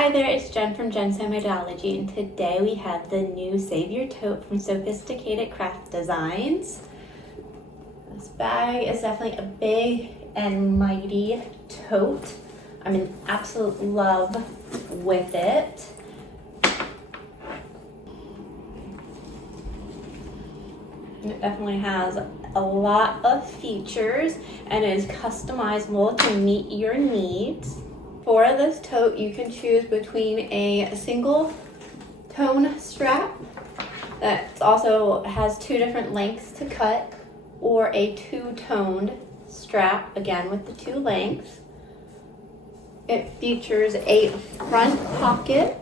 Hi there, it's Jen from jennshomemadeology, and today we have the new Savour Tote from Sewfisticated Craft Designs. This bag is definitely a big and mighty tote. I'm in absolute love with it. It definitely has a lot of features and is customizable to meet your needs. For this tote, you can choose between a single tone strap that also has two different lengths to cut, or a two-toned strap, again with the two lengths. It features a front pocket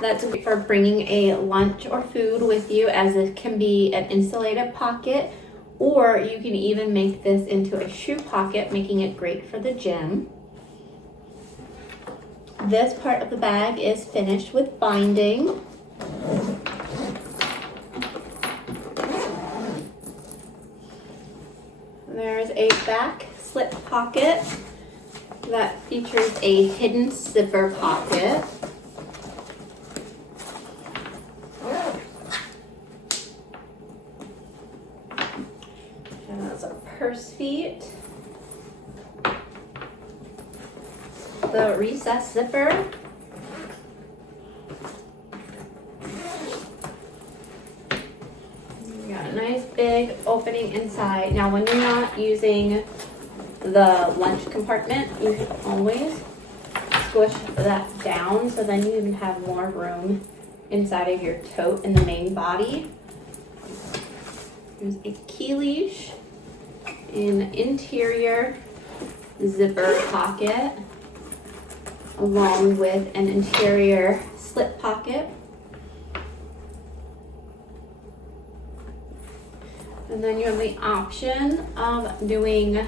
that's great for bringing a lunch or food with you, as it can be an insulated pocket, or you can even make this into a shoe pocket, making it great for the gym. This part of the bag is finished with binding. There's a back slip pocket that features a hidden zipper pocket. And that's a purse feet. The recessed zipper. You got a nice big opening inside. Now when you're not using the lunch compartment, you can always squish that down, so then you even have more room inside of your tote in the main body. There's a key leash, an interior zipper pocket, along with an interior slip pocket. And then you have the option of doing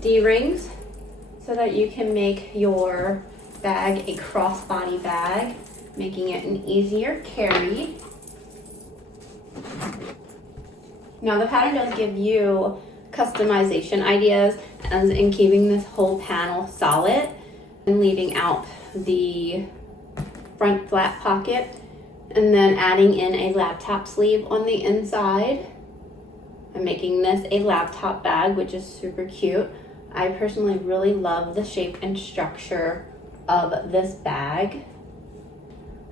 D-rings so that you can make your bag a crossbody bag, making it an easier carry. Now the pattern does give you customization ideas, as in keeping this whole panel solid and leaving out the front flat pocket, and then adding in a laptop sleeve on the inside and making this a laptop bag, which is super cute. I personally really love the shape and structure of this bag.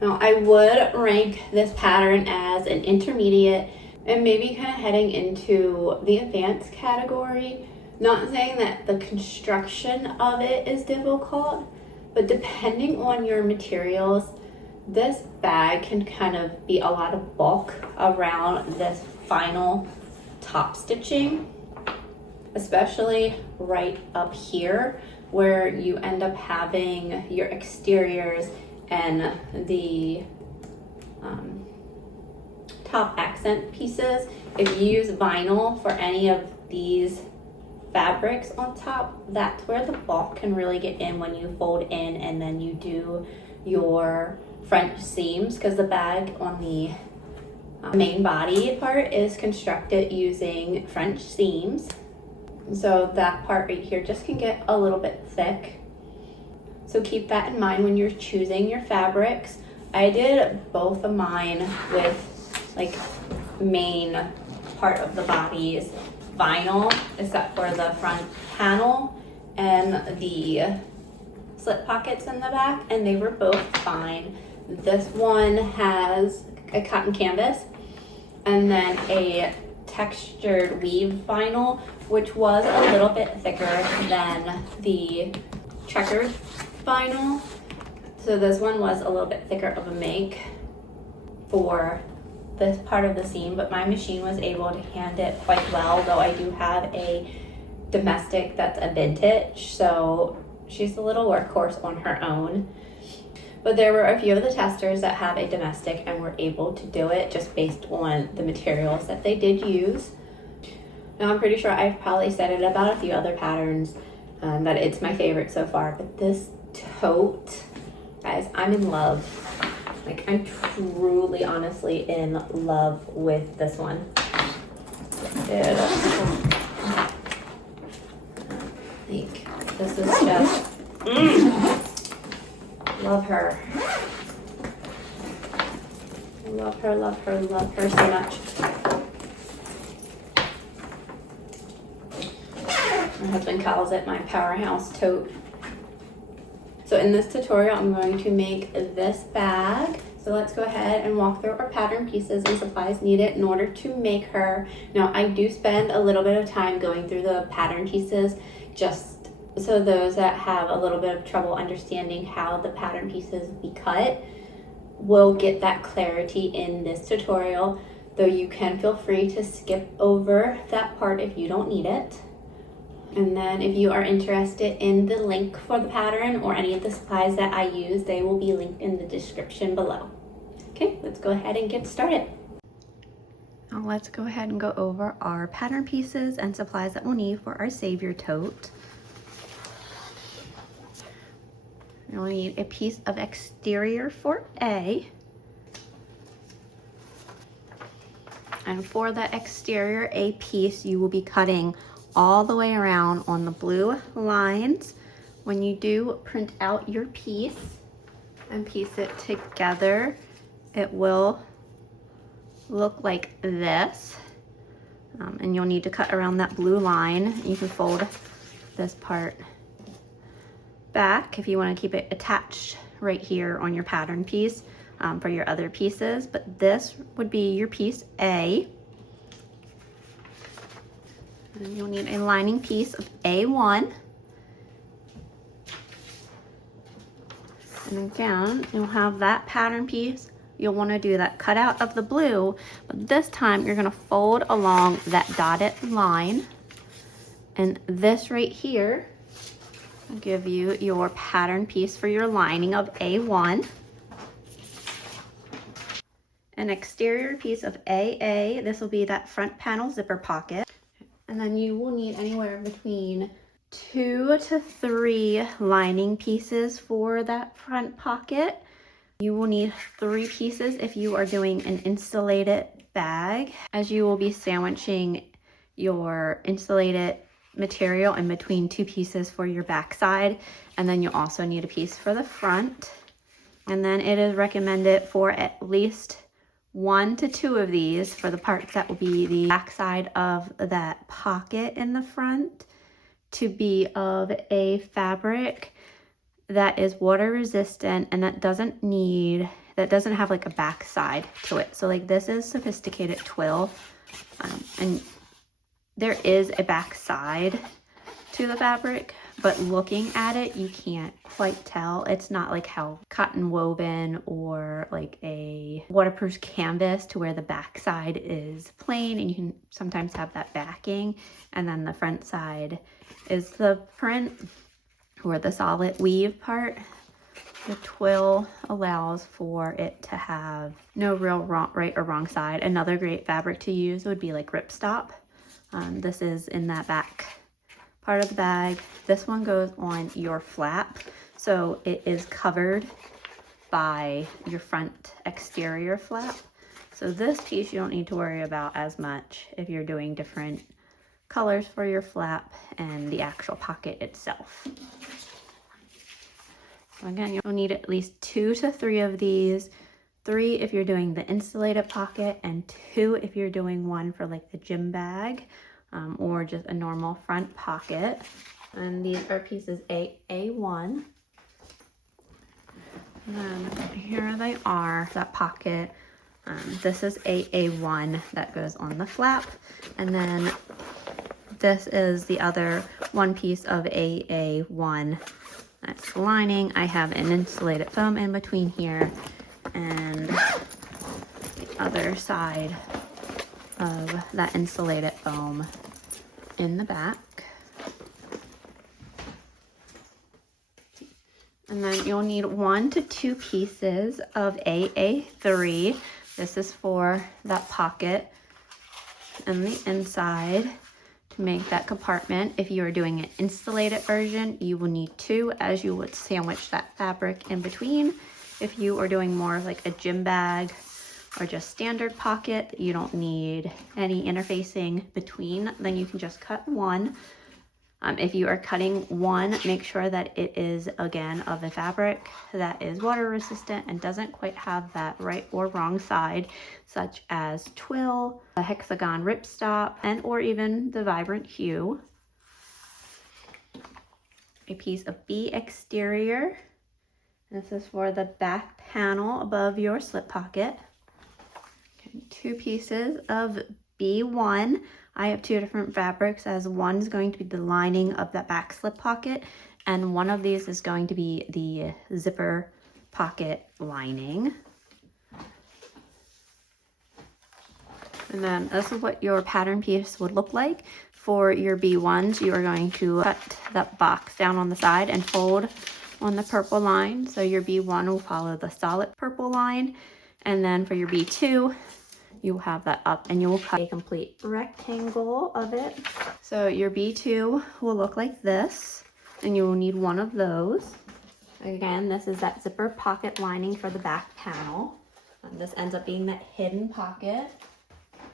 Now I would rank this pattern as an intermediate and maybe kind of heading into the advanced category. Not saying that the construction of it is difficult, but depending on your materials, this bag can kind of be a lot of bulk around this final top stitching, especially right up here where you end up having your exteriors and the top accent pieces. If you use vinyl for any of these fabrics on top, that's where the bulk can really get in when you fold in and then you do your French seams, because the bag on the main body part is constructed using French seams. So that part right here just can get a little bit thick. So keep that in mind when you're choosing your fabrics. I did both of mine with like main part of the bodies vinyl, except for the front panel and the slip pockets in the back, and they were both fine. This one has a cotton canvas and then a textured weave vinyl, which was a little bit thicker than the checkered vinyl. So this one was a little bit thicker of a make for this part of the seam, but my machine was able to hand it quite well, though I do have a domestic that's a vintage, so she's a little workhorse on her own. But there were a few of the testers that have a domestic and were able to do it just based on the materials that they did use. Now I'm pretty sure I've probably said it about a few other patterns that it's my favorite so far, but this tote, guys, I'm in love. Like, I'm truly, honestly in love with this one. Like, this is just Love her. Love her, love her, love her so much. My husband calls it my powerhouse tote. So in this tutorial, I'm going to make this bag. So let's go ahead and walk through our pattern pieces and supplies needed in order to make her. Now, I do spend a little bit of time going through the pattern pieces, just so those that have a little bit of trouble understanding how the pattern pieces be cut will get that clarity in this tutorial, though you can feel free to skip over that part if you don't need it. And then if you are interested in the link for the pattern or any of the supplies that I use, they will be linked in the description below. Okay, let's go ahead and get started. Now let's go ahead and go over our pattern pieces and supplies that we'll need for our Savour Tote. You'll need a piece of exterior for A. And for the exterior A piece, you will be cutting all the way around on the blue lines. When you do print out your piece and piece it together, it will look like this. And you'll need to cut around that blue line. You can fold this part back if you want to keep it attached right here on your pattern piece for your other pieces. But this would be your piece A. And you'll need a lining piece of A1. And again, you'll have that pattern piece. You'll want to do that cutout of the blue, but this time you're going to fold along that dotted line. And this right here will give you your pattern piece for your lining of A1. An exterior piece of AA. This will be that front panel zipper pocket. And then you will need anywhere between 2 to 3 lining pieces for that front pocket. You will need 3 pieces if you are doing an insulated bag, as you will be sandwiching your insulated material in between 2 pieces for your back side. And then you'll also need a piece for the front. And then it is recommended for at least 1 to 2 of these for the parts that will be the back side of that pocket in the front to be of a fabric that is water resistant and that doesn't have like a back side to it. So like this is Sewfisticated twill, and there is a back side to the fabric, but looking at it, you can't quite tell. It's not like how cotton woven or like a waterproof canvas to where the back side is plain and you can sometimes have that backing. And then the front side is the print or the solid weave part. The twill allows for it to have no real right or wrong side. Another great fabric to use would be like ripstop. This is in that back part of the bag. This one goes on your flap, so it is covered by your front exterior flap. So this piece you don't need to worry about as much if you're doing different colors for your flap and the actual pocket itself. So again, you'll need at least 2 to 3 of these. 3 if you're doing the insulated pocket, and 2 if you're doing one for like the gym bag. Or just a normal front pocket. And these are pieces A1. And then here they are, that pocket. This is AA1 that goes on the flap. And then this is the other one piece of AA1. That's the lining. I have an insulated foam in between here and the other side of that insulated foam in the back. And then you'll need 1 to 2 pieces of AA3. This is for that pocket and the inside to make that compartment. If you are doing an insulated version, you will need 2, as you would sandwich that fabric in between. If you are doing more of like a gym bag or just standard pocket, you don't need any interfacing between, then you can just cut 1. If you are cutting one, make sure that it is, again, of a fabric that is water resistant and doesn't quite have that right or wrong side, such as twill, a hexagon ripstop, and or even the Vibrantvue. A piece of B exterior. This is for the back panel above your slip pocket. Okay, 2 pieces of B1. I have 2 different fabrics, as one is going to be the lining of that back slip pocket, and one of these is going to be the zipper pocket lining. And then this is what your pattern piece would look like. For your B1s, you are going to cut that box down on the side and fold on the purple line. So your B1 will follow the solid purple line. And then for your B2, you will have that up and you will cut a complete rectangle of it. So your B2 will look like this, and you will need one of those. Again, this is that zipper pocket lining for the back panel. And this ends up being that hidden pocket.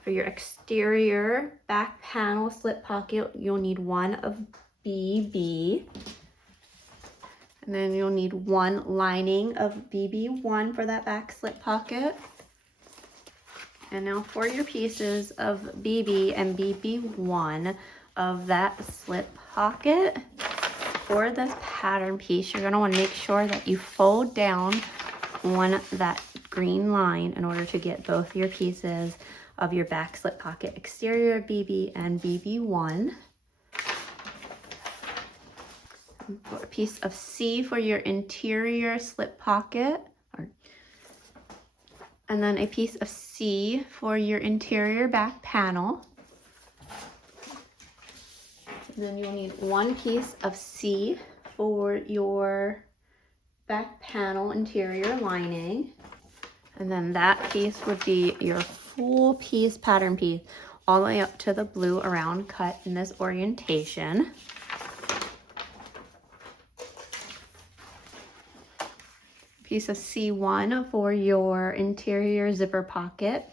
For your exterior back panel slip pocket, you'll need one of BB. And then you'll need one lining of BB1 for that back slip pocket. And now for your pieces of BB and BB1 of that slip pocket, for this pattern piece, you're going to want to make sure that you fold down on that green line in order to get both your pieces of your back slip pocket, exterior BB and BB1. A piece of C for your interior slip pocket, and then a piece of C for your interior back panel. And then you'll need one piece of C for your back panel interior lining. And then that piece would be your full piece pattern piece, all the way up to the blue around cut in this orientation. Piece of C1 for your interior zipper pocket.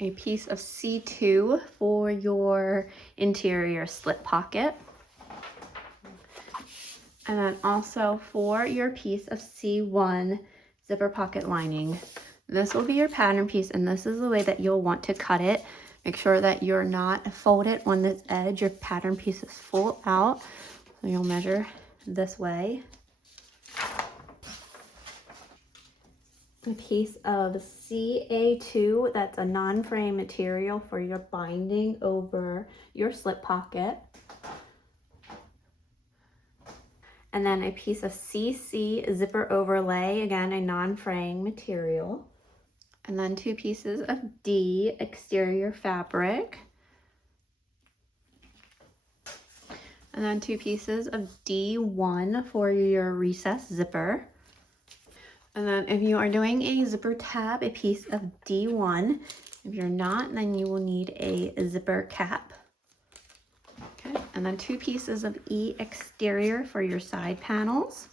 A piece of C2 for your interior slip pocket. And then also for your piece of C1 zipper pocket lining. This will be your pattern piece, and this is the way that you'll want to cut it. Make sure that you're not folded on this edge. Your pattern piece is full out. So you'll measure this way. A piece of CA2, that's a non-frame material for your binding over your slip pocket. And then a piece of CC zipper overlay, again, a non-fraying material. And then 2 pieces of D exterior fabric. And then 2 pieces of D1 for your recess zipper. And then if you are doing a zipper tab, a piece of D1. If you're not, then you will need a zipper cap. Okay, and then 2 pieces of E exterior for your side panels.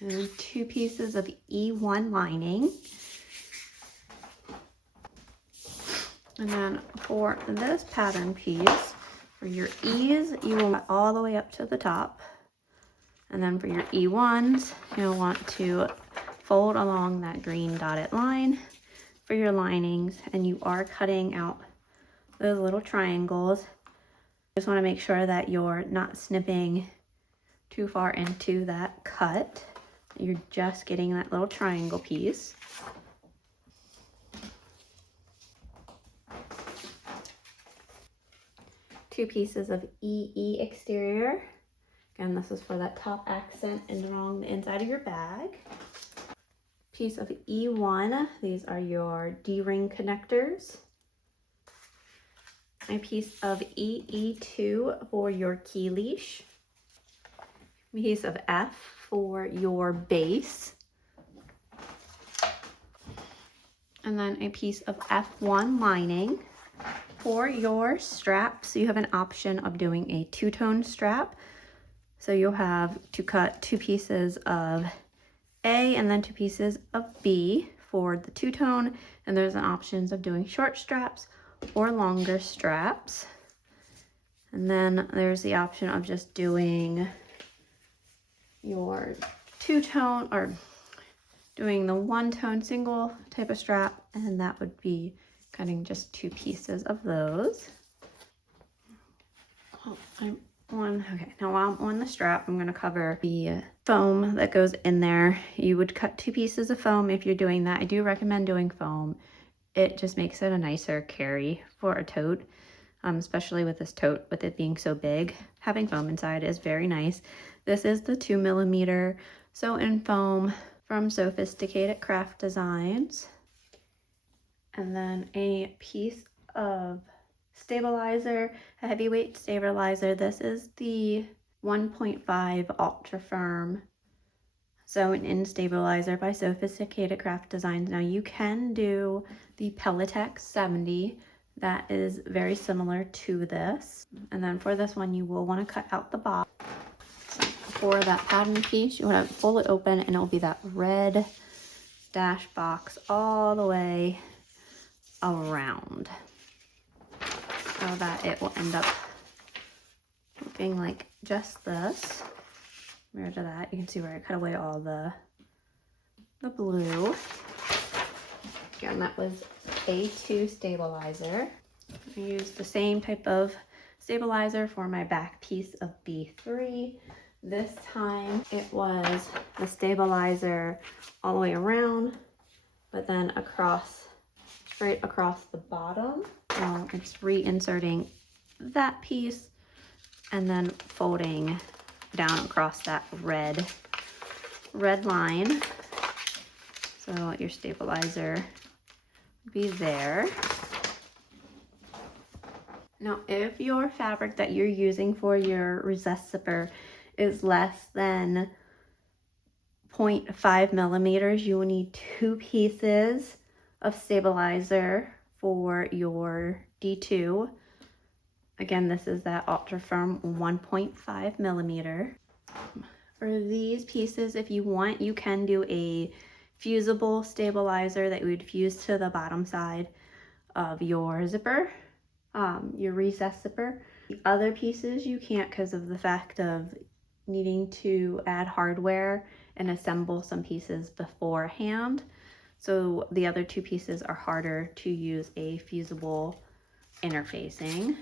And 2 pieces of E1 lining. And then for this pattern piece, for your E's, you will go all the way up to the top. And then for your E1s, you'll want to fold along that green dotted line for your linings, and you are cutting out those little triangles. Just want to make sure that you're not snipping too far into that cut. You're just getting that little triangle piece. Two pieces of EE exterior. Again, this is for that top accent and along the inside of your bag. Piece of E1, these are your D-ring connectors. A piece of EE2 for your key leash. A piece of F for your base. And then a piece of F1 lining for your strap. So you have an option of doing a 2-tone strap. So you'll have to cut 2 pieces of A and then 2 pieces of B for the 2-tone, and there's an options of doing short straps or longer straps. And then there's the option of just doing your two-tone or doing the one-tone single type of strap, and that would be cutting just 2 pieces of those. Oh, okay, now while I'm on the strap, I'm gonna cover the foam that goes in there. You would cut 2 pieces of foam if you're doing that. I do recommend doing foam. It just makes it a nicer carry for a tote, especially with this tote, with it being so big. Having foam inside is very nice. This is the 2mm sew-in foam from Sewfisticated Craft Designs. And then a piece of stabilizer, a heavyweight stabilizer. This is the 1.5 Ultra Firm sew-in stabilizer by Sewfisticated Craft Designs. Now you can do the Pelletex 70. That is very similar to this. And then for this one, you will want to cut out the box. So for that pattern piece, you want to pull it open, and it will be that red dash box all the way around, so that it will end up looking like just this. Mirror to that, you can see where I cut away all the blue. Again, that was A2 stabilizer. I used the same type of stabilizer for my back piece of B3. This time it was the stabilizer all the way around, but then straight across the bottom. It's reinserting that piece and then folding down across that red line. So your stabilizer would be there. Now, if your fabric that you're using for your recess zipper is less than 0.5 mm, you will need 2 pieces of stabilizer for your D2. Again, this is that Ultra Firm 1.5 mm. For these pieces, if you want, you can do a fusible stabilizer that you would fuse to the bottom side of your zipper, your recess zipper. The other pieces you can't because of the fact of needing to add hardware and assemble some pieces beforehand. So the other 2 pieces are harder to use a fusible interfacing.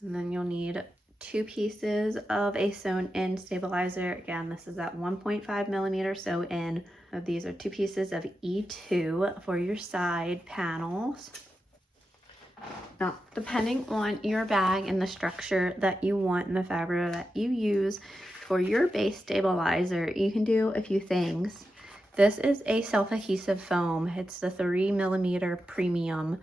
And then you'll need 2 pieces of a sewn-in stabilizer. Again, this is that 1.5 mm sew-in. These are 2 pieces of E2 for your side panels. Now, depending on your bag and the structure that you want and the fabric that you use for your base stabilizer, you can do a few things. This is a self-adhesive foam. It's the 3mm premium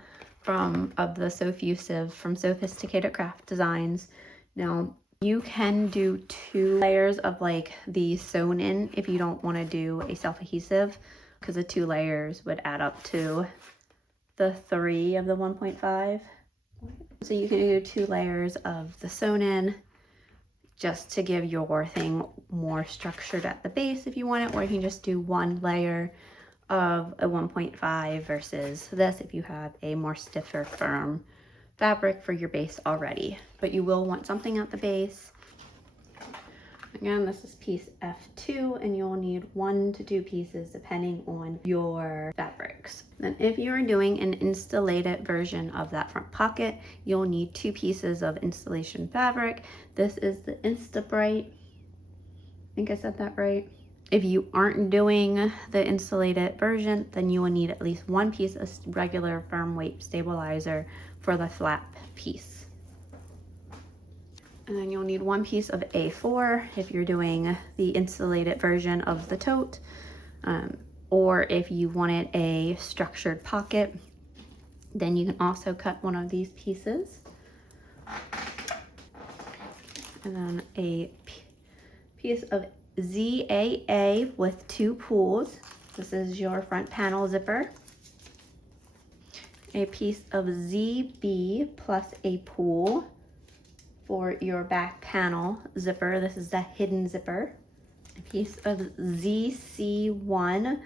of the Sewfusive from Sewfisticated Craft Designs. Now, you can do 2 layers of like the sewn in if you don't want to do a self-adhesive, because the 2 layers would add up to the 3 of the 1.5. So you can do 2 layers of the sewn in just to give your thing more structured at the base if you want it, or you can just do 1 layer of a 1.5 versus this if you have a more stiffer, firm fabric for your base already. But you will want something at the base. Again, this is piece F2, and you'll need 1 to 2 pieces depending on your fabrics. Then if you're doing an installated version of that front pocket, you'll need 2 pieces of installation fabric. This is the Instabright. I think I said that right. If you aren't doing the insulated version, then you will need at least 1 piece of regular firm weight stabilizer for the flap piece. And then you'll need 1 piece of A4 if you're doing the insulated version of the tote, or if you wanted a structured pocket, then you can also cut one of these pieces. And then a piece of ZAA with 2 pulls. This is your front panel zipper. A piece of ZB plus a pull for your back panel zipper. This is the hidden zipper. A piece of ZC1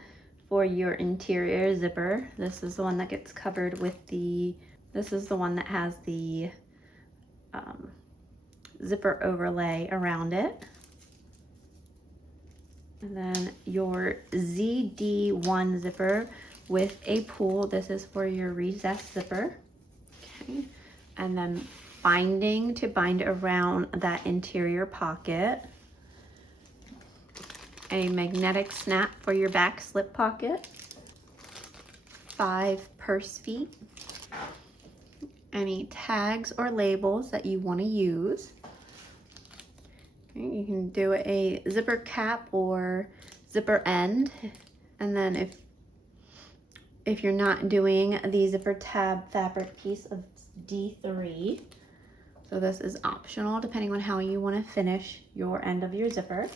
for your interior zipper. This is the one that gets covered with this is the one that has the zipper overlay around it. And then your ZD1 zipper with a pull. This is for your recessed zipper. Okay. And then binding to bind around that interior pocket. A magnetic snap for your back slip pocket. 5 purse feet. Any tags or labels that you want to use. Okay, you can do a zipper cap or zipper end. And then if you're not doing the zipper tab fabric piece of D3, so this is optional depending on how you want to finish your end of your zipper.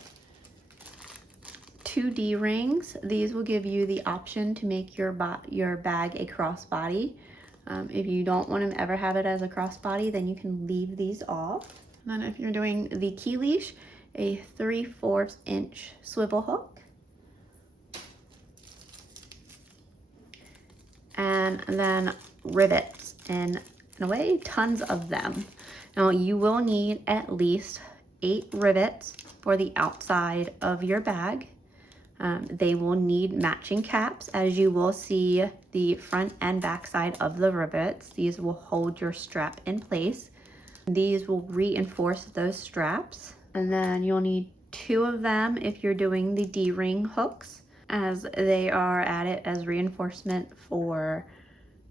2 D-rings. These will give you the option to make your bag a crossbody. If you don't want to ever have it as a crossbody, then you can leave these off. And then if you're doing the key leash, a 3/4 inch swivel hook. And then rivets, and in a way, tons of them. Now you will need at least 8 rivets for the outside of your bag. They will need matching caps, as you will see the front and back side of the rivets. These will hold your strap in place. These will reinforce those straps. And then you'll need 2 of them if you're doing the D-ring hooks, as they are added as reinforcement for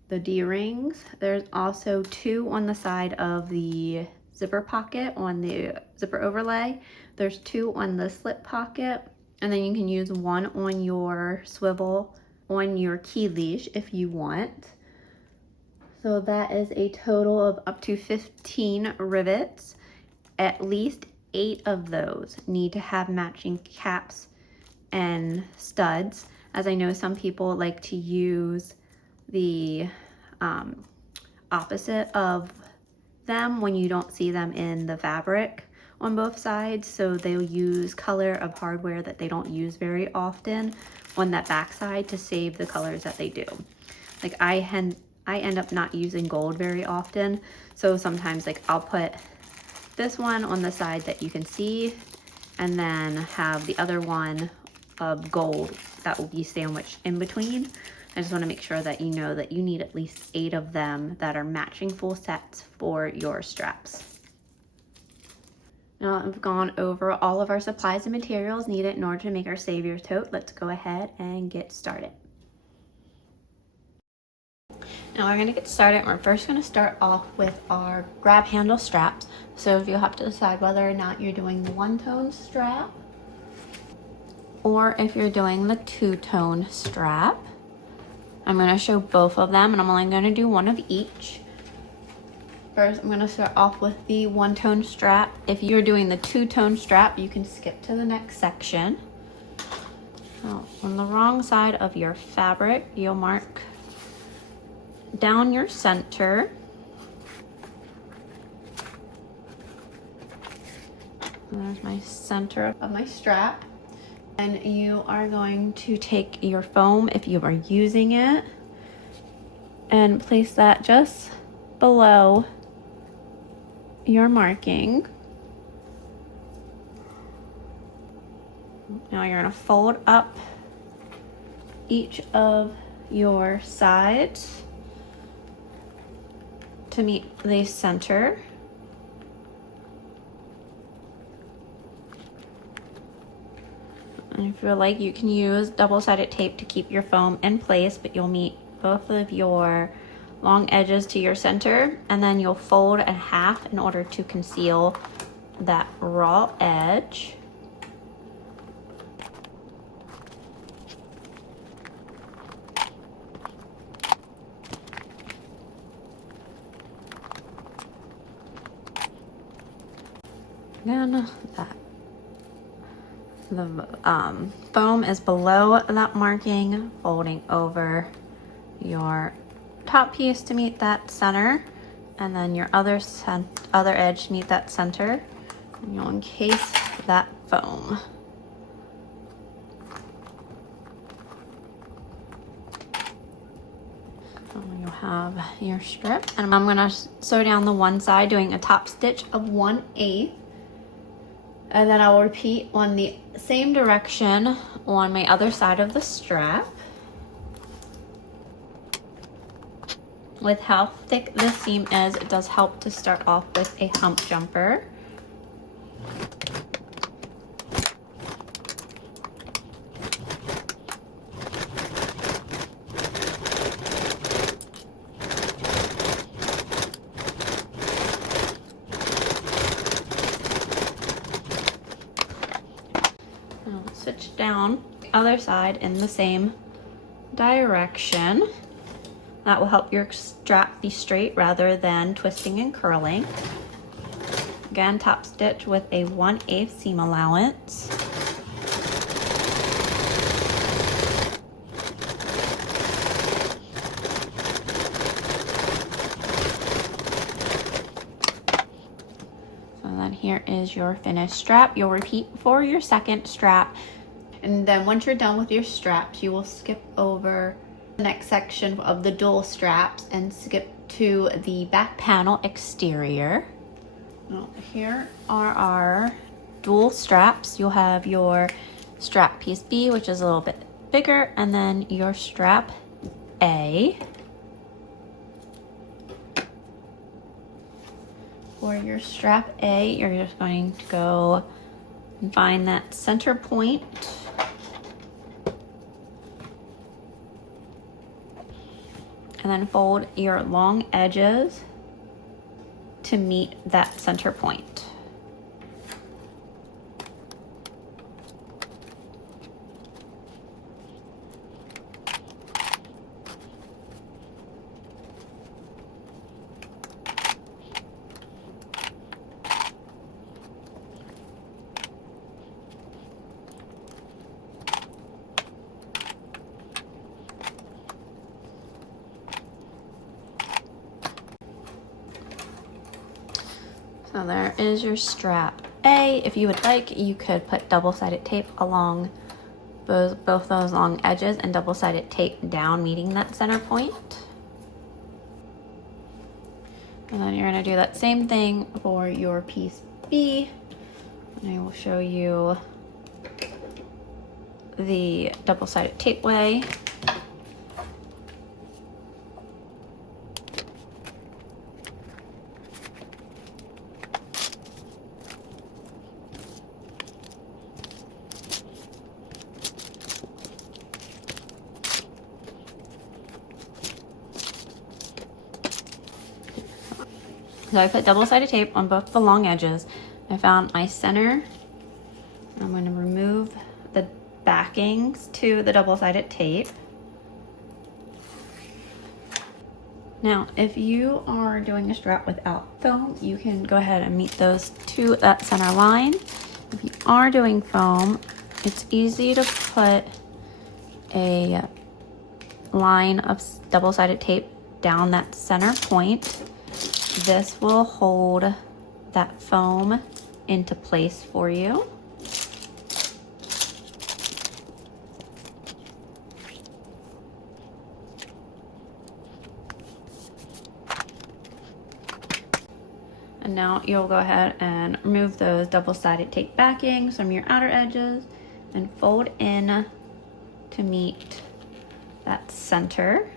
the D-rings. There's also 2 on the side of the zipper pocket on the zipper overlay. There's 2 on the slip pocket. And then you can use 1 on your swivel on your key leash if you want. So that is a total of up to 15 rivets. At least 8 of those need to have matching caps and studs, as I know some people like to use the opposite of them when you don't see them in the fabric on both sides. So they'll use color of hardware that they don't use very often on that back side to save the colors that they do. Like I end up not using gold very often, so sometimes like I'll put this one on the side that you can see, and then have the other one of gold that will be sandwiched in between. I just want to make sure that you know that you need at least 8 of them that are matching full sets for your straps. Now I've gone over all of our supplies and materials needed in order to make our Savour Tote. Let's go ahead and get started. Now we're going to get started. We're first going to start off with our grab handle straps. So if you'll have to decide whether or not you're doing the 1-tone strap or if you're doing the 2-tone strap. I'm going to show both of them, and I'm only going to do one of each. First, I'm going to start off with the 1-tone strap. If you're doing the 2-tone strap, you can skip to the next section. Now, on the wrong side of your fabric, you'll mark down your center. There's my center of my strap. And you are going to take your foam, if you are using it, and place that just below your marking. Now you're going to fold up each of your sides to meet the center. And if you like, you can use double-sided tape to keep your foam in place, but you'll meet both of your long edges to your center, and then you'll fold in half in order to conceal that raw edge. Then the foam is below that marking, folding over your top piece to meet that center, and then your other edge to meet that center, and you'll encase that foam. have your strip, and I'm gonna sew down the one side doing a top stitch of 1/8, and then I will repeat on the same direction on my other side of the strap. With how thick this seam is, it does help to start off with a hump jumper. Switch down other side in the same direction. That will help your strap be straight rather than twisting and curling. Again, top stitch with a 1/8 seam allowance. So then here is your finished strap. You'll repeat for your second strap. And then once you're done with your straps, you will skip over the next section of the dual straps and skip to the back panel exterior. Well, here are our dual straps. You'll have your strap piece B, which is a little bit bigger, and then your strap A. For your strap A, you're just going to go and find that center point. And then fold your long edges to meet that center point. So there is your strap A. If you would like, you could put double-sided tape along both those long edges and double-sided tape down, meeting that center point. And then you're going to do that same thing for your piece B. And I will show you the double-sided tape way. So I put double-sided tape on both the long edges. I found my center. I'm going to remove the backings to the double-sided tape. Now, if you are doing a strap without foam, you can go ahead and meet those to that center line. If you are doing foam, it's easy to put a line of double-sided tape down that center point. This will hold that foam into place for you. And now you'll go ahead and remove those double-sided tape backings from your outer edges and fold in to meet that center.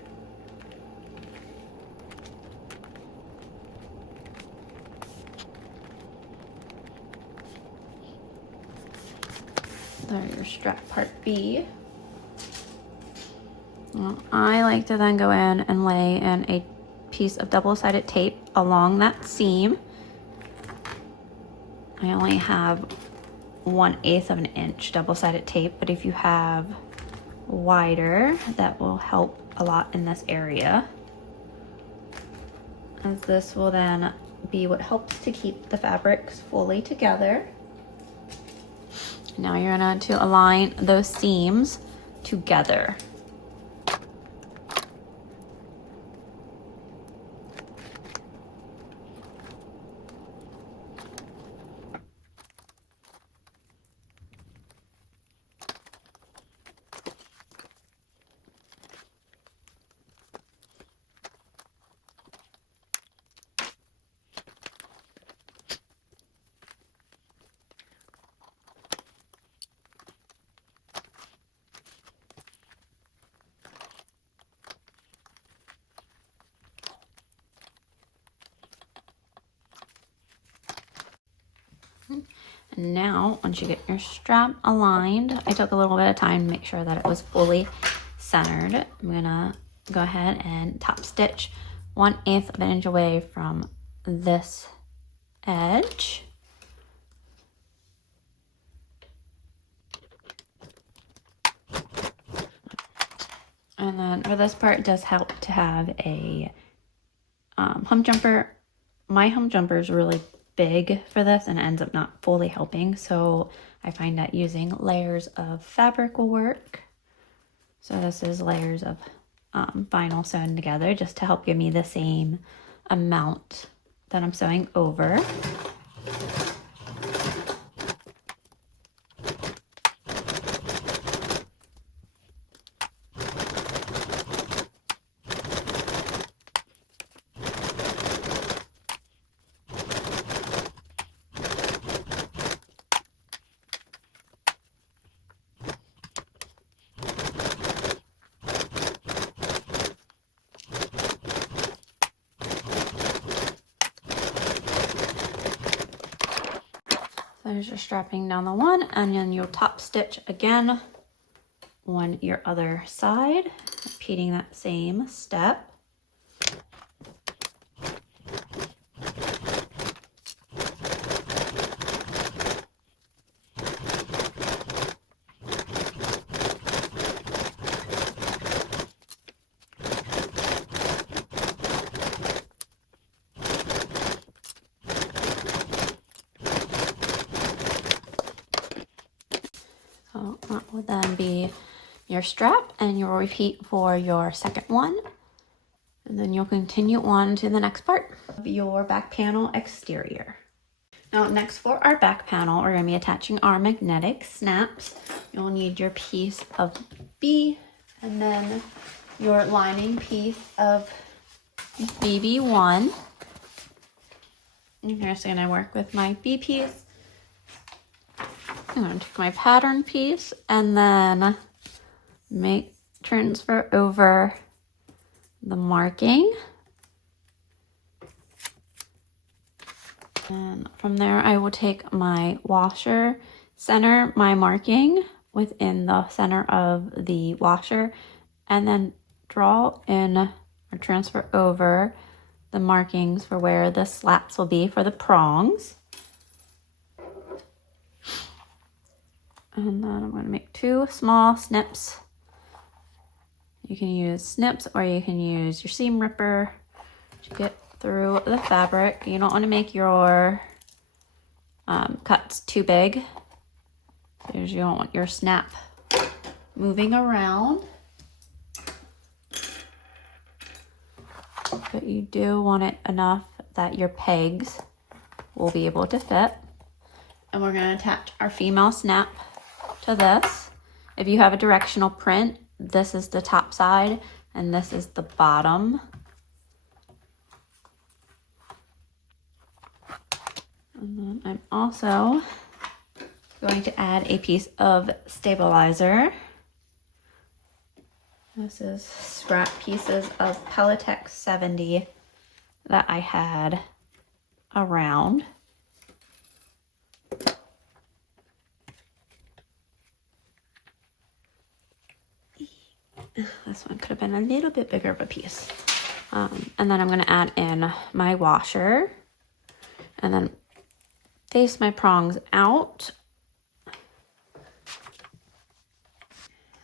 There's your strap part B. Well, I like to then go in and lay in a piece of double-sided tape along that seam. I only have 1/8 of an inch double-sided tape, but if you have wider, that will help a lot in this area, as this will then be what helps to keep the fabrics fully together. Now you're going to align those seams together. And now, once you get your strap aligned, I took a little bit of time to make sure that it was fully centered. I'm gonna go ahead and top stitch 1/8 of an inch away from this edge. And then for this part, it does help to have a hump jumper. My hump jumper is really big for this and ends up not fully helping, so I find that using layers of fabric will work. So this is layers of vinyl sewn together just to help give me the same amount that I'm sewing over. There's your strapping down the one, and then you'll top stitch again on your other side, repeating that same step. So that will then be your strap, and you'll repeat for your second one. And then you'll continue on to the next part of your back panel exterior. Now next for our back panel, we're going to be attaching our magnetic snaps. You'll need your piece of B and then your lining piece of BB1. I'm just going to work with my B piece. I'm going to take my pattern piece and then transfer over the marking. And from there, I will take my washer, center my marking within the center of the washer, and then draw in or transfer over the markings for where the slaps will be for the prongs. And then I'm going to make 2 small snips. You can use snips or you can use your seam ripper to get through the fabric. You don't want to make your cuts too big, because you don't want your snap moving around. But you do want it enough that your pegs will be able to fit. And we're going to attach our female snap to this. If you have a directional print, this is the top side and this is the bottom. And then I'm also going to add a piece of stabilizer. This is scrap pieces of Pelletex 70 that I had around. This one could have been a little bit bigger of a piece. And then I'm going to add in my washer and then face my prongs out.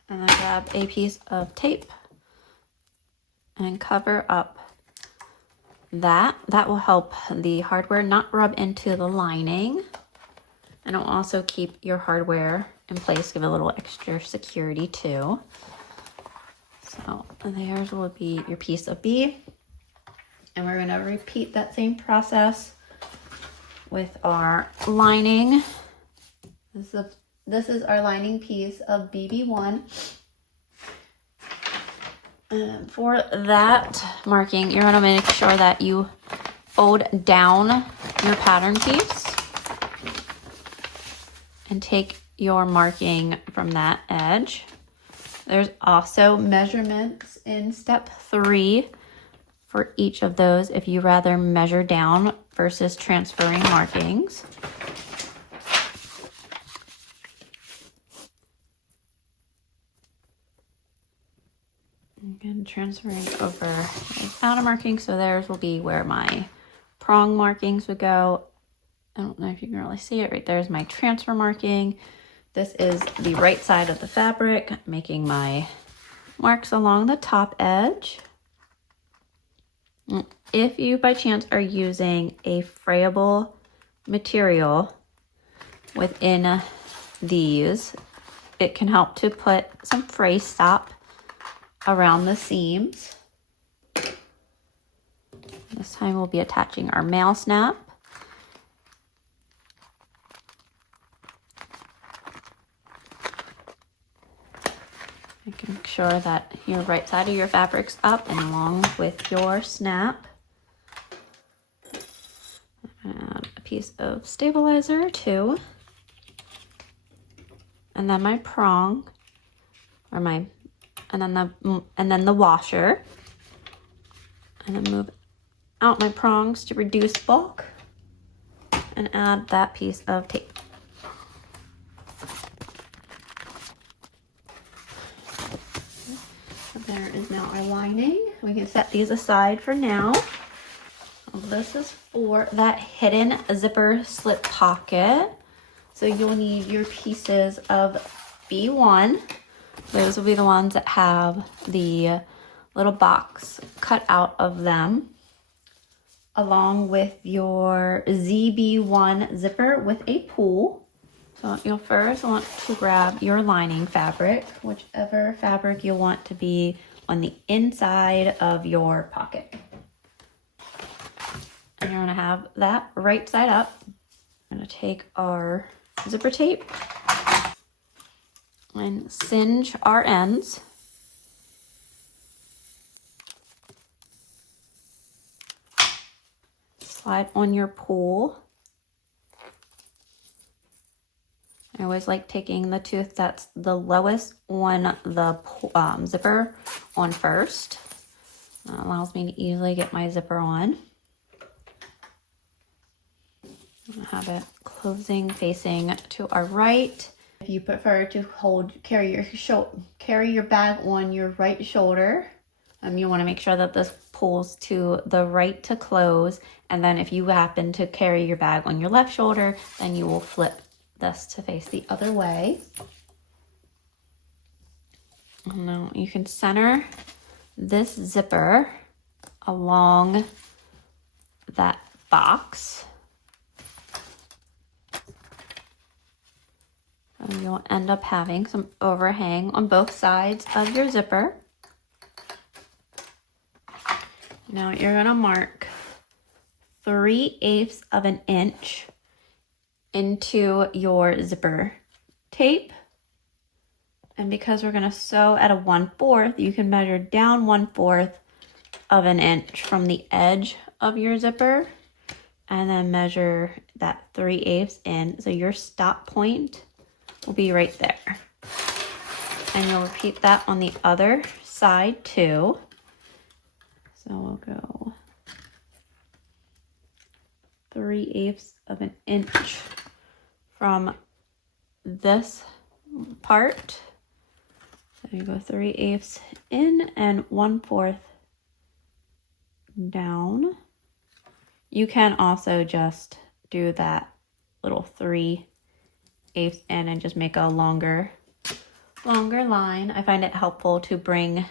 And then grab a piece of tape and cover up that. That will help the hardware not rub into the lining. And it will also keep your hardware in place, give it a little extra security too. So there's will be your piece of B. And we're going to repeat that same process with our lining. This is our lining piece of BB1. And for that marking, you're going to make sure that you fold down your pattern piece and take your marking from that edge. There's also measurements in step 3 for each of those if you rather measure down versus transferring markings. Again, transferring over outer markings. So theirs will be where my prong markings would go. I don't know if you can really see it. Right there's my transfer marking. This is the right side of the fabric, making my marks along the top edge. If you by chance are using a frayable material within these, it can help to put some fray stop around the seams. This time we'll be attaching our mail snap. Making sure that your right side of your fabric's up and along with your snap. Add a piece of stabilizer too. And then my prong, or my, and then the washer. And then move out my prongs to reduce bulk and add that piece of tape. There is now our lining. We can set these aside for now. This is for that hidden zipper slip pocket. So you'll need your pieces of B1. Those will be the ones that have the little box cut out of them, along with your ZB1 zipper with a pull. So you'll first want to grab your lining fabric, whichever fabric you want to be on the inside of your pocket. And you're gonna have that right side up. I'm gonna take our zipper tape and singe our ends. Slide on your pull. I always like taking the tooth that's the lowest on the zipper on first. That allows me to easily get my zipper on. Have it closing facing to our right. If you prefer to carry your bag on your right shoulder, you want to make sure that this pulls to the right to close. And then if you happen to carry your bag on your left shoulder, then you will flip this to face the other way. Now you can center this zipper along that box. And you'll end up having some overhang on both sides of your zipper. Now you're gonna mark 3/8 of an inch into your zipper tape. And because we're gonna sew at a 1/4, you can measure down 1/4 of an inch from the edge of your zipper and then measure that 3/8 in. So your stop point will be right there. And you'll repeat that on the other side too. So we'll go 3/8 of an inch from this part. So you go 3/8 in and 1/4 down. You can also just do that little 3/8 in and just make a longer line. I find it helpful to bring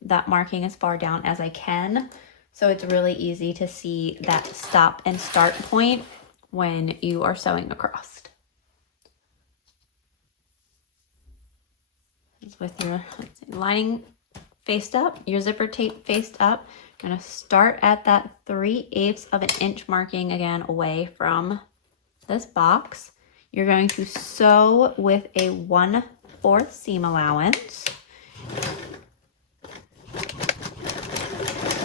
that marking as far down as I can, so it's really easy to see that stop and start point when you are sewing across. With your lining faced up, your zipper tape faced up, gonna start at that 3/8 of an inch marking again away from this box. You're going to sew with a 1/4 seam allowance.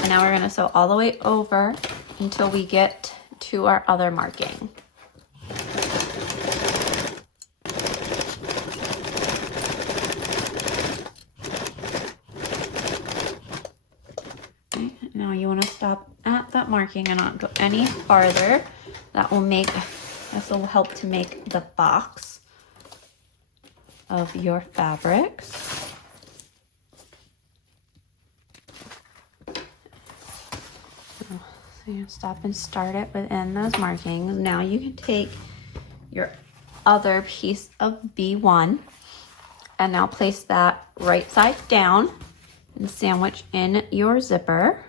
And now we're gonna sew all the way over until we get to our other marking. Now you want to stop at that marking and not go any farther. This will help to make the box of your fabrics. So you stop and start it within those markings. Now you can take your other piece of B1 and now place that right side down and sandwich in your zipper.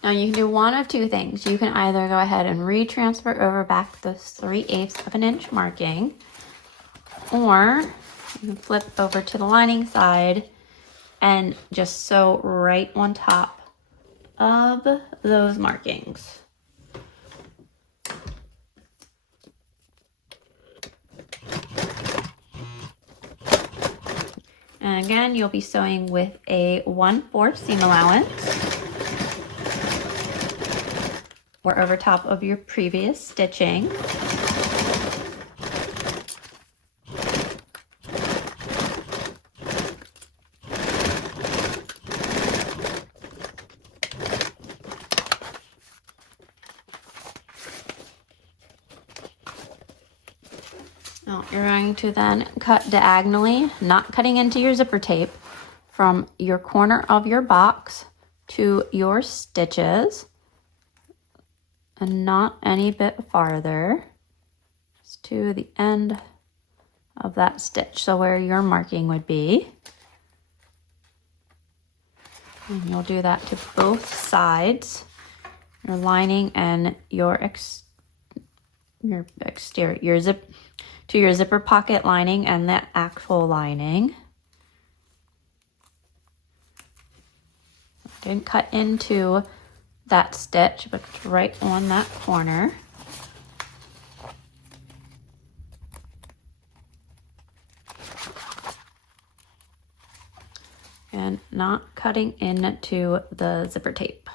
Now you can do one of two things. You can either go ahead and retransfer over back the 3/8 of an inch marking, or you can flip over to the lining side and just sew right on top of those markings. And again, you'll be sewing with a 1/4 seam allowance, or over top of your previous stitching. Now you're going to then cut diagonally, not cutting into your zipper tape, from your corner of your box to your stitches, and not any bit farther, just to the end of that stitch, so where your marking would be. And you'll do that to both sides, your lining and your exterior, to your zipper pocket lining and the actual lining. Didn't cut into that stitch, but it's right on that corner. And not cutting into the zipper tape.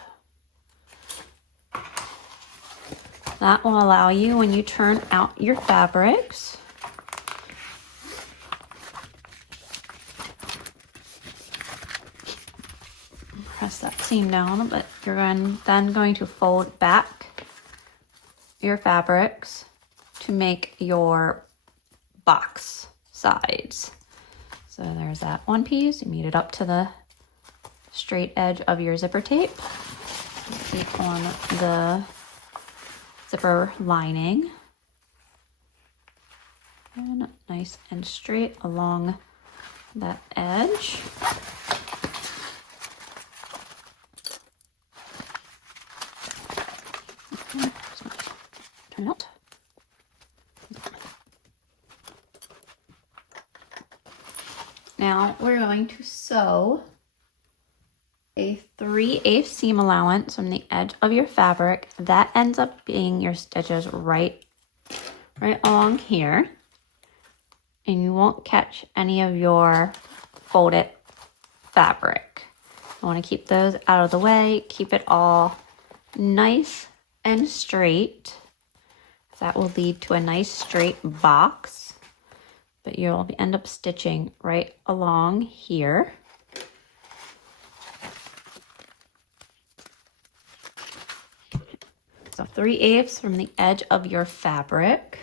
That will allow you, when you turn out your fabrics, press that seam down, but you're then going to fold back your fabrics to make your box sides. So there's that one piece. You meet it up to the straight edge of your zipper tape. Keep on the zipper lining. And nice and straight along that edge. Turn out. Now we're going to sew a 3/8 seam allowance from the edge of your fabric. That ends up being your stitches right along here. And you won't catch any of your folded fabric. I want to keep those out of the way. Keep it all nice and straight. That will lead to a nice straight box. But you'll end up stitching right along here. So 3/8 from the edge of your fabric.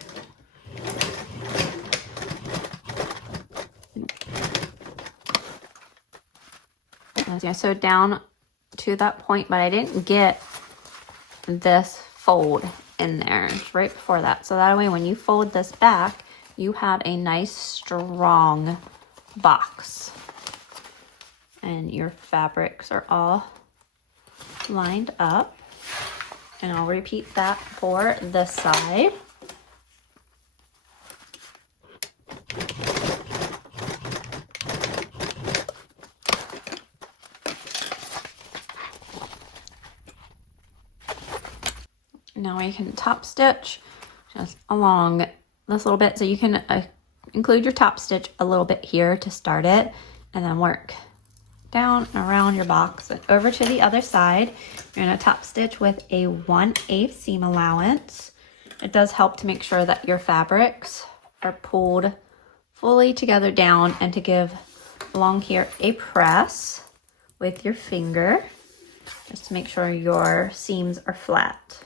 I sewed down to that point, but I didn't get this fold in there. It's right before that. So that way when you fold this back, you have a nice strong box. And your fabrics are all lined up. And I'll repeat that for this side. Now we can top stitch just along this little bit. So you can include your top stitch a little bit here to start it, and then work down and around your box and over to the other side. You're going to top stitch with a 1/8 seam allowance. It does help to make sure that your fabrics are pulled fully together down, and to give along here a press with your finger. just to make sure your seams are flat.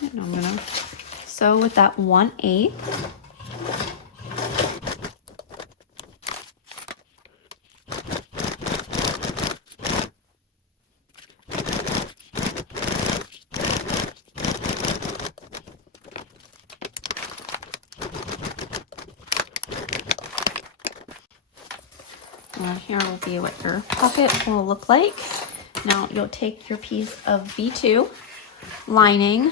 And I'm gonna sew with that 1/8. And here will be what your pocket will look like. Now you'll take your piece of B2 lining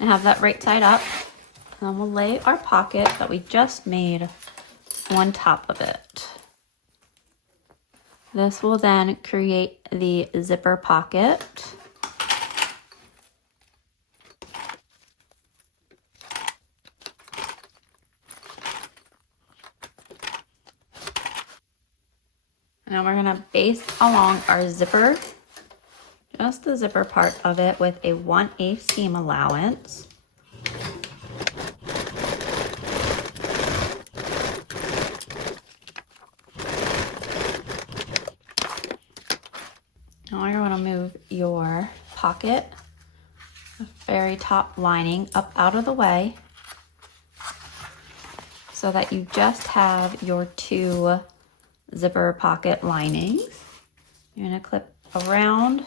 and have that right side up. And then we'll lay our pocket that we just made on top of it. This will then create the zipper pocket. Now we're gonna base along our zipper, just the zipper part of it, with a 1/8 seam allowance. Now you're gonna move your pocket, the very top lining, up out of the way so that you just have your 2 zipper pocket linings. You're gonna clip around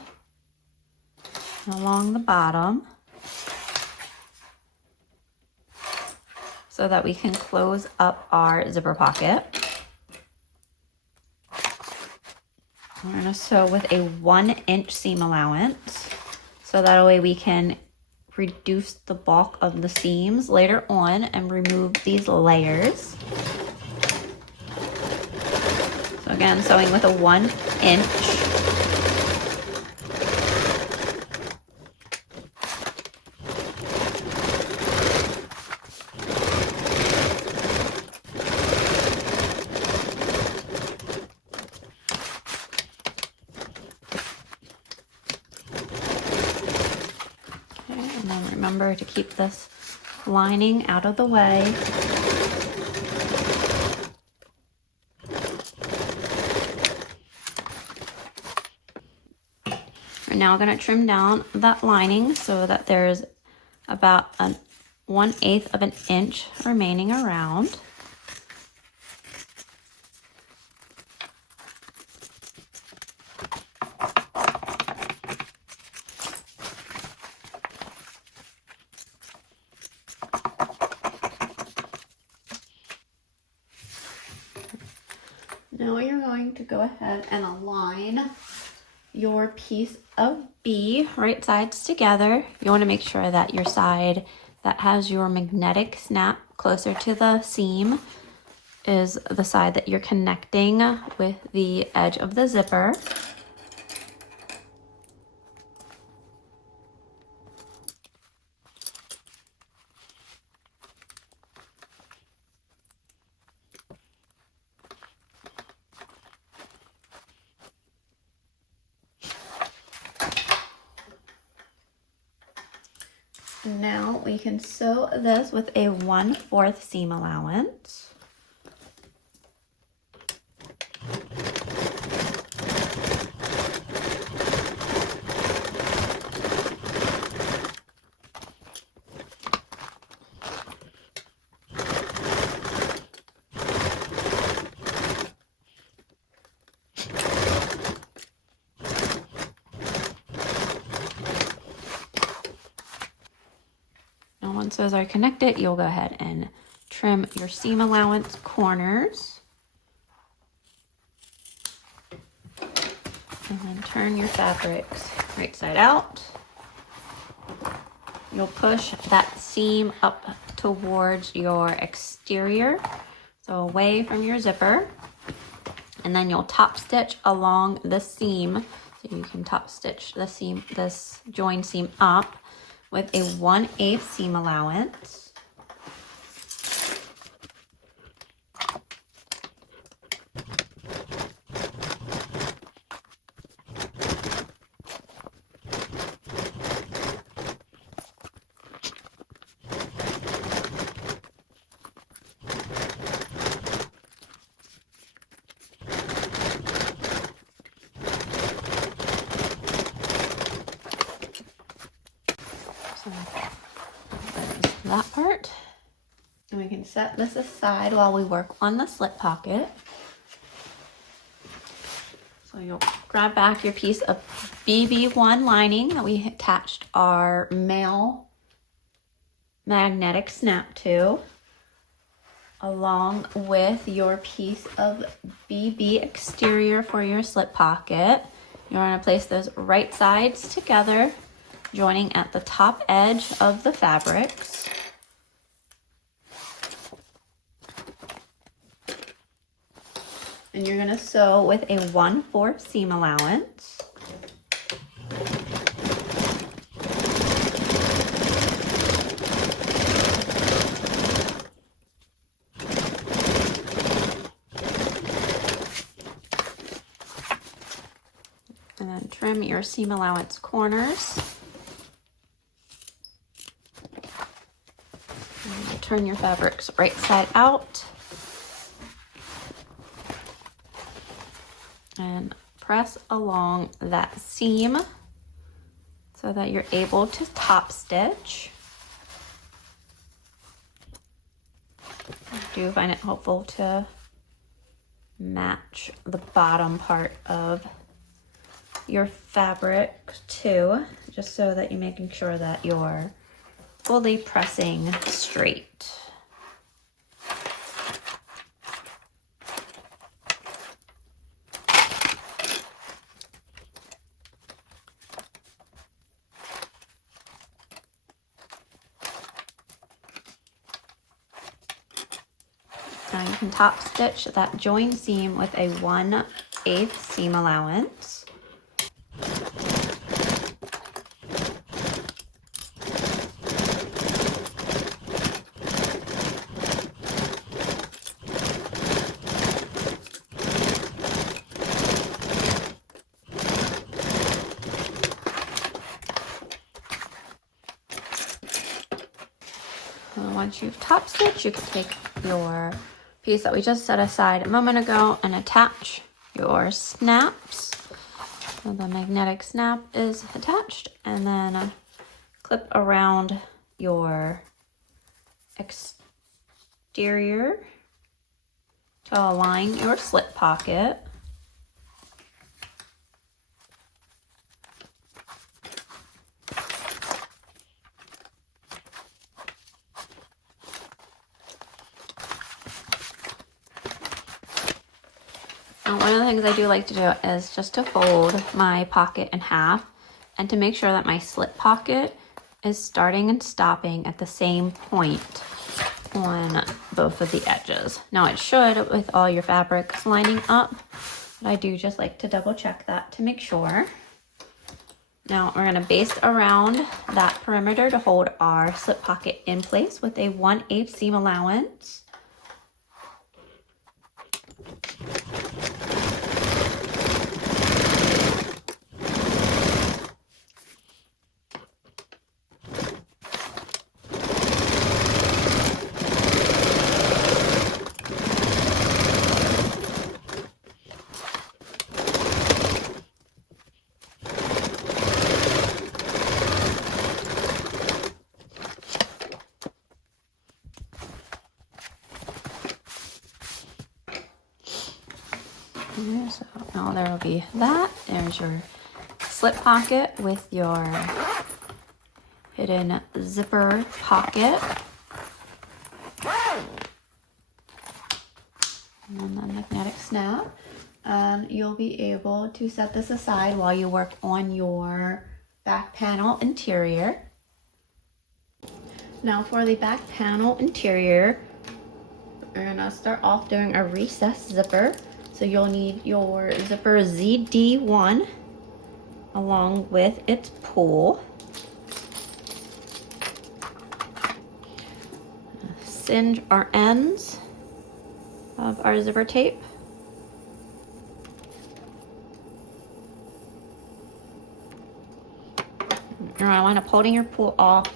and along the bottom so that we can close up our zipper pocket. We're gonna sew with a 1-inch seam allowance so that way we can reduce the bulk of the seams later on and remove these layers. Again, sewing with a 1-inch. Okay, and then remember to keep this lining out of the way. We're now going to trim down that lining so that there's about a 1/8 of an inch remaining around. Now you're going to go ahead and align your piece of B right sides together. You want to make sure that your side that has your magnetic snap closer to the seam is the side that you're connecting with the edge of the zipper. Now we can sew this with a 1/4 seam allowance. Once those are connected, you'll go ahead and trim your seam allowance corners. And then turn your fabrics right side out. You'll push that seam up towards your exterior, so away from your zipper. And then you'll top stitch along the seam. So you can top stitch the seam, this join seam up with a 1/8 seam allowance. that part. And we can set this aside while we work on the slip pocket. So you'll grab back your piece of BB1 lining that we attached our male magnetic snap to, along with your piece of BB exterior for your slip pocket. You're going to place those right sides together, joining at the top edge of the fabrics. And you're going to sew with a 1/4 seam allowance. And then trim your seam allowance corners. And turn your fabrics right side out. And press along that seam so that you're able to top stitch. I do find it helpful to match the bottom part of your fabric too, just so that you're making sure that you're fully pressing straight. Now you can top stitch that join seam with a 1/8 seam allowance. And once you've top stitched, you can take your piece that we just set aside a moment ago and attach your snaps. So the magnetic snap is attached, and then clip around your exterior to align your slip pocket. One of the things I do like to do is just to fold my pocket in half and to make sure that my slip pocket is starting and stopping at the same point on both of the edges. Now it should with all your fabrics lining up, but I do just like to double check that to make sure. Now we're going to baste around that perimeter to hold our slip pocket in place with a 1/8 seam allowance. So now there will be that. There's your slip pocket with your hidden zipper pocket. And then the magnetic snap. And you'll be able to set this aside while you work on your back panel interior. Now for the back panel interior, we're gonna start off doing a recessed zipper. So you'll need your zipper ZD1 along with its pull. Singe our ends of our zipper tape. You're going to wind up holding your pull off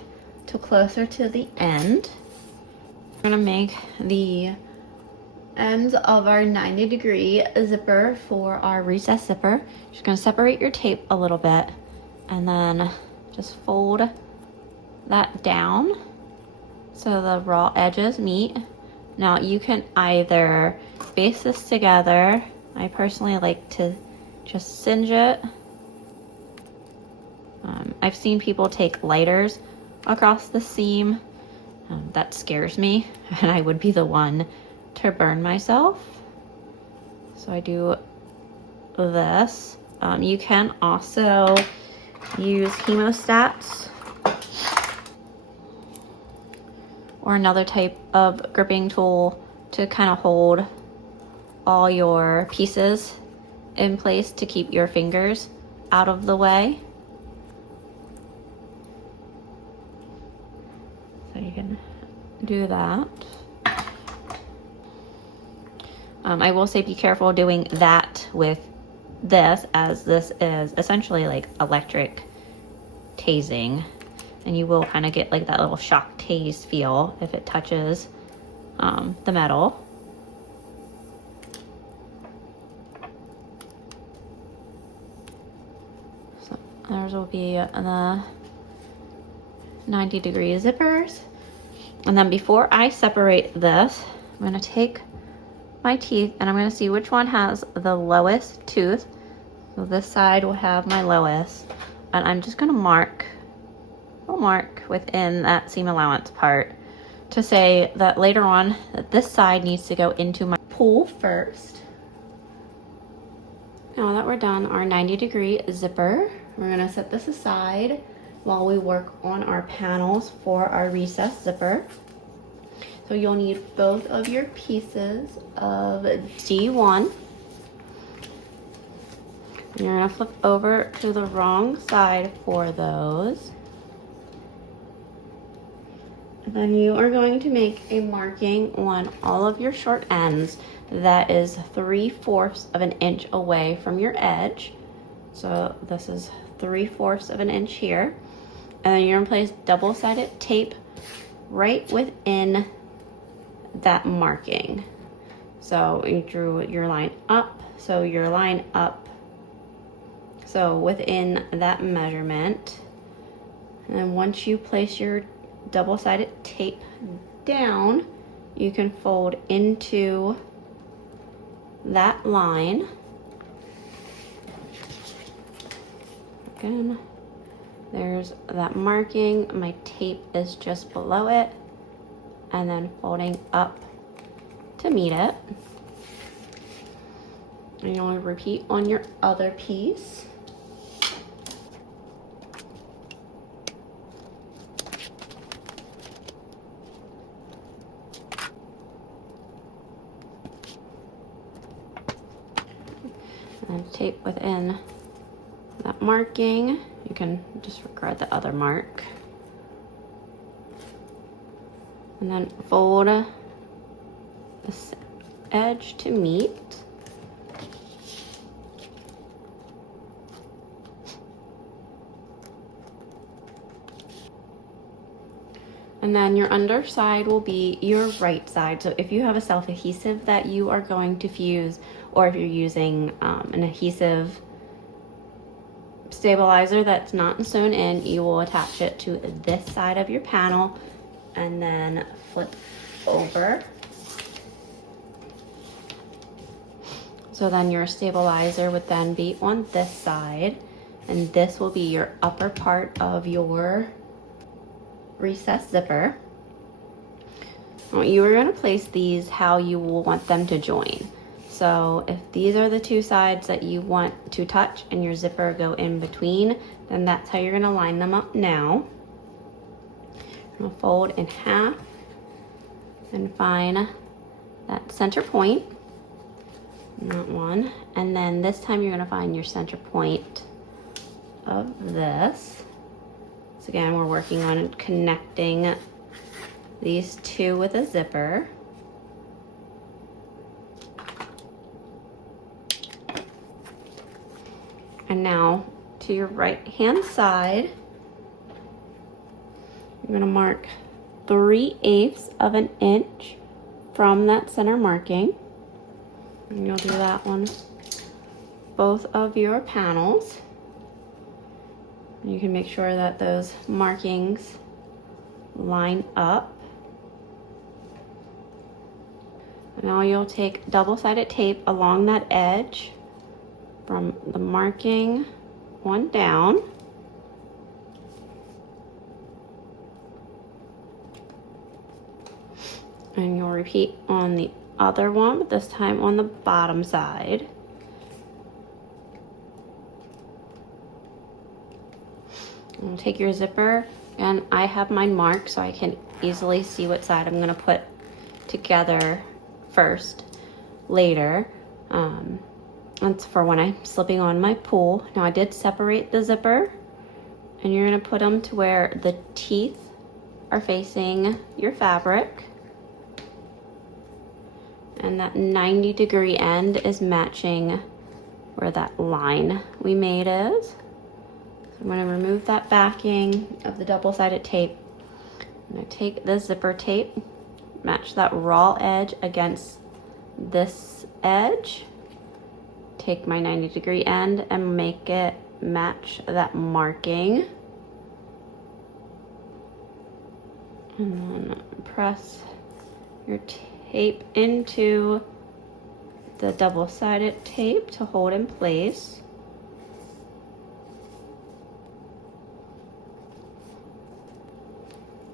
to closer to the end. We're going to make the ends of our 90-degree zipper for our recessed zipper. Just going to separate your tape a little bit and then just fold that down so the raw edges meet. Now you can either baste this together. I personally like to just singe it. I've seen people take lighters across the seam. That scares me, and I would be the one to burn myself. So I do this. You can also use hemostats or another type of gripping tool to kind of hold all your pieces in place to keep your fingers out of the way. So you can do that. I will say be careful doing that with this, as this is essentially like electric tasing, and you will kind of get like that little shock tase feel if it touches the metal. So theirs will be the 90-degree zippers. And then before I separate this, I'm going to take my teeth and I'm going to see which one has the lowest tooth. So this side will have my lowest, and I'm just going to mark within that seam allowance part to say that later on that this side needs to go into my pull first. Now that we're done our 90-degree zipper, we're going to set this aside while we work on our panels for our recessed zipper. So you'll need both of your pieces of D1. You're going to flip over to the wrong side for those. And then you are going to make a marking on all of your short ends that is 3/4 of an inch away from your edge. So this is 3/4 of an inch here. And then you're going to place double-sided tape right within that marking. So you drew your line up, so your line up, so within that measurement. And then once you place your double-sided tape down, you can fold into that line. Again, there's that marking. My tape is just below it, and then folding up to meet it. And you'll repeat on your other piece. And tape within that marking. You can disregard the other mark. And then fold this edge to meet. And then your underside will be your right side. So if you have a self-adhesive that you are going to fuse, or if you're using an adhesive stabilizer that's not sewn in, you will attach it to this side of your panel and then flip over. So then your stabilizer would then be on this side, and this will be your upper part of your recessed zipper. You are going to place these how you will want them to join. So if these are the two sides that you want to touch and your zipper go in between, then that's how you're going to line them up now. You're going to fold in half and find that center point, that one, and then this time you're going to find your center point of this. So again, we're working on connecting these two with a zipper. And now to your right hand side, you're going to mark 3/8 of an inch from that center marking. And you'll do that on both of your panels. You can make sure that those markings line up. Now you'll take double-sided tape along that edge from the marking one down. And you'll repeat on the other one, but this time on the bottom side. And take your zipper, and I have mine marked so I can easily see what side I'm gonna put together first, later. That's for when I'm slipping on my pull. Now I did separate the zipper, and you're gonna put them to where the teeth are facing your fabric. And that 90-degree end is matching where that line we made is. So I'm going to remove that backing of the double-sided tape. I'm going to take the zipper tape, match that raw edge against this edge, take my 90-degree end and make it match that marking. And then press your tape into the double-sided tape to hold in place.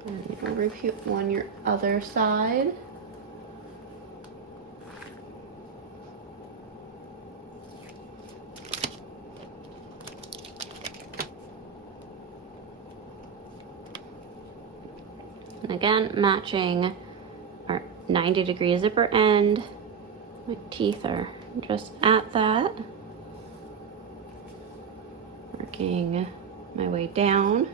And you'll repeat on your other side. And again, matching our 90-degree zipper end. My teeth are just at that. Working my way down.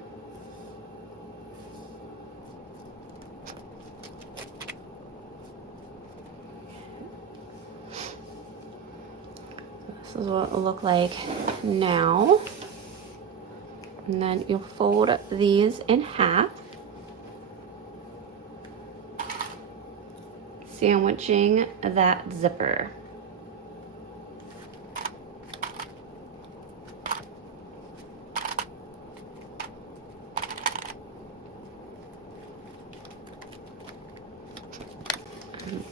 This is what it will look like now. And then you'll fold these in half, sandwiching that zipper.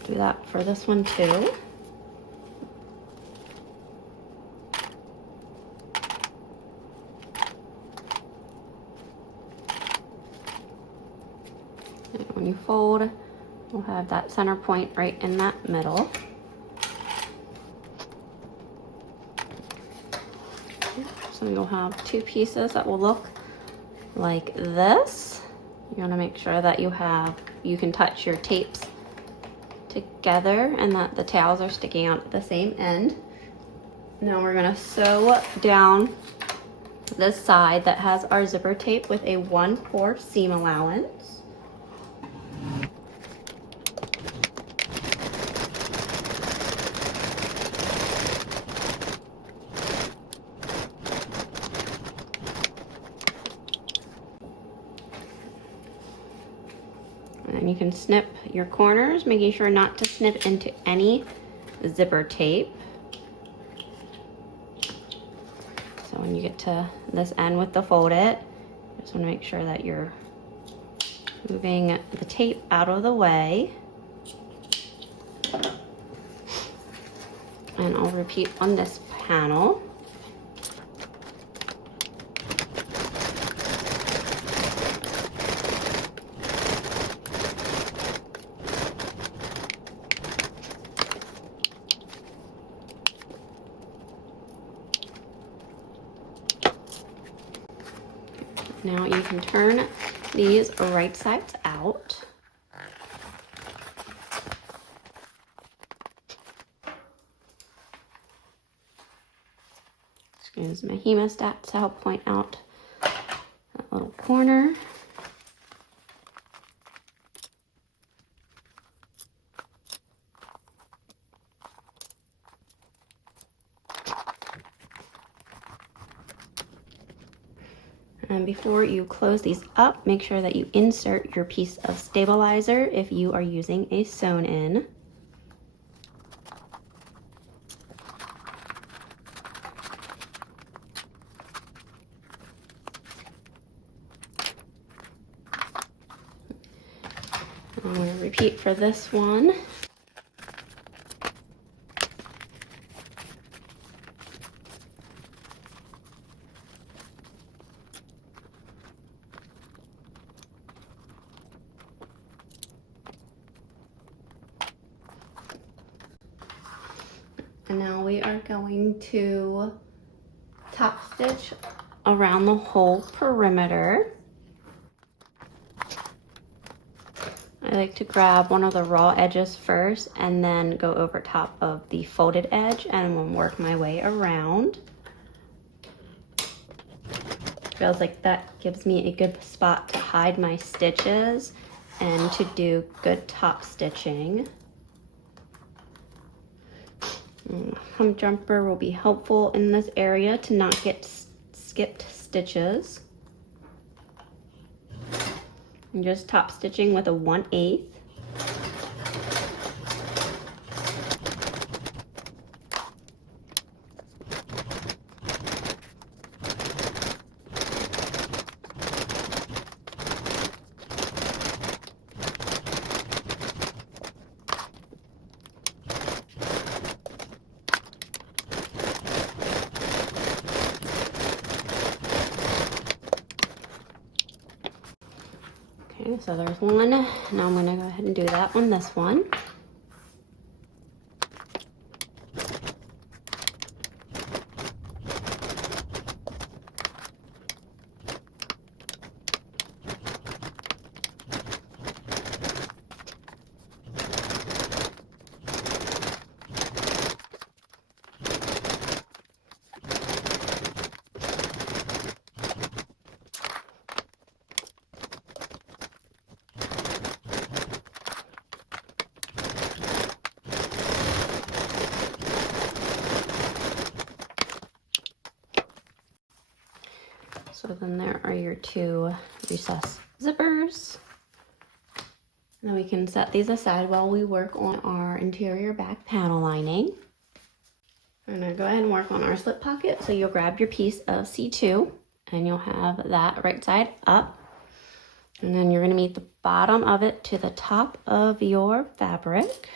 Do that for this one too. And when you fold, we'll have that center point right in that middle. So you'll have two pieces that will look like this. You want to make sure that you can touch your tapes together and that the tails are sticking out at the same end. Now we're going to sew down this side that has our zipper tape with a 1/4 seam allowance. And you can snip your corners, making sure not to snip into any zipper tape. So when you get to this end with the fold it, just want to make sure that you're moving the tape out of the way. And I'll repeat on this panel. Now you can turn these right sides out. Just use my hemostat to help point out that little corner. And before you close these up, make sure that you insert your piece of stabilizer if you are using a sewn-in. I'm going to repeat for this one. Now we are going to top stitch around the whole perimeter. I like to grab one of the raw edges first and then go over top of the folded edge and work my way around. Feels like that gives me a good spot to hide my stitches and to do good top stitching. Hump jumper will be helpful in this area to not get skipped stitches. I'm just top stitching with a 1/8. Okay, so there's one. Now I'm going to go ahead and do that one, this one. So then there are your two recess zippers. Now we can set these aside while we work on our interior back panel lining. I'm gonna go ahead and work on our slip pocket. So you'll grab your piece of C2 and you'll have that right side up. And then you're gonna meet the bottom of it to the top of your fabric.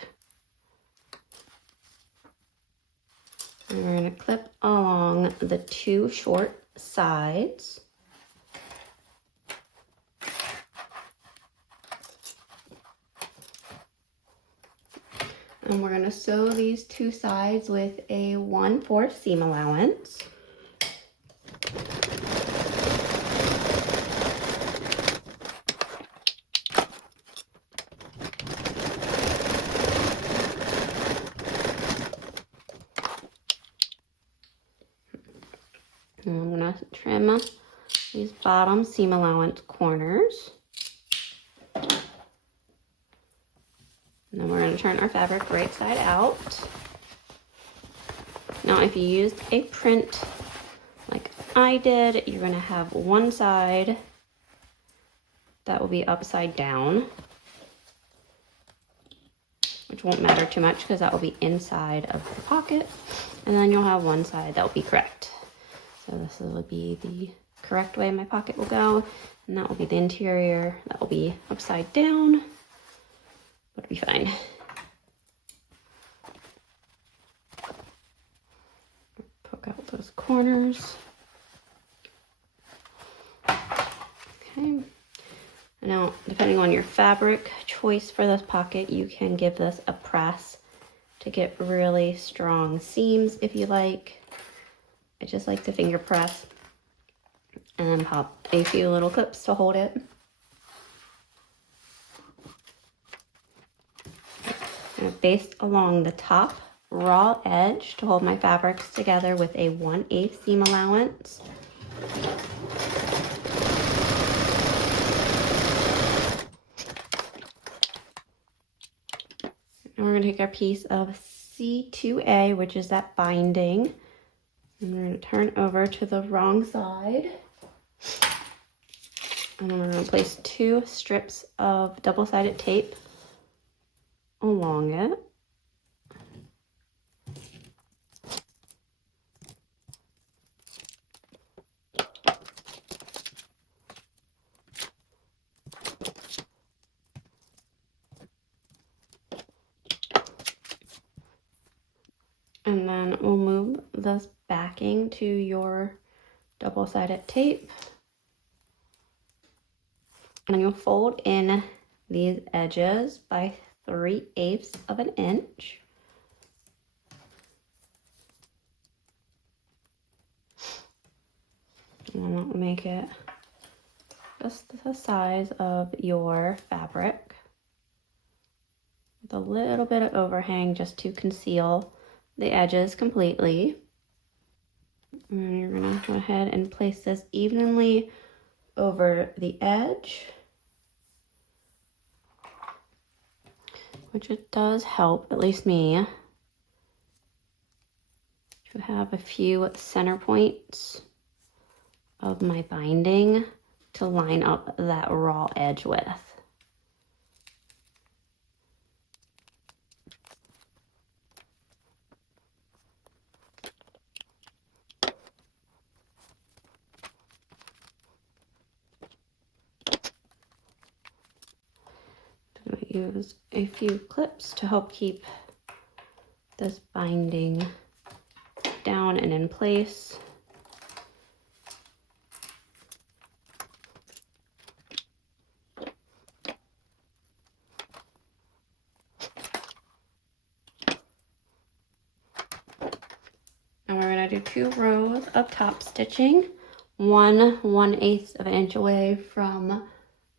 And we're gonna clip along the two short sides. And we're gonna sew these two sides with a 1/4 seam allowance. And I'm gonna trim these bottom seam allowance corners. And then we're going to turn our fabric right side out. Now if you used a print like I did, you're going to have one side that will be upside down, which won't matter too much because that will be inside of the pocket. And then you'll have one side that will be correct. So this will be the correct way my pocket will go. And that will be the interior. That will be upside down. It'll be fine. Poke out those corners. Okay. Now, depending on your fabric choice for this pocket, you can give this a press to get really strong seams if you like. I just like to finger press and then pop a few little clips to hold it. I've based along the top raw edge to hold my fabrics together with a 1/8 seam allowance. And we're going to take our piece of C2A, which is that binding, and we're going to turn over to the wrong side. And then we're going to place 2 strips of double-sided tape along it. And then we'll move this backing to your double-sided tape. And then you'll fold in these edges by 3/8 of an inch. And that will make it just the size of your fabric, with a little bit of overhang just to conceal the edges completely. And you're gonna go ahead and place this evenly over the edge, which it does help, at least me, to have a few center points of my binding to line up that raw edge with. I'm going to use a few clips to help keep this binding down and in place. And we're going to do 2 rows of top stitching, 1/8 of an inch away from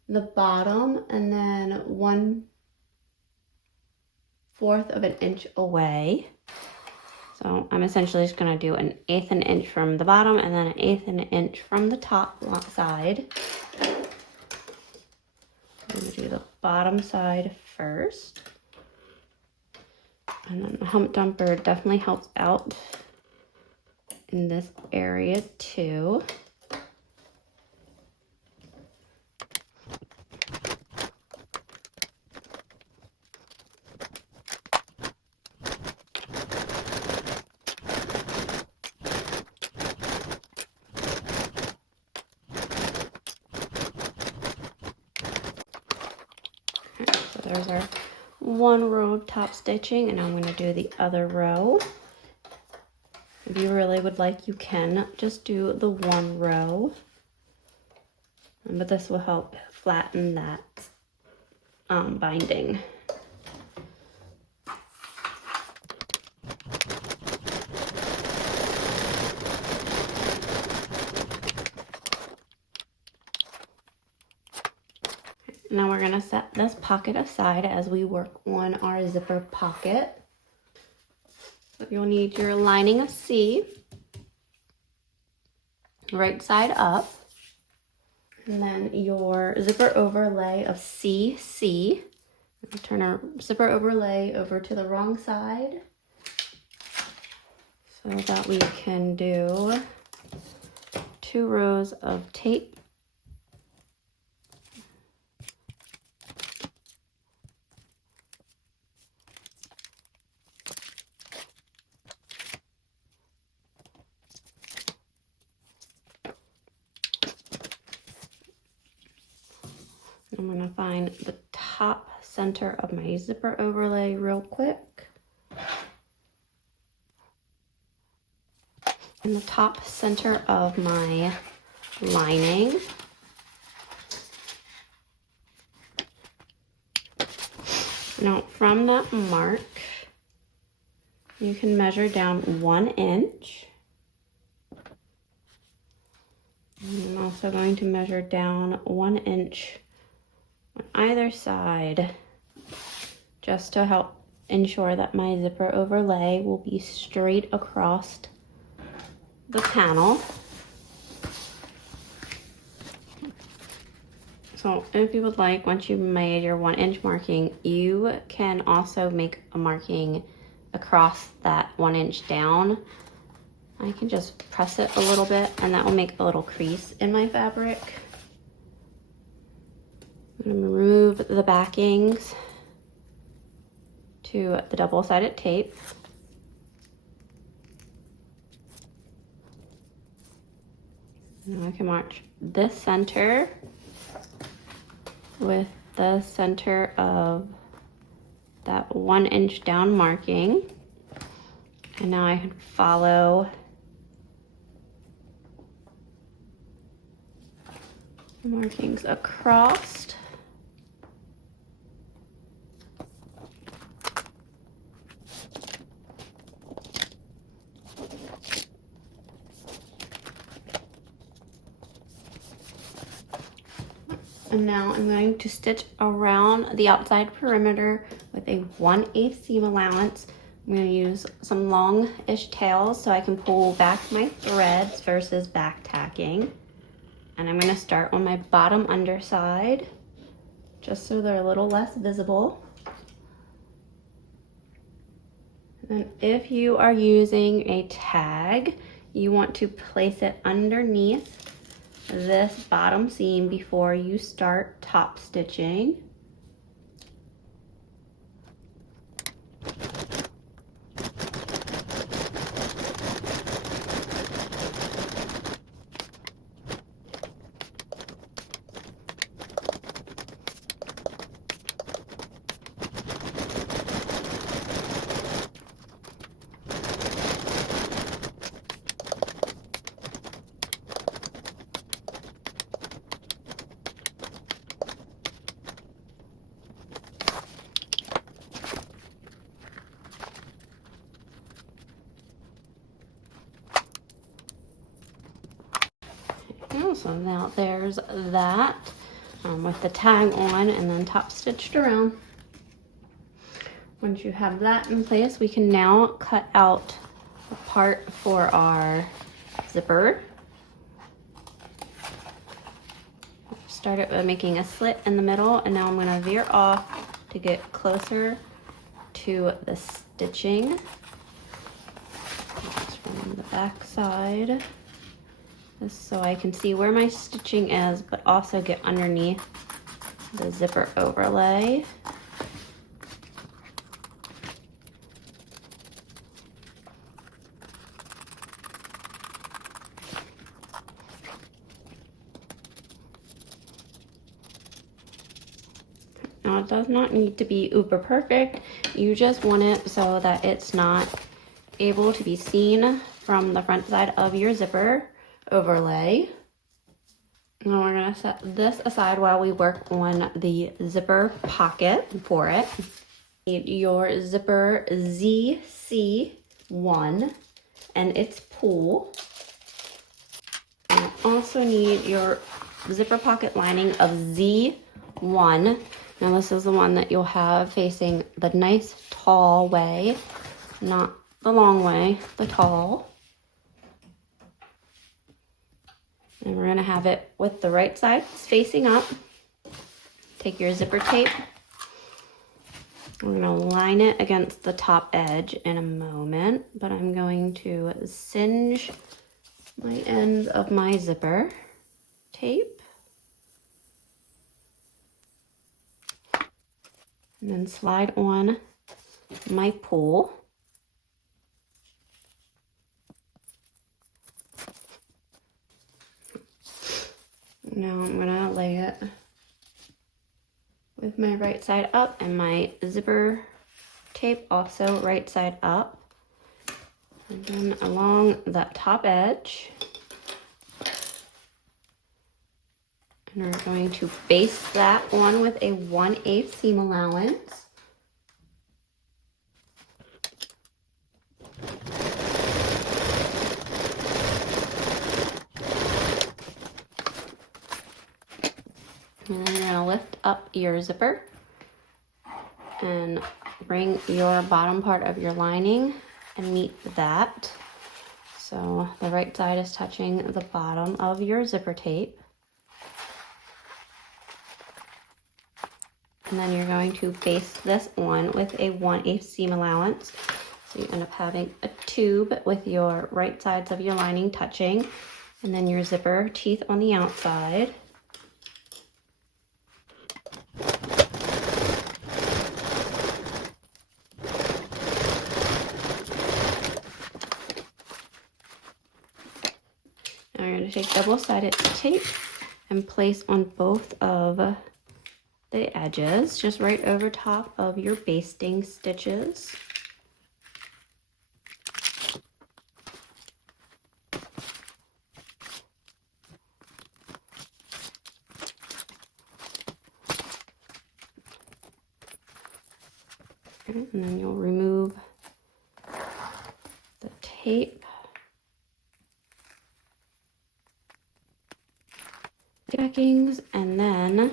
the bottom, and then 1/4 of an inch away. So I'm essentially just going to do 1/8 of an inch from the bottom and then 1/8 of an inch from the top side. I'm going to do the bottom side first. And then the hump dumper definitely helps out in this area too. So there's our 1 row of top stitching, and I'm going to do the other row. If you really would like, you can just do the 1 row, but this will help flatten that binding. Now we're going to set this pocket aside as we work on our zipper pocket. So you'll need your lining of C, right side up, and then your zipper overlay of CC. Turn our zipper overlay over to the wrong side so that we can do 2 rows of tape. I'm going to find the top center of my zipper overlay real quick. In the top center of my lining. Now from that mark, you can measure down 1 inch. And I'm also going to measure down 1 inch on either side, just to help ensure that my zipper overlay will be straight across the panel. So if you would like, once you've made your 1 inch marking, you can also make a marking across that 1 inch down. I can just press it a little bit and that will make a little crease in my fabric. I'm going to remove the backings to the double-sided tape. Now I can mark this center with the center of that 1 inch down marking. And now I can follow the markings across. And now I'm going to stitch around the outside perimeter with a 1/8 seam allowance. I'm going to use some long-ish tails so I can pull back my threads versus back tacking. And I'm going to start on my bottom underside, just so they're a little less visible. And if you are using a tag, you want to place it underneath this bottom seam before you start top stitching. So now there's that with the tag on and then top stitched around. Once you have that in place, we can now cut out the part for our zipper. Started by making a slit in the middle, and now I'm going to veer off to get closer to the stitching. Just from the back side, just so I can see where my stitching is, but also get underneath the zipper overlay. Now it does not need to be uber perfect. You just want it so that it's not able to be seen from the front side of your zipper overlay. Now we're going to set this aside while we work on the zipper pocket for it. Need your zipper ZC1 and its pull. You also need your zipper pocket lining of Z1. Now this is the one that you'll have facing the nice tall way, not the long way, the tall. And we're gonna have it with the right side facing up. Take your zipper tape. We're gonna line it against the top edge in a moment, but I'm going to singe my ends of my zipper tape. And then slide on my pull. Now I'm gonna lay it with my right side up and my zipper tape also right side up. And then along that top edge. And we're going to base that on with a 1/8 seam allowance. And then you're going to lift up your zipper and bring your bottom part of your lining and meet that. So the right side is touching the bottom of your zipper tape. And then you're going to base this on with a 1/8 seam allowance. So you end up having a tube with your right sides of your lining touching, and then your zipper teeth on the outside. Now you're going to take double-sided tape and place on both of the edges, just right over top of your basting stitches. And then you'll remove the tape. backings, and then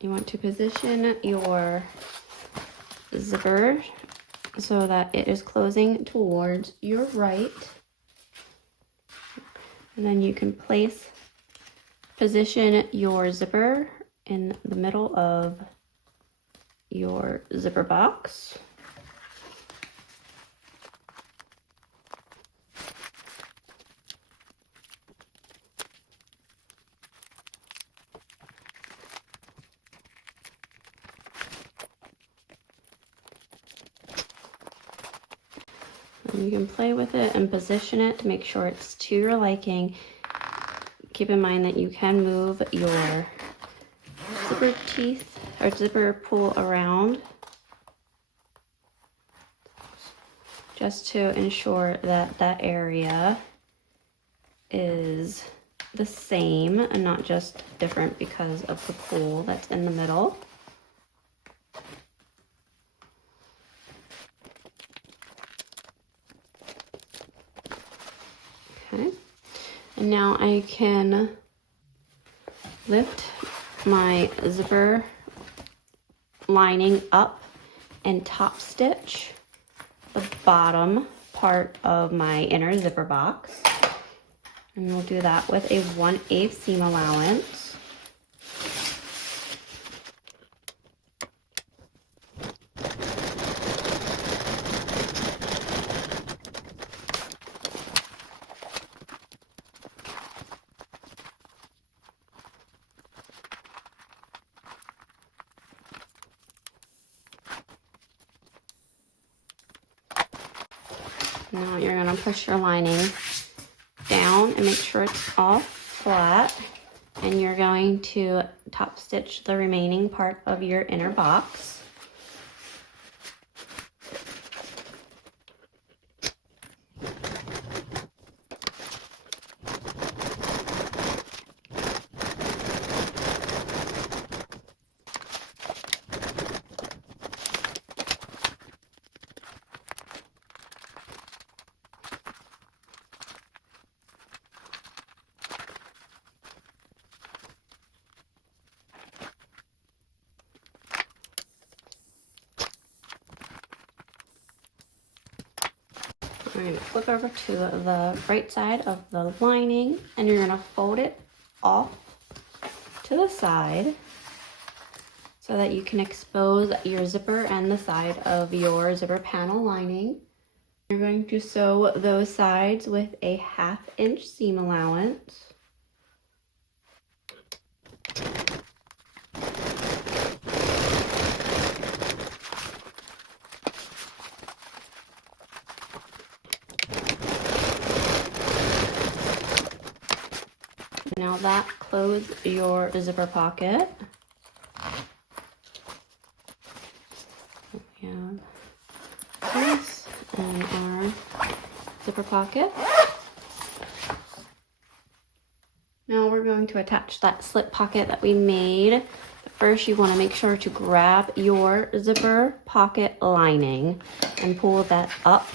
you want to position your zipper so that it is closing towards your right. And then you can position your zipper in the middle of your zipper box. And you can play with it and position it to make sure it's to your liking. Keep in mind that you can move your zipper teeth or zipper pull around just to ensure that that area is the same and not just different because of the pull that's in the middle. Okay, and now I can lift my zipper lining up and top stitch the bottom part of my inner zipper box. And we'll do that with a 1/8 seam allowance. Now you're going to push your lining down and make sure it's all flat, and you're going to top stitch the remaining part of your inner box. We're going to flip over to the right side of the lining, and you're going to fold it off to the side so that you can expose your zipper and the side of your zipper panel lining. You're going to sew those sides with a 1/2 inch seam allowance. Now that close your zipper pocket. We have this and our zipper pocket. Now we're going to attach that slip pocket that we made. But first, you want to make sure to grab your zipper pocket lining and pull that up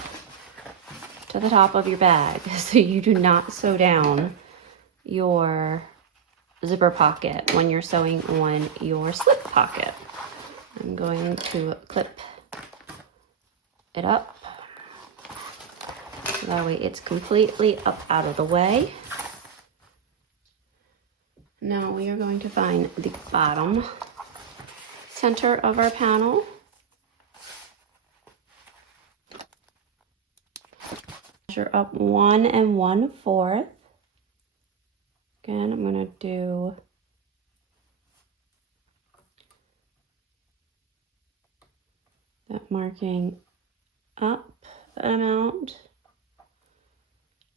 to the top of your bag so you do not sew down your zipper pocket when you're sewing on your slip pocket. I'm going to clip it up so that way it's completely up out of the way. Now we are going to find the bottom center of our panel. Measure up 1 1/4. Again, I'm going to do that marking up an amount,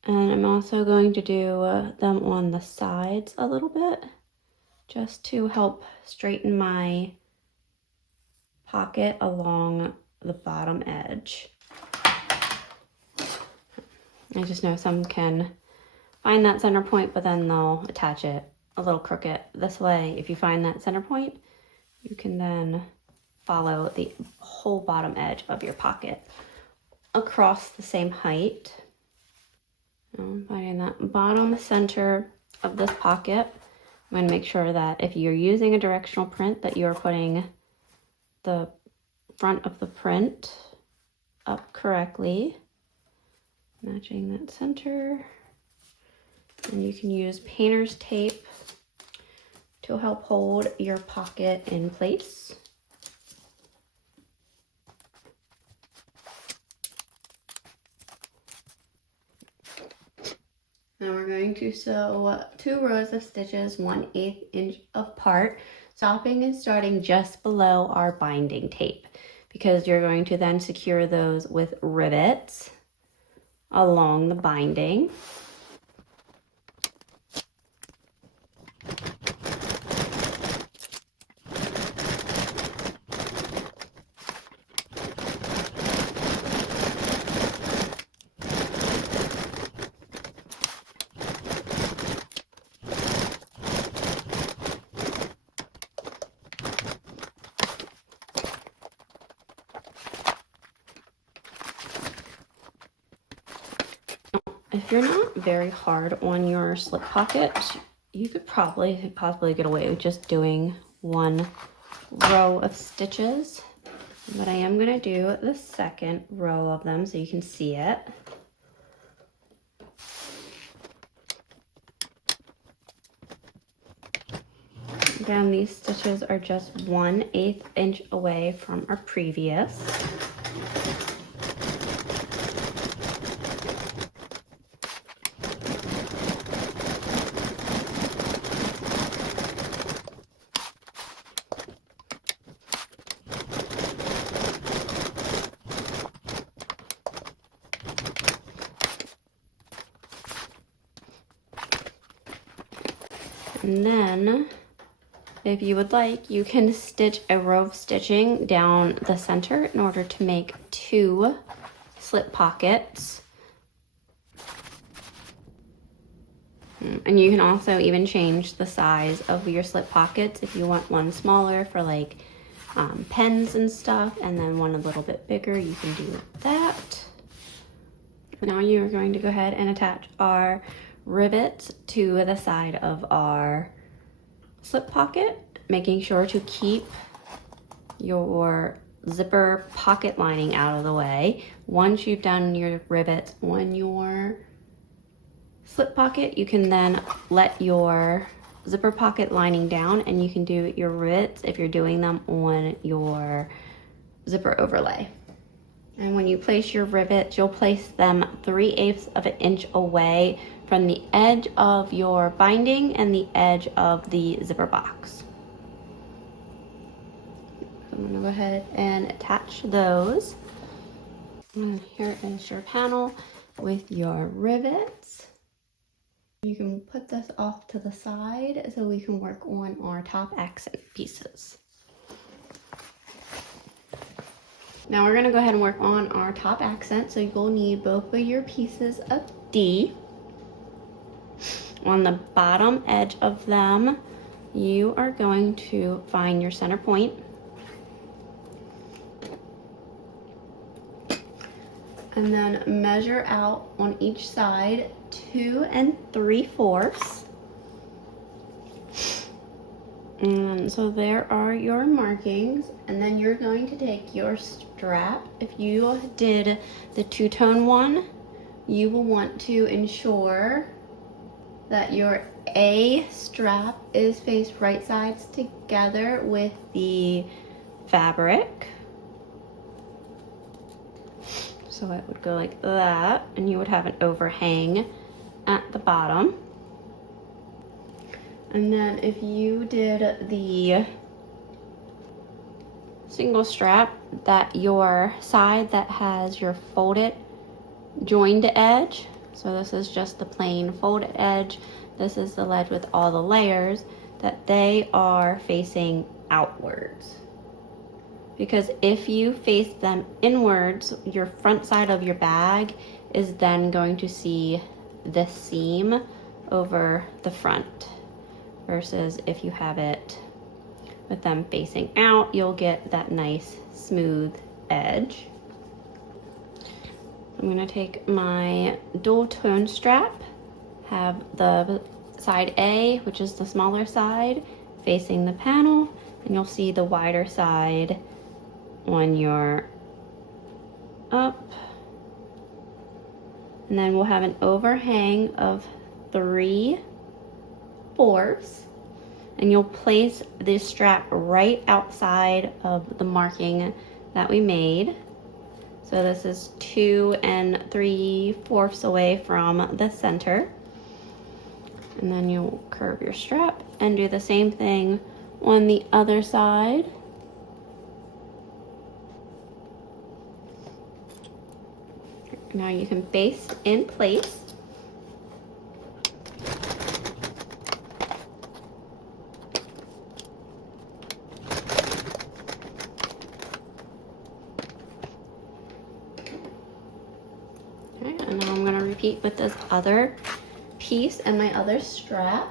and I'm also going to do them on the sides a little bit just to help straighten my pocket along the bottom edge. I just know some can find that center point, but then they'll attach it a little crooked. This way, if you find that center point, you can then follow the whole bottom edge of your pocket across the same height. Finding that bottom center of this pocket, I'm going to make sure that if you're using a directional print that you're putting the front of the print up correctly, matching that center. And you can use painter's tape to help hold your pocket in place. Now we're going to sew 2 rows of stitches 1/8 inch apart, stopping and starting just below our binding tape, because you're going to then secure those with rivets along the binding. If you're not very hard on your slip pocket, you could possibly get away with just doing 1 row of stitches, but I am going to do the second row of them so you can see it. Again, these stitches are just 1/8 inch away from our previous. And then, if you would like, you can stitch a row of stitching down the center in order to make 2 slip pockets. And you can also even change the size of your slip pockets if you want one smaller for like pens and stuff, and then one a little bit bigger, you can do that. Now you're going to go ahead and attach our rivets to the side of our slip pocket, making sure to keep your zipper pocket lining out of the way. Once you've done your rivets on your slip pocket, you can then let your zipper pocket lining down, and you can do your rivets if you're doing them on your zipper overlay. And when you place your rivets, you'll place them 3/8 of an inch away from the edge of your binding and the edge of the zipper box. So I'm gonna go ahead and attach those. And here is your panel with your rivets. You can put this off to the side so we can work on our top accent pieces. Now we're gonna go ahead and work on our top accent. So you'll need both of your pieces of D. On the bottom edge of them, you are going to find your center point. And then measure out on each side 2 3/4. And so there are your markings, and then you're going to take your strap. If you did the 2-tone one, you will want to ensure that your A strap is faced right sides together with the fabric. So it would go like that, and you would have an overhang at the bottom. And then if you did the single strap, that your side that has your folded joined edge, so this is just the plain folded edge, this is the ledge with all the layers, that they are facing outwards. Because if you face them inwards, your front side of your bag is then going to see this seam over the front. Versus if you have it with them facing out, you'll get that nice smooth edge. I'm gonna take my dual tone strap, have the side A, which is the smaller side, facing the panel, and you'll see the wider side when you're up. And then we'll have an overhang of 3/4, and you'll place this strap right outside of the marking that we made. So this is 2 3/4 away from the center. And then you'll curve your strap and do the same thing on the other side. Now you can baste in place. Okay, and now I'm going to repeat with this other piece and my other strap.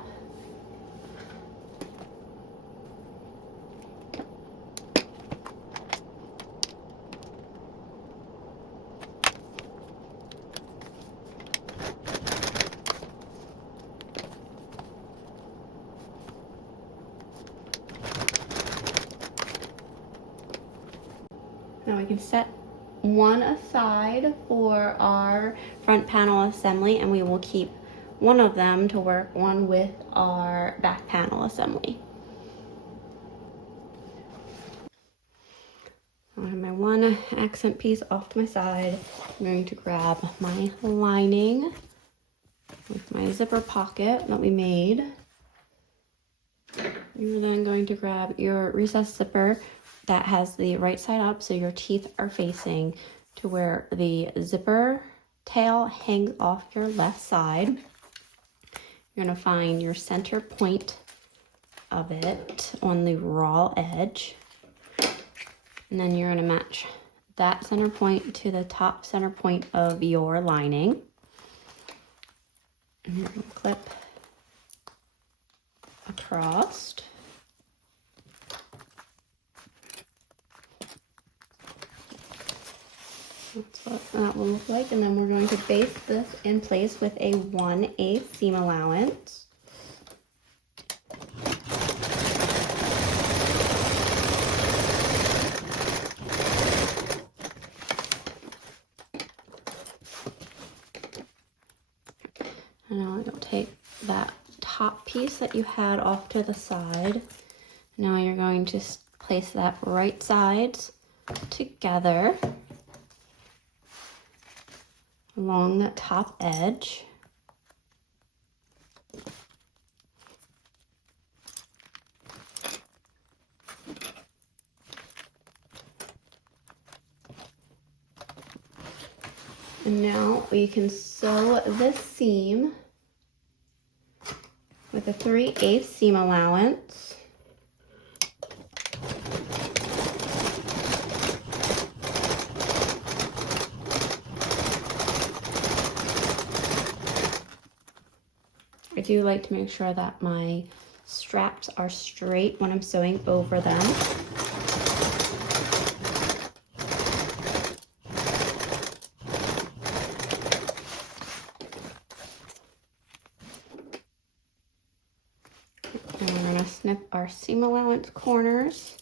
Now we can set one aside for our front panel assembly, and we will keep one of them to work on with our back panel assembly. I have my one accent piece off to my side. I'm going to grab my lining with my zipper pocket that we made. You're then going to grab your recessed zipper that has the right side up, so your teeth are facing to where the zipper tail hangs off your left side. You're going to find your center point of it on the raw edge, and then you're going to match that center point to the top center point of your lining, and you're going to clip across. That's what that will look like, and then we're going to baste this in place with a 1/8 seam allowance. And now you'll take that top piece that you had off to the side. Now you're going to place that right sides together along the top edge. And now we can sew this seam with a 3/8 seam allowance. I do like to make sure that my straps are straight when I'm sewing over them. And we're going to snip our seam allowance corners.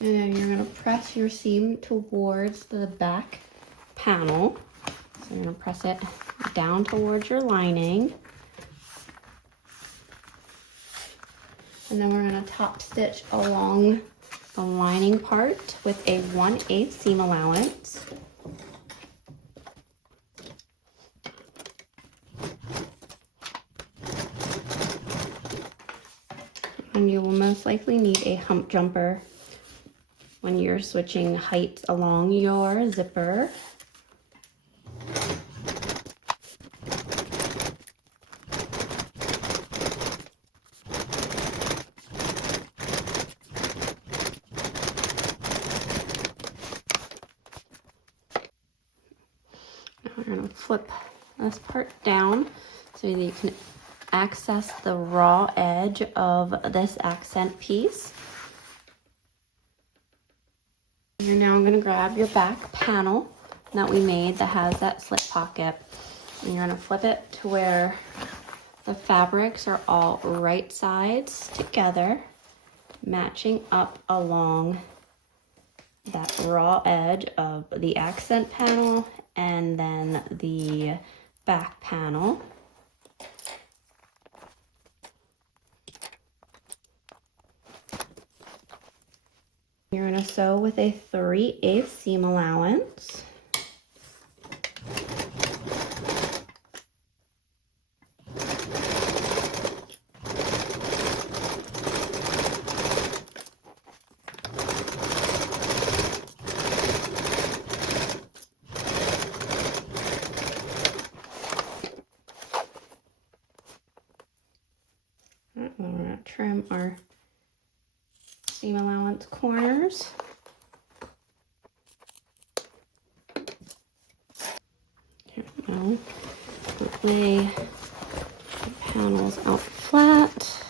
And then you're going to press your seam towards the back panel. So you're going to press it down towards your lining. And then we're going to top stitch along the lining part with a 1/8 seam allowance. And you will most likely need a hump jumper when you're switching heights along your zipper. We're going to flip this part down so that you can access the raw edge of this accent piece. You're now going to grab your back panel that we made that has that slip pocket. And you're gonna flip it to where the fabrics are all right sides together, matching up along that raw edge of the accent panel and then the back panel. You're going to sew with a 3/8 seam allowance. We're going to trim our seam allowance corners. Now lay the panels out flat.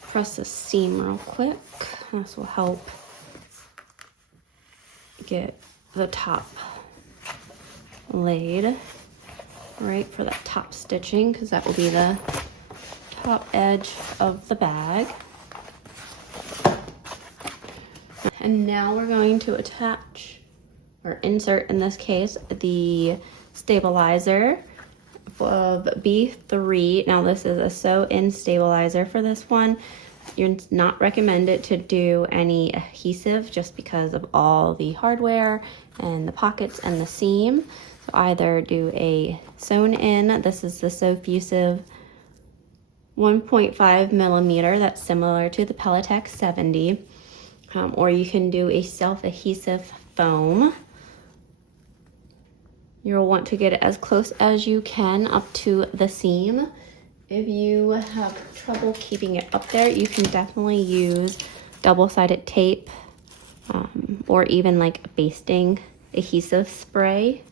Press the seam real quick. This will help get the top laid right for that top stitching, because that will be the top edge of the bag. And now we're going to attach, or insert in this case, the stabilizer of B3. Now this is a sew-in stabilizer for this one. You're not recommended to do any adhesive just because of all the hardware and the pockets and the seam. So either do a sewn in, this is the Sewfisticated 1.5 millimeter, that's similar to the Pelletex 70, or you can do a self-adhesive foam. You'll want to get it as close as you can up to the seam. If you have trouble keeping it up there, you can definitely use double-sided tape or even like basting adhesive spray.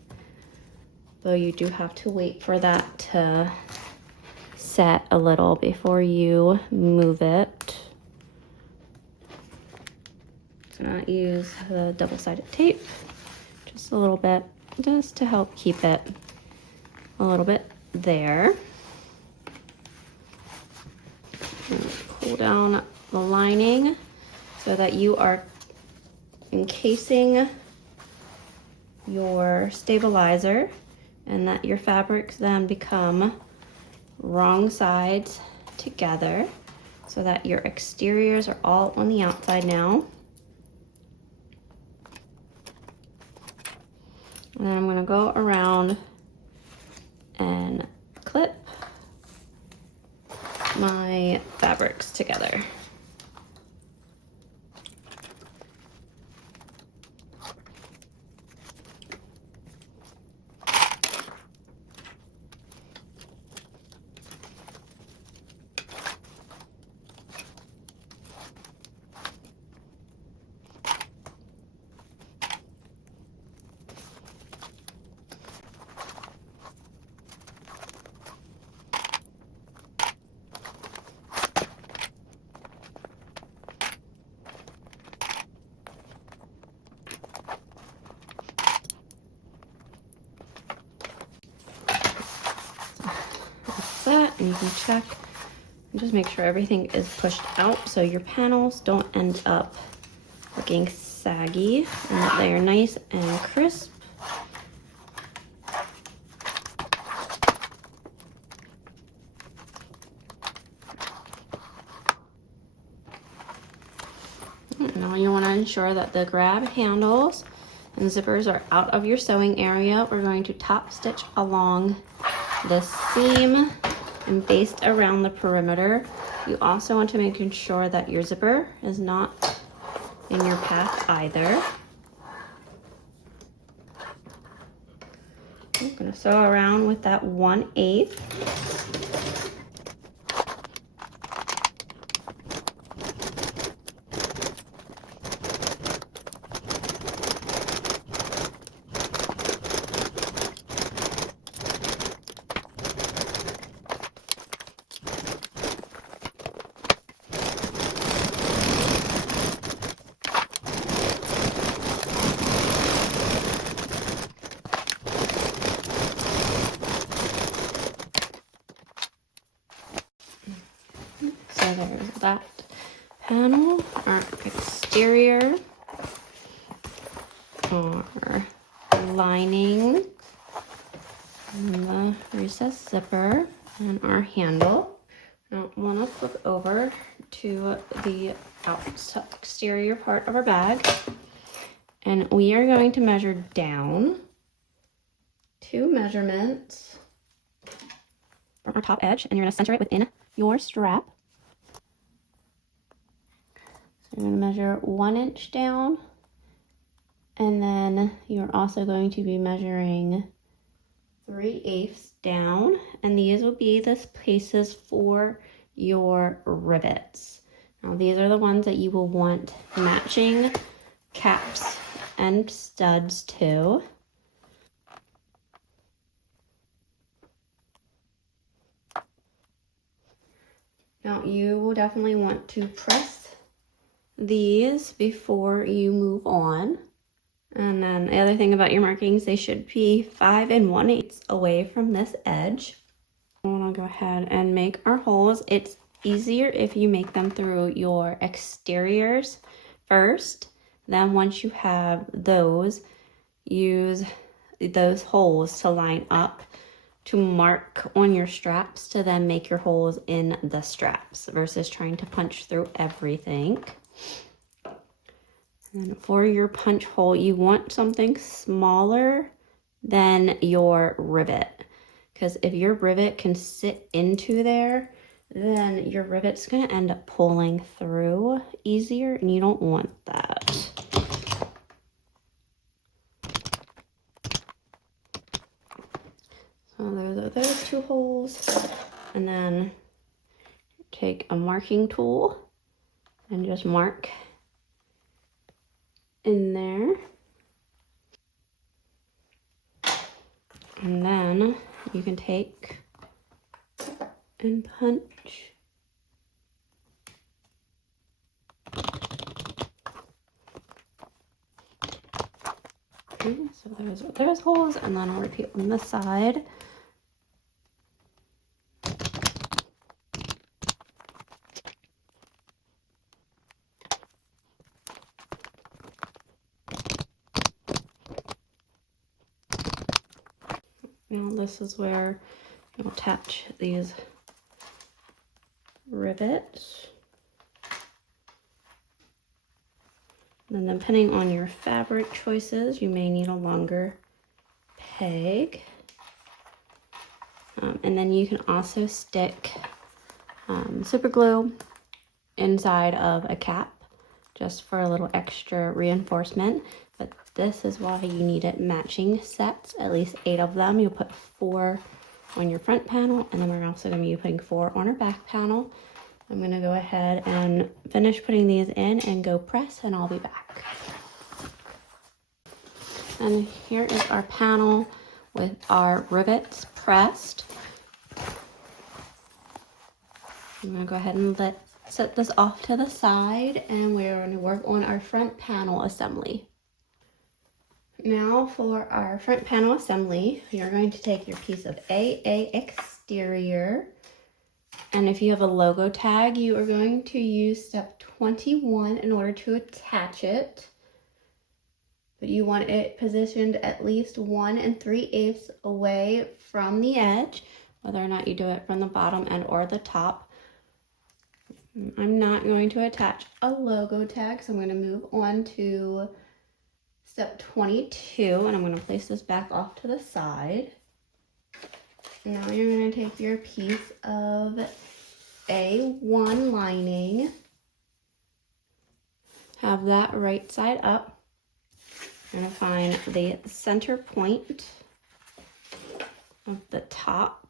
Though you do have to wait for that to set a little before you move it. So not use the double-sided tape, just a little bit, just to help keep it a little bit there. Pull down the lining so that you are encasing your stabilizer and that your fabrics then become wrong sides together so that your exteriors are all on the outside now. And then I'm going to go around and clip my fabrics together. That, and you can check and just make sure everything is pushed out so your panels don't end up looking saggy and that they are nice and crisp. Now you want to ensure that the grab handles and zippers are out of your sewing area. We're going to top stitch along the seam and baste around the perimeter. You also want to make sure that your zipper is not in your path either. I'm going to sew around with that 1/8. there's that panel, our exterior, our lining, and the recessed zipper, and our handle. Now, I want to flip over to the exterior part of our bag, and we are going to measure down 2 measurements from our top edge, and you're going to center it within your strap. So you're going to measure 1 inch down, and then you're also going to be measuring 3/8 down, and these will be the places for your rivets. Now these are the ones that you will want matching caps and studs to. Now you will definitely want to press these before you move on. And then the other thing about your markings, they should be 5 1/8 away from this edge. I want to go ahead and make our holes. It's easier if you make them through your exteriors first. Then once you have those, use those holes to line up to mark on your straps to then make your holes in the straps versus trying to punch through everything. And for your punch hole, you want something smaller than your rivet, because if your rivet can sit into there, then your rivet's going to end up pulling through easier, and you don't want that. So those are those 2 holes, and then take a marking tool and just mark in there. And then you can take and punch so there's those holes, and then I'll repeat on this side. Now this is where you'll attach these rivets. And then depending on your fabric choices, you may need a longer peg. And then you can also stick super glue inside of a cap just for a little extra reinforcement. But this is why you need it matching sets, at least 8 of them. You'll put 4 on your front panel, and then we're also going to be putting 4 on our back panel. I'm going to go ahead and finish putting these in and go press, and I'll be back. And here is our panel with our rivets pressed. I'm going to go ahead and set this off to the side, and we're going to work on our front panel assembly. Now for our front panel assembly, you're going to take your piece of AA exterior, and if you have a logo tag, you are going to use step 21 in order to attach it. But you want it positioned at least 1 3/8 away from the edge, whether or not you do it from the bottom and or the top. I'm not going to attach a logo tag, so I'm going to move on to step 22, and I'm going to place this back off to the side. Now you're going to take your piece of A1 lining, have that right side up. You're going to find the center point of the top,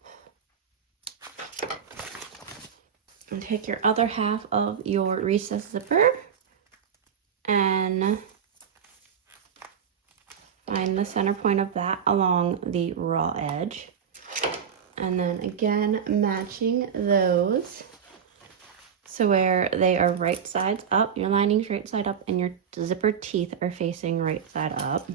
and take your other half of your recessed zipper and find the center point of that along the raw edge. And then again, matching those so where they are right sides up, your lining's right side up, and your zipper teeth are facing right side up.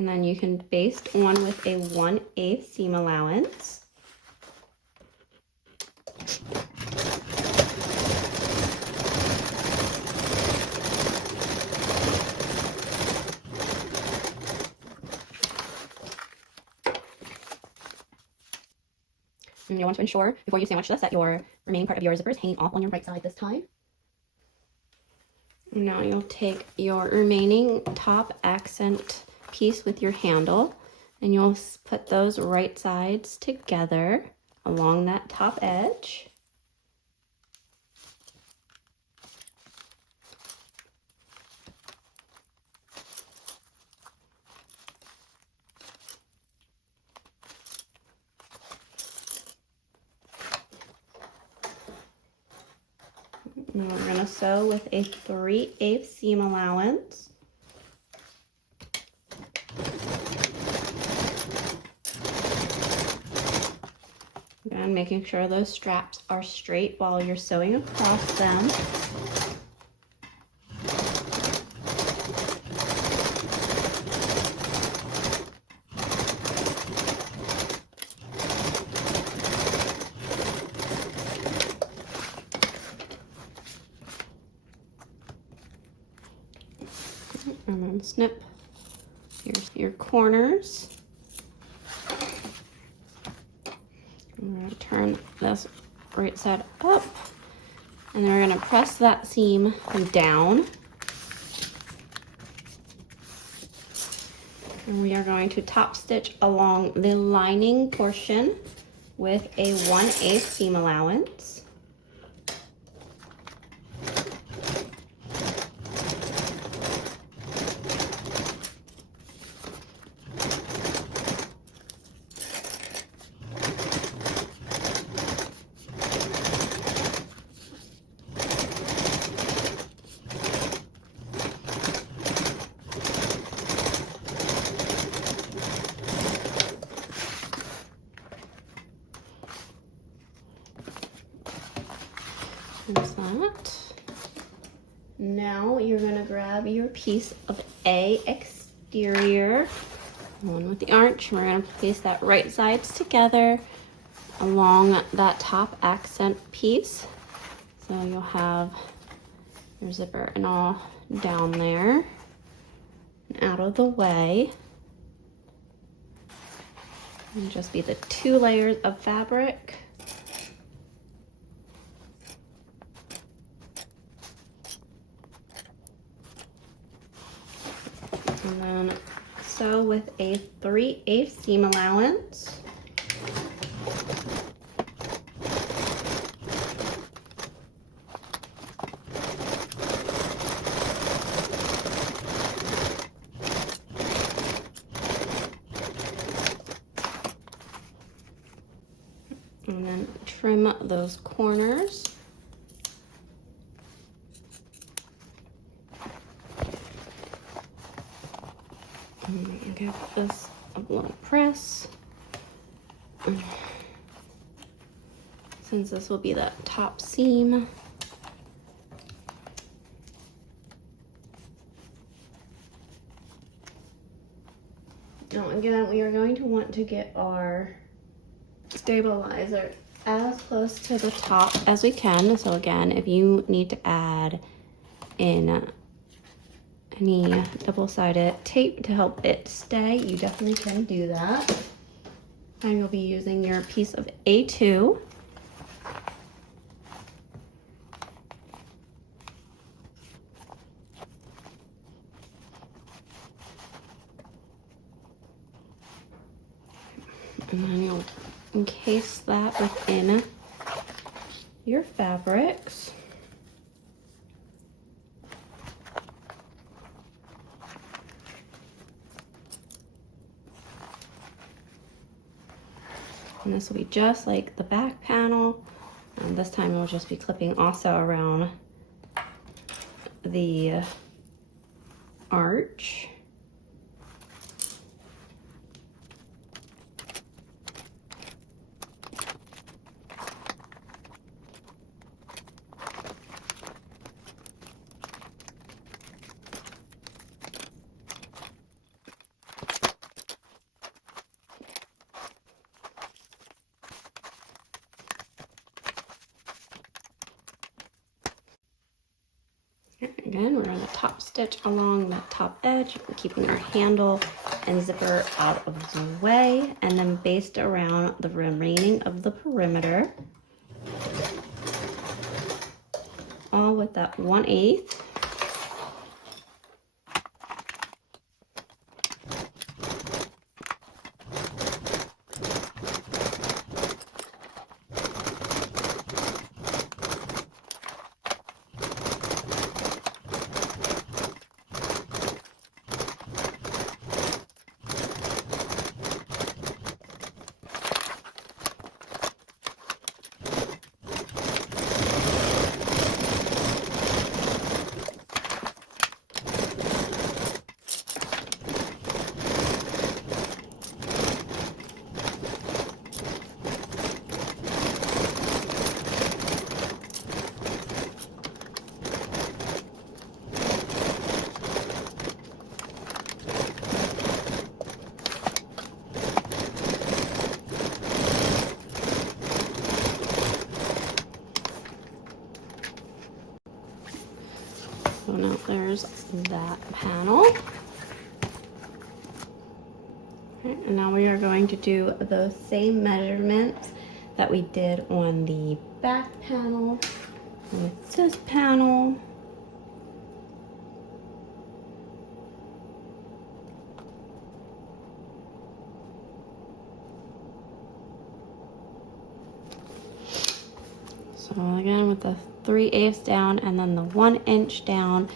And then you can baste on with a 1/8 seam allowance. And you want to ensure before you sandwich this that your remaining part of your zipper is hanging off on your right side this time. Now you'll take your remaining top accent piece with your handle and you'll put those right sides together along that top edge. And we're going to sew with a 3/8 seam allowance. Again, making sure those straps are straight while you're sewing across them. And then snip. Here's your corners. I'm going to turn this right side up, and then we're going to press that seam down. And we are going to top stitch along the lining portion with a 1/8 seam allowance. There's that. Now you're going to grab your piece of A exterior, one with the arch. We're going to place that right sides together along that top accent piece. So you'll have your zipper and all down there and out of the way. And just be the 2 layers of fabric. And then sew with a 3/8 seam allowance. And then trim those corners. And give this a little press. Since this will be the top seam. Now again, we are going to want to get our stabilizer as close to the top as we can. So again, if you need to add in any double-sided tape to help it stay, you definitely can do that. And you'll be using your piece of A2. And then you'll encase that within your fabrics. And this will be just like the back panel. And this time we'll just be clipping also around the arch. Again, we're going to top stitch along the top edge, keeping our handle and zipper out of the way, and then baste around the remaining of the perimeter, all with that 1/8. So now there's that panel. Okay, and now we are going to do the same measurements that we did on the back panel with this panel. So again, with the 3/8 down and then the 1 inch down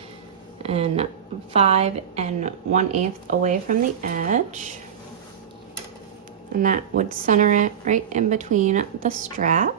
and 5 1/8 away from the edge. And that would center it right in between the strap.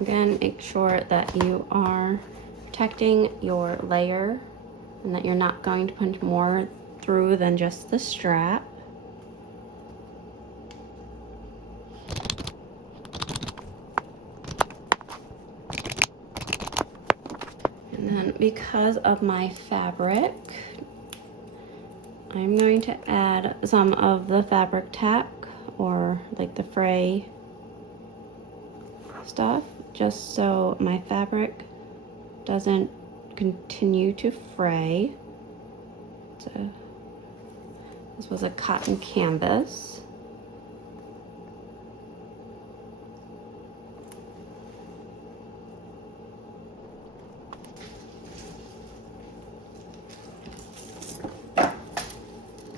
Again, make sure that you are protecting your layer and that you're not going to punch more through than just the strap. And then because of my fabric, I'm going to add some of the fabric tack or like the fray stuff, just so my fabric doesn't continue to fray. This was a cotton canvas.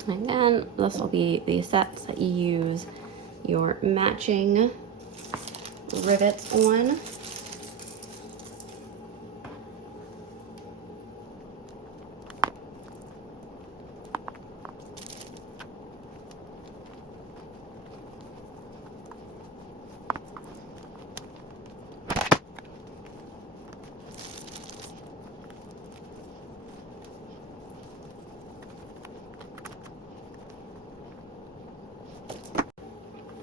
And then this will be the sets that you use your matching rivets on.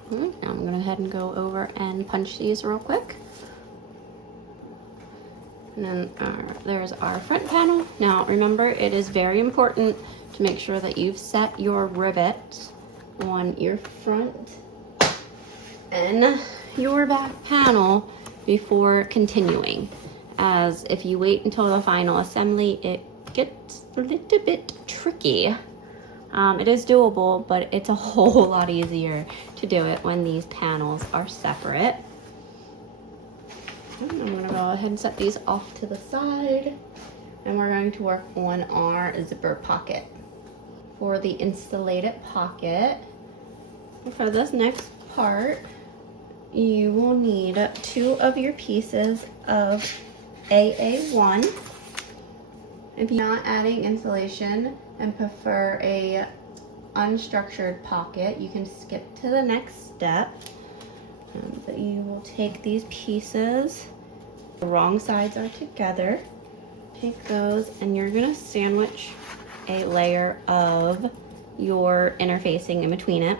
Now I'm gonna go ahead and go over and punch these real quick. And then there's our front panel. Now remember, it is very important to make sure that you've set your rivet on your front and your back panel before continuing, as if you wait until the final assembly, it gets a little bit tricky. It is doable, but it's a whole lot easier to do it when these panels are separate. I'm gonna go ahead and set these off to the side, and we're going to work on our zipper pocket. For the insulated pocket, for this next part, you will need 2 of your pieces of AA1. If you're not adding insulation and prefer a unstructured pocket, you can skip to the next step. But you will take these pieces The wrong sides are together. Take those and you're gonna sandwich a layer of your interfacing in between it.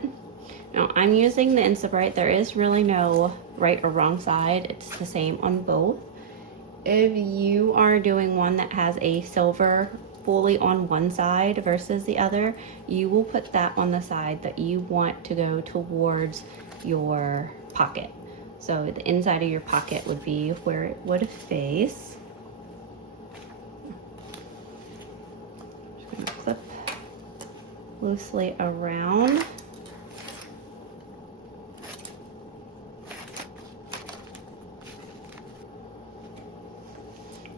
Now I'm using the Insta-Bright. There is really no right or wrong side. It's the same on both. If you are doing one that has a silver fully on one side versus the other, you will put that on the side that you want to go towards your pocket. So the inside of your pocket would be where it would face. Just gonna clip loosely around.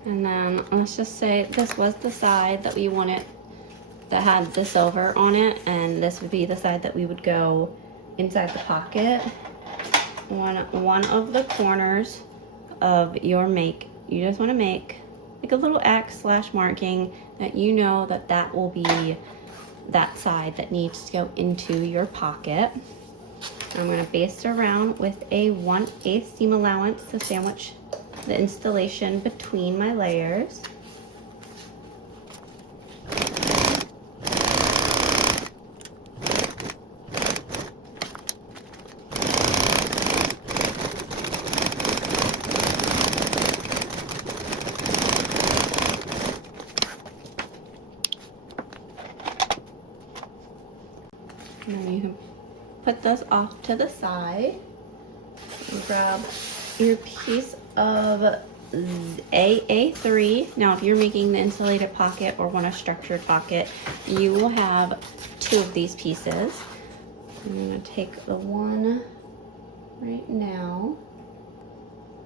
And then let's just say this was the side that we wanted that had the silver on it, and this would be the side that we would go inside the pocket. One of the corners of your make, you just want to make like a little X / marking that you know that that will be that side that needs to go into your pocket. I'm going to baste around with a 1/8 seam allowance to sandwich the installation between my layers. And then you can put those off to the side and grab your piece of AA3. Now if you're making the insulated pocket or want a structured pocket, you will have 2 of these pieces. I'm going to take the one right now.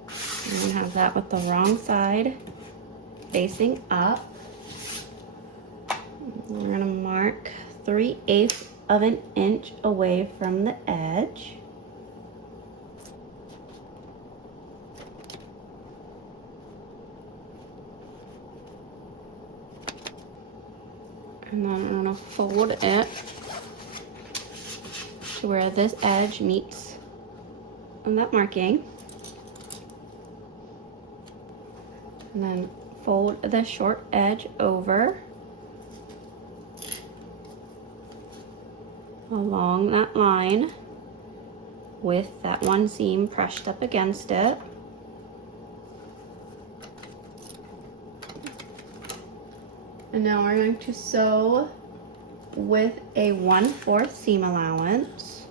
I'm going to have that with the wrong side facing up. We're going to mark 3/8 of an inch away from the edge. And then I'm going to fold it to where this edge meets on that marking. And then fold the short edge over along that line with that one seam pressed up against it. And now we're going to sew with a 1/4 seam allowance.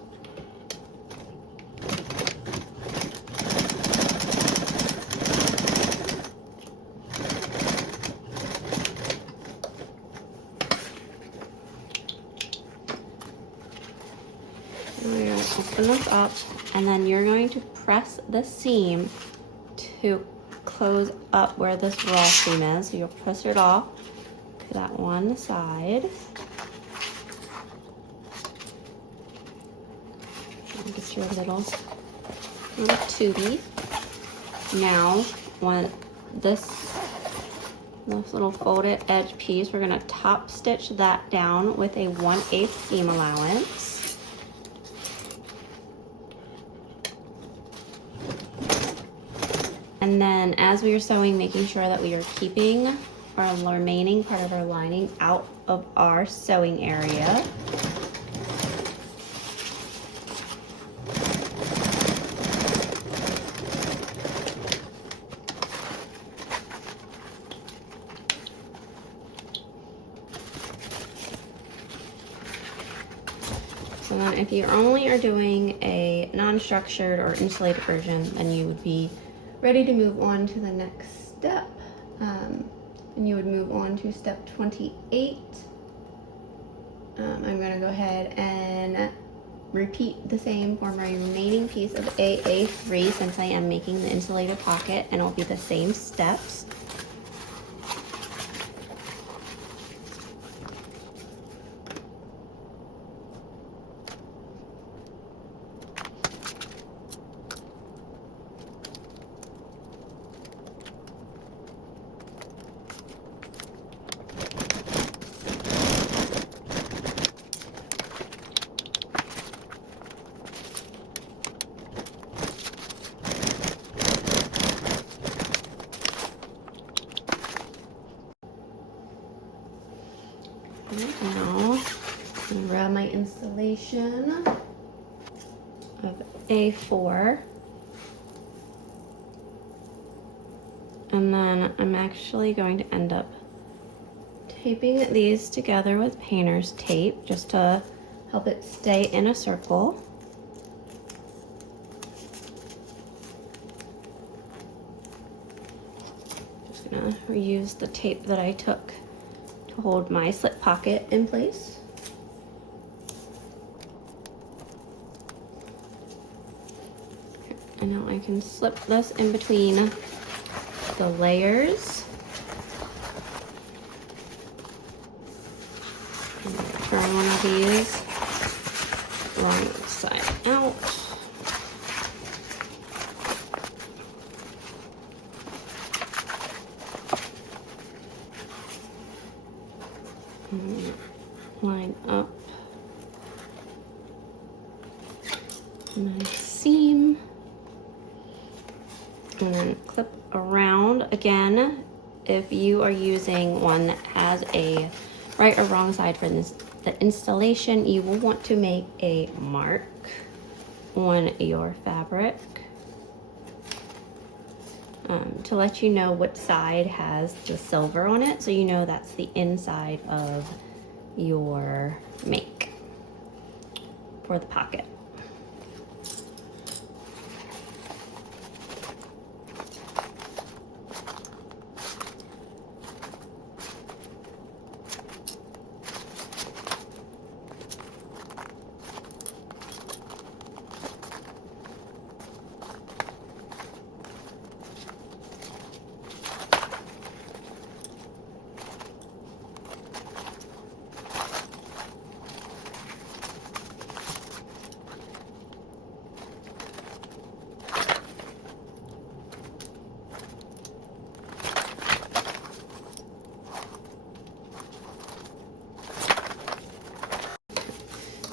We're going to open this up, and then you're going to press the seam to close up where this raw seam is. So you'll press it off to that one side. And get your little tubey. Now, when this little folded edge piece, we're going to top stitch that down with a 1/8 seam allowance. And then as we are sewing, making sure that we are keeping our remaining part of our lining out of our sewing area. So then if you only are doing a non-structured or insulated version, then you would be ready to move on to the next step. And you would move on to step 28. I'm going to go ahead and repeat the same for my remaining piece of AA3 since I am making the insulated pocket, and it'll be the same steps. Right now, I'm gonna grab my installation of A4. And then I'm actually going to end up taping these together with painter's tape just to help it stay in a circle. Just gonna reuse the tape that I took to hold my slip pocket in place. Okay, and now I can slip this in between the layers. I'm going to turn one of these wrong side out. And line up my seam. And then clip around. Again, if you are using one that has a right or wrong side for this, the installation, you will want to make a mark on your fabric to let you know what side has the silver on it, so you know that's the inside of your make for the pocket.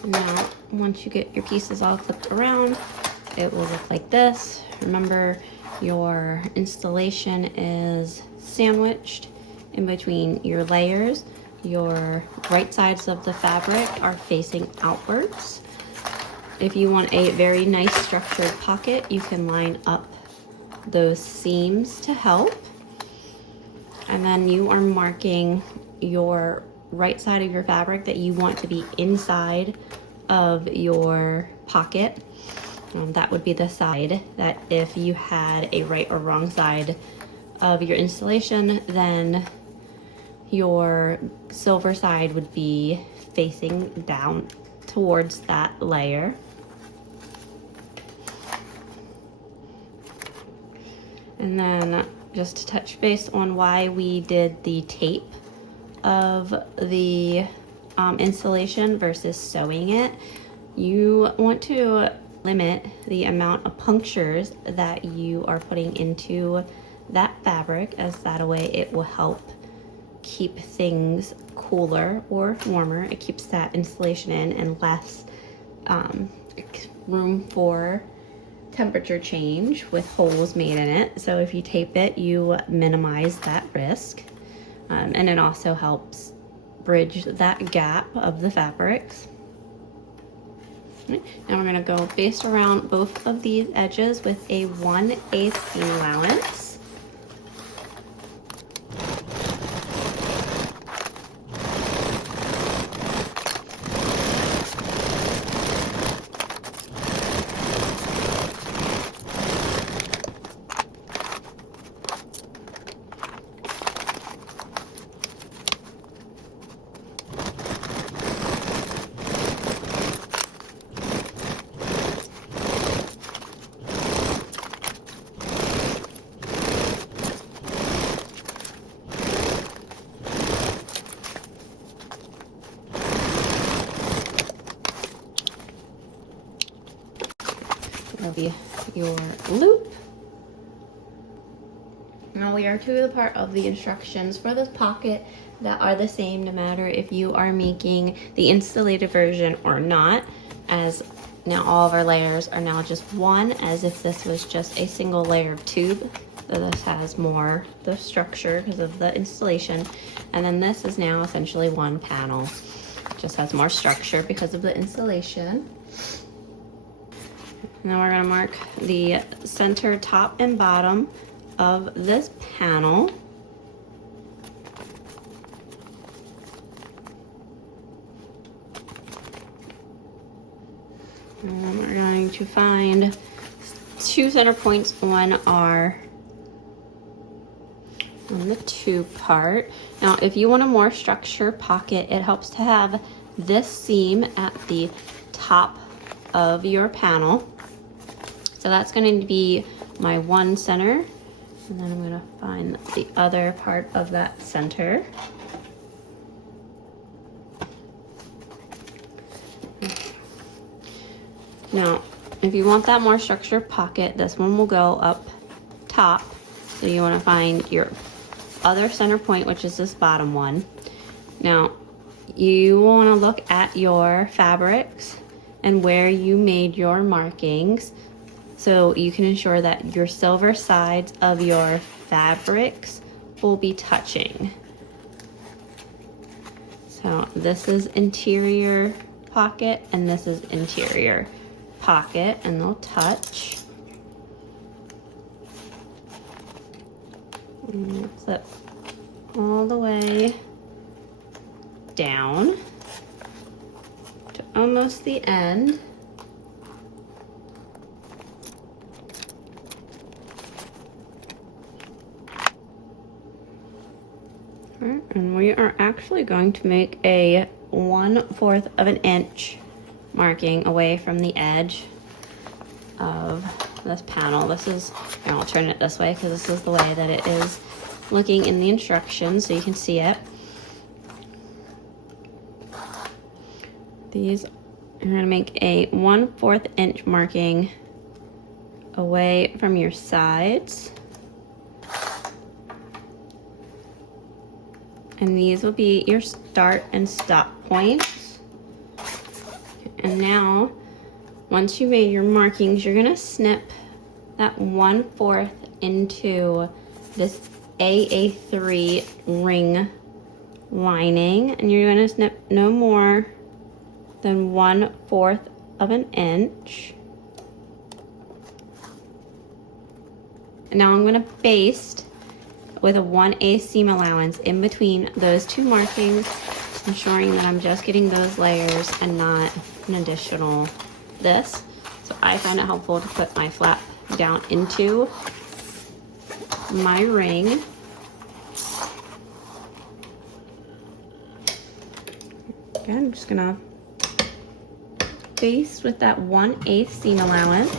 Now, once you get your pieces all clipped around, it will look like this. Remember, your installation is sandwiched in between your layers. Your right sides of the fabric are facing outwards. If you want a very nice structured pocket, you can line up those seams to help. And then you are marking your right side of your fabric that you want to be inside of your pocket. That would be the side that if you had a right or wrong side of your installation, then your silver side would be facing down towards that layer. And then just to touch base on why we did the tape of the installation versus sewing it, you want to limit the amount of punctures that you are putting into that fabric, as that way it will help keep things cooler or warmer. It keeps that installation in and less room for temperature change with holes made in it. So if you tape it, you minimize that risk. And it also helps bridge that gap of the fabrics. Right, now we're gonna go base around both of these edges with a 1/8 seam allowance. That'll be your loop. Now we are to the part of the instructions for this pocket that are the same no matter if you are making the installated version or not. As now all of our layers are now just one, as if this was just a single layer of tube. So this has more the structure because of the installation. And then this is now essentially one panel. Just has more structure because of the installation. Now we're gonna mark the center top and bottom of this panel. And we're going to find 2 center points on the tube part. Now, if you want a more structured pocket, it helps to have this seam at the top of your panel. So that's going to be my one center. And then I'm going to find the other part of that center. Now, if you want that more structured pocket, this one will go up top. So you want to find your other center point, which is this bottom one. Now, you want to look at your fabrics and where you made your markings so you can ensure that your silver sides of your fabrics will be touching. So this is interior pocket and this is interior pocket, and they'll touch. And clip all the way down to almost the end. All right, and we are actually going to make a 1/4 of an inch marking away from the edge of this panel. This is, and I'll turn it this way because this is the way that it is looking in the instructions so you can see it. These are going to make a 1/4 inch marking away from your sides. And these will be your start and stop points. And now, once you made your markings, you're gonna snip that 1/4 into this AA3 ring lining, and you're gonna snip no more than 1/4 of an inch. And now I'm gonna baste with a 1/8 seam allowance in between those two markings, ensuring that I'm just getting those layers and not an additional this. So I found it helpful to put my flap down into my ring. Okay, I'm just gonna baste with that 1/8 seam allowance.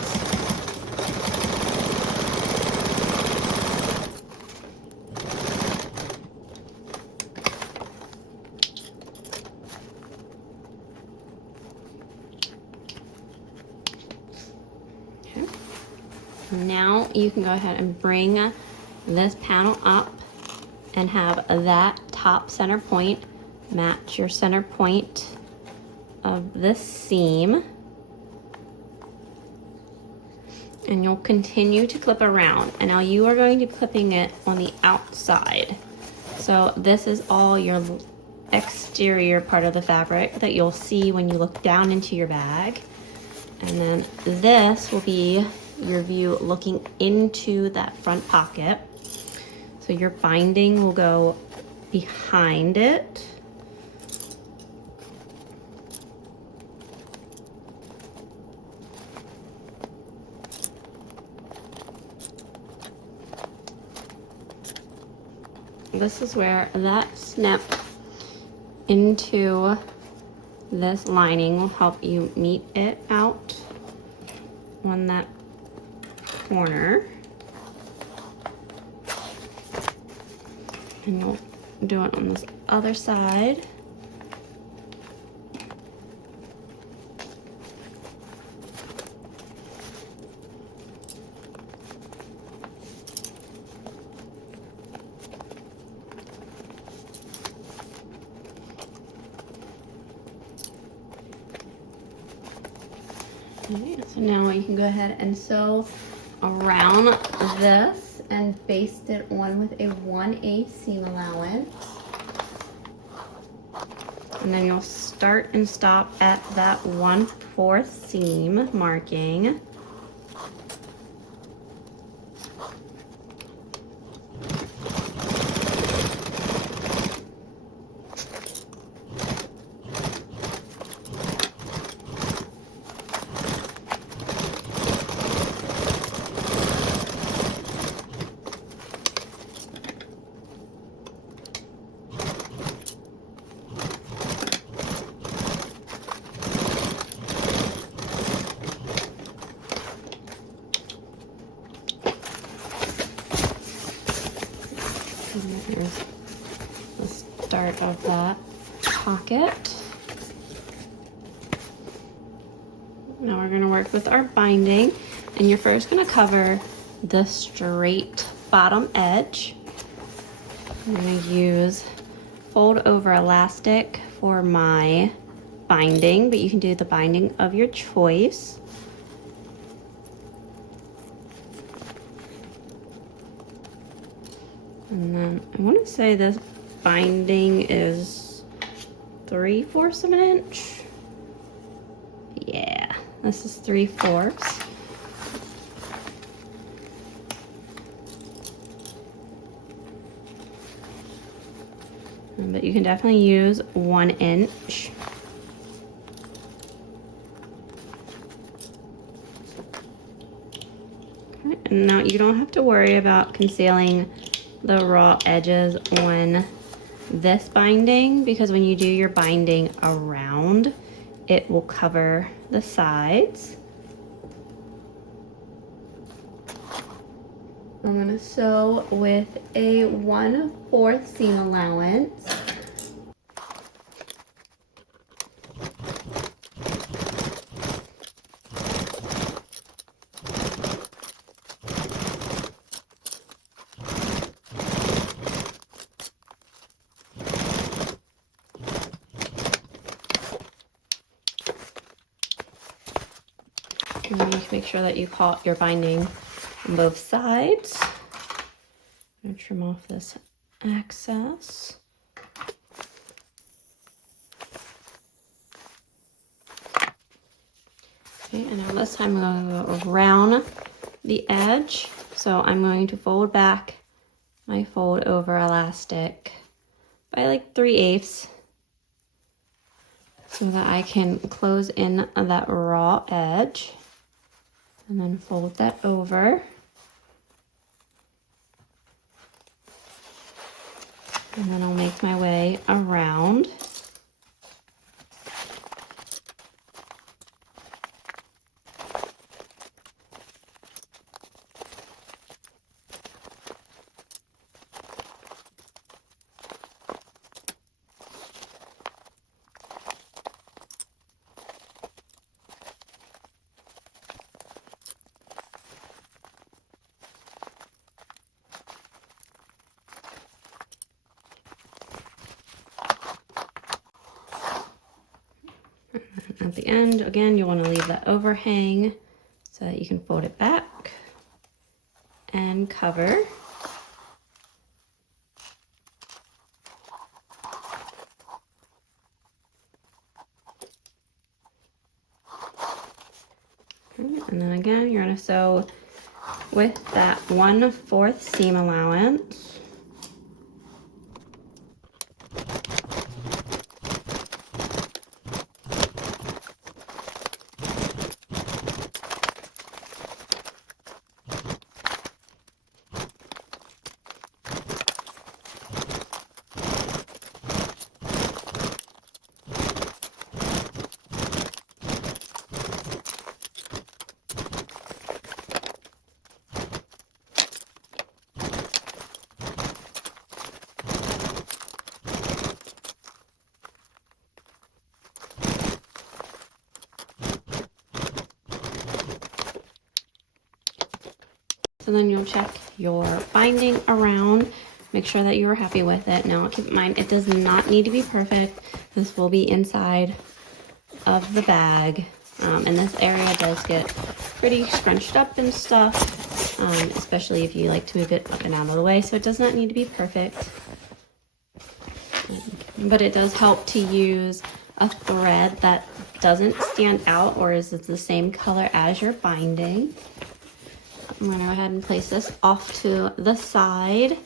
Now you can go ahead and bring this panel up and have that top center point match your center point of this seam. And you'll continue to clip around. And now you are going to be clipping it on the outside. So this is all your exterior part of the fabric that you'll see when you look down into your bag. And then this will be your view looking into that front pocket. So your binding will go behind it. This is where that snip into this lining will help you meet it out on that corner. And you'll do it on this other side. Okay, so now you can go ahead and sew around this and baste it on with a 1/8 seam allowance. And then you'll start and stop at that 1/4 seam marking. Here's the start of that pocket. Now we're going to work with our binding, and you're first going to cover the straight bottom edge. I'm going to use fold over elastic for my binding, but you can do the binding of your choice. And then I want to say this binding is 3/4 of an inch. Yeah, this is 3/4. But you can definitely use 1 inch. Okay, and now you don't have to worry about concealing the raw edges on this binding, because when you do your binding around, it will cover the sides. I'm going to sew with a 1/4 seam allowance. And then you can make sure that you caught your binding on both sides. I'm going to trim off this excess. Okay, and now this time I'm going to go around the edge. So I'm going to fold back my fold over elastic by like 3/8 so that I can close in that raw edge. And then fold that over. And then I'll make my way around. At the end, again, you want to leave that overhang so that you can fold it back and cover. And then again, you're going to sew with that 1/4 seam allowance. So then you'll check your binding around, make sure that you are happy with it. Now keep in mind, it does not need to be perfect. This will be inside of the bag. And this area does get pretty scrunched up and stuff, especially if you like to move it up and out of the way. So it does not need to be perfect, but it does help to use a thread that doesn't stand out or is the same color as your binding. I'm going to go ahead and place this off to the side.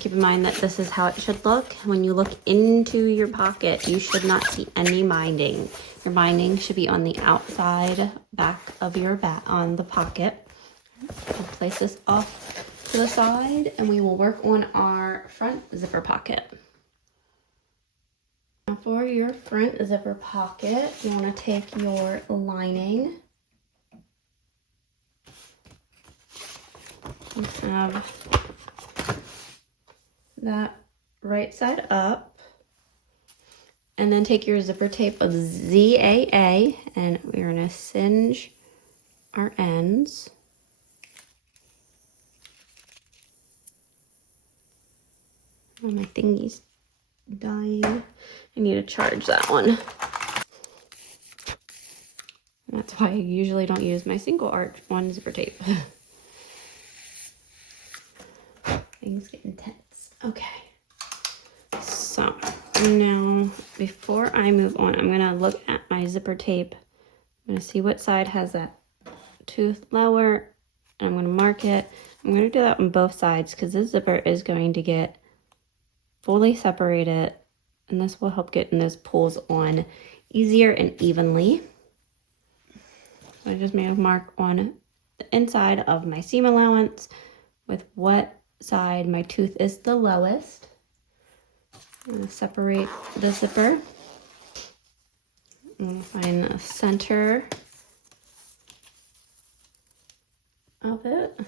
Keep in mind that this is how it should look. When you look into your pocket, you should not see any binding. Your binding should be on the outside back of your on the pocket. We'll place this off to the side and we will work on our front zipper pocket. Now for your front zipper pocket, you want to take your lining and have that right side up, and then take your zipper tape of ZAA and we're going to singe our ends. Oh, my thingy's dying. I need to charge that one. That's why I usually don't use my single arch one zipper tape. Things get intense. Okay, so now before I move on, I'm gonna look at my zipper tape. I'm gonna see what side has that tooth lower, and I'm gonna mark it. I'm gonna do that on both sides because this zipper is going to get fully separated, and this will help getting those pulls on easier and evenly. So I just made a mark on the inside of my seam allowance with what side my tooth is the lowest. I'm going to separate the zipper. I'm going to find the center of it.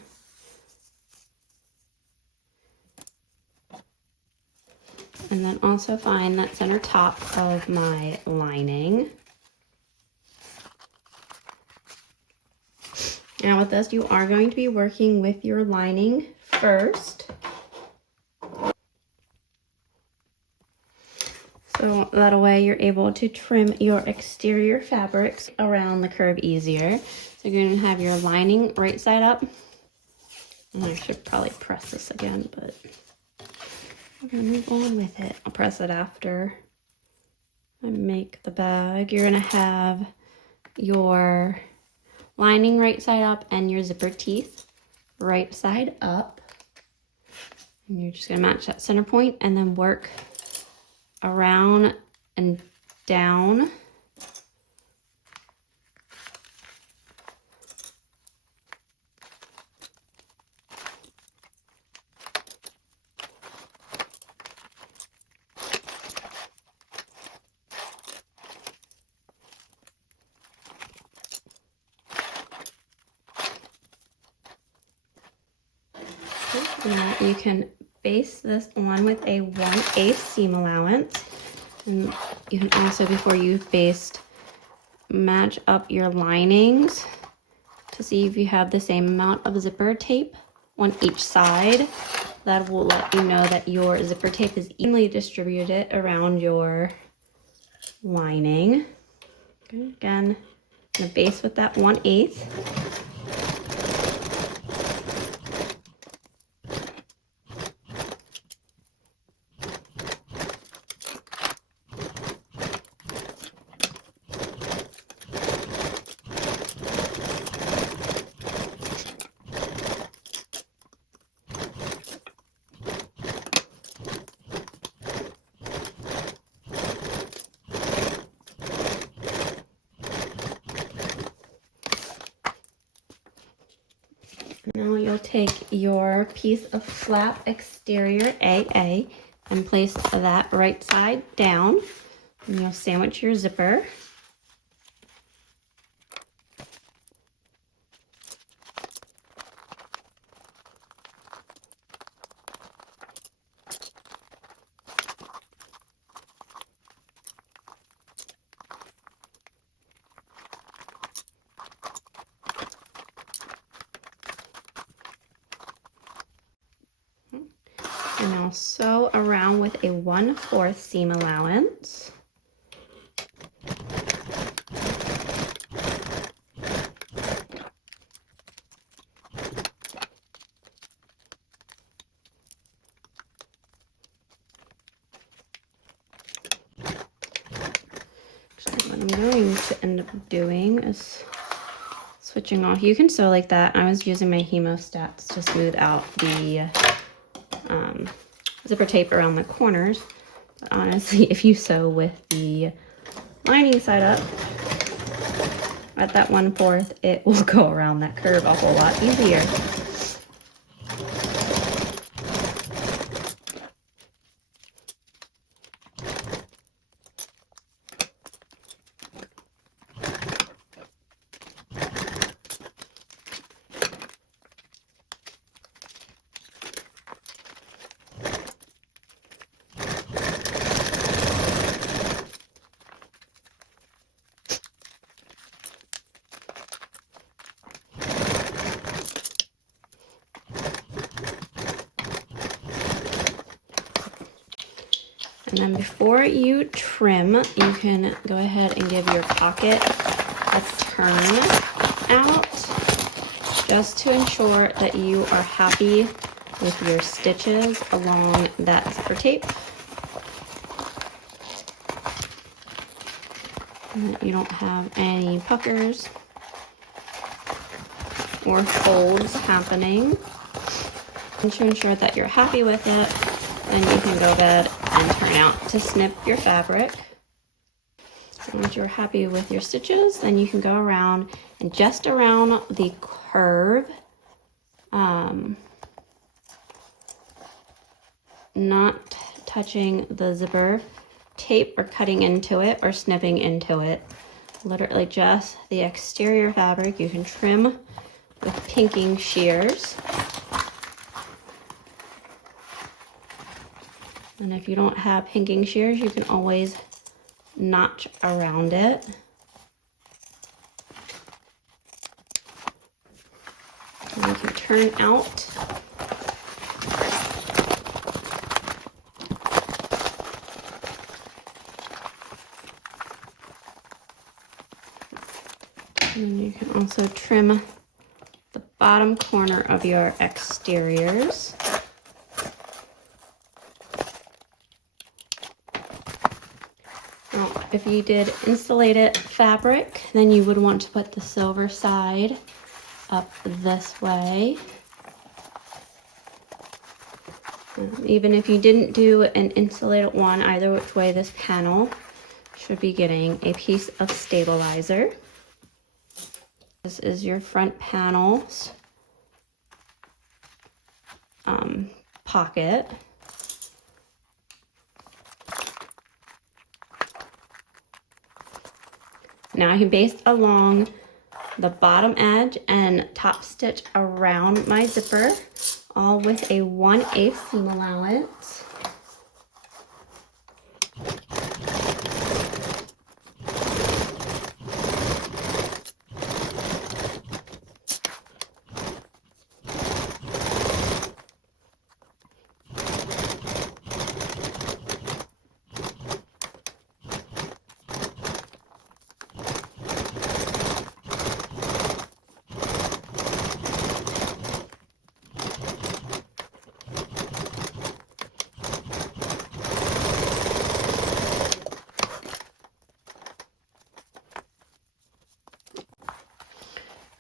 And then also find that center top of my lining. Now with this, you are going to be working with your lining first. So that way you're able to trim your exterior fabrics around the curve easier. So you're going to have your lining right side up. And I should probably press this again, but we're going to move on with it. I'll press it after I make the bag. You're going to have your lining right side up and your zipper teeth right side up. And you're just going to match that center point and then work around and down. Now you can base this on with a 1/8 seam allowance. And you can also, before you've based, match up your linings to see if you have the same amount of zipper tape on each side. That will let you know that your zipper tape is evenly distributed around your lining. Okay, again, I'm going to base with that 1/8. Now you'll take your piece of flap exterior AA and place that right side down, and you'll sandwich your zipper. And I'll sew around with a 1/4 seam allowance. going to end up doing is switching off. You can sew like that. I was using my hemostats to smooth out the zipper tape around the corners. But honestly, if you sew with the lining side up at that 1/4, it will go around that curve a whole lot easier. And then before you trim, you can go ahead and give your pocket a turn out, just to ensure that you are happy with your stitches along that zipper tape. And that you don't have any puckers or folds happening. And to ensure that you're happy with it, then you can go ahead and turn out to snip your fabric. And once you're happy with your stitches, then you can go around and just around the curve, not touching the zipper tape or cutting into it or snipping into it. Literally just the exterior fabric. You can trim with pinking shears. And if you don't have pinking shears, you can always notch around it. And you can turn out. And you can also trim the bottom corner of your exteriors. If you did insulated fabric, then you would want to put the silver side up this way. Even if you didn't do an insulated one, either which way, this panel should be getting a piece of stabilizer. This is your front panel's pocket. Now I can baste along the bottom edge and top stitch around my zipper, all with a 1/8 seam allowance.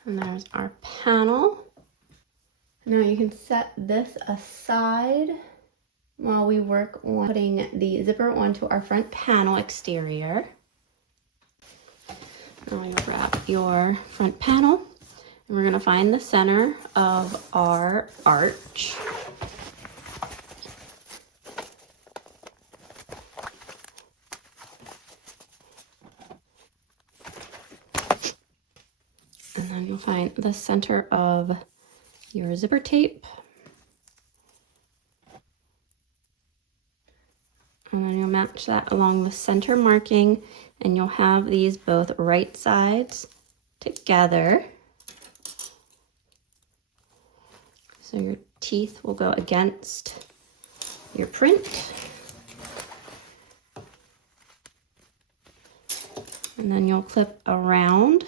And there's our panel. Now you can set this aside while we work on putting the zipper onto our front panel exterior. Now you'll grab your front panel, and we're gonna find the center of our arch. And then you'll find the center of your zipper tape. And then you'll match that along the center marking, and you'll have these both right sides together. So your teeth will go against your print. And then you'll clip around.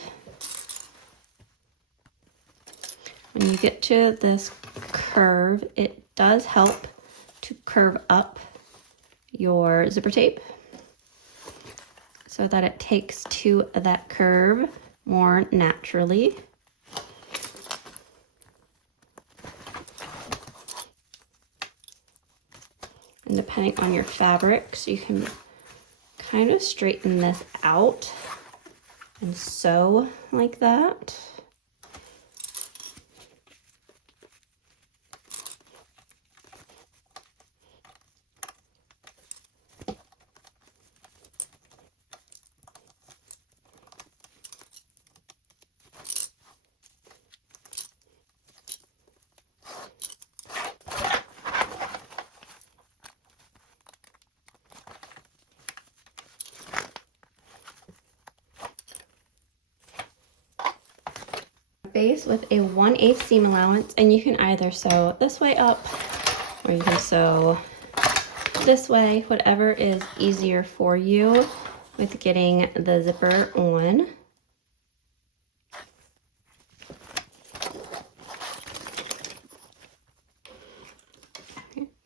When you get to this curve, it does help to curve up your zipper tape so that it takes to that curve more naturally. And depending on your fabrics, you can kind of straighten this out and sew like that. Base with a 1/8 seam allowance, and you can either sew this way up or you can sew this way, whatever is easier for you with getting the zipper on.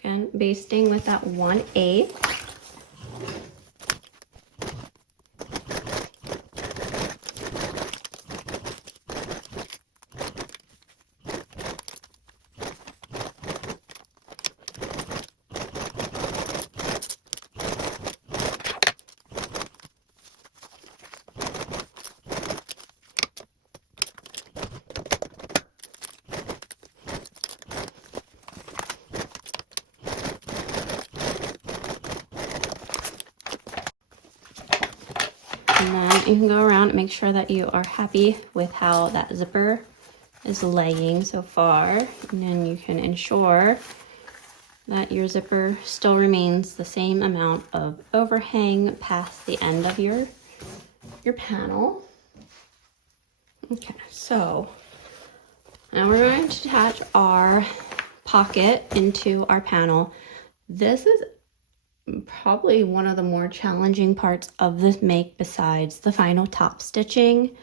Again, basting with that 1/8. And then you can go around and make sure that you are happy with how that zipper is laying so far. And then you can ensure that your zipper still remains the same amount of overhang past the end of your panel. Okay, so now we're going to attach our pocket into our panel. This is probably one of the more challenging parts of this make besides the final top stitching.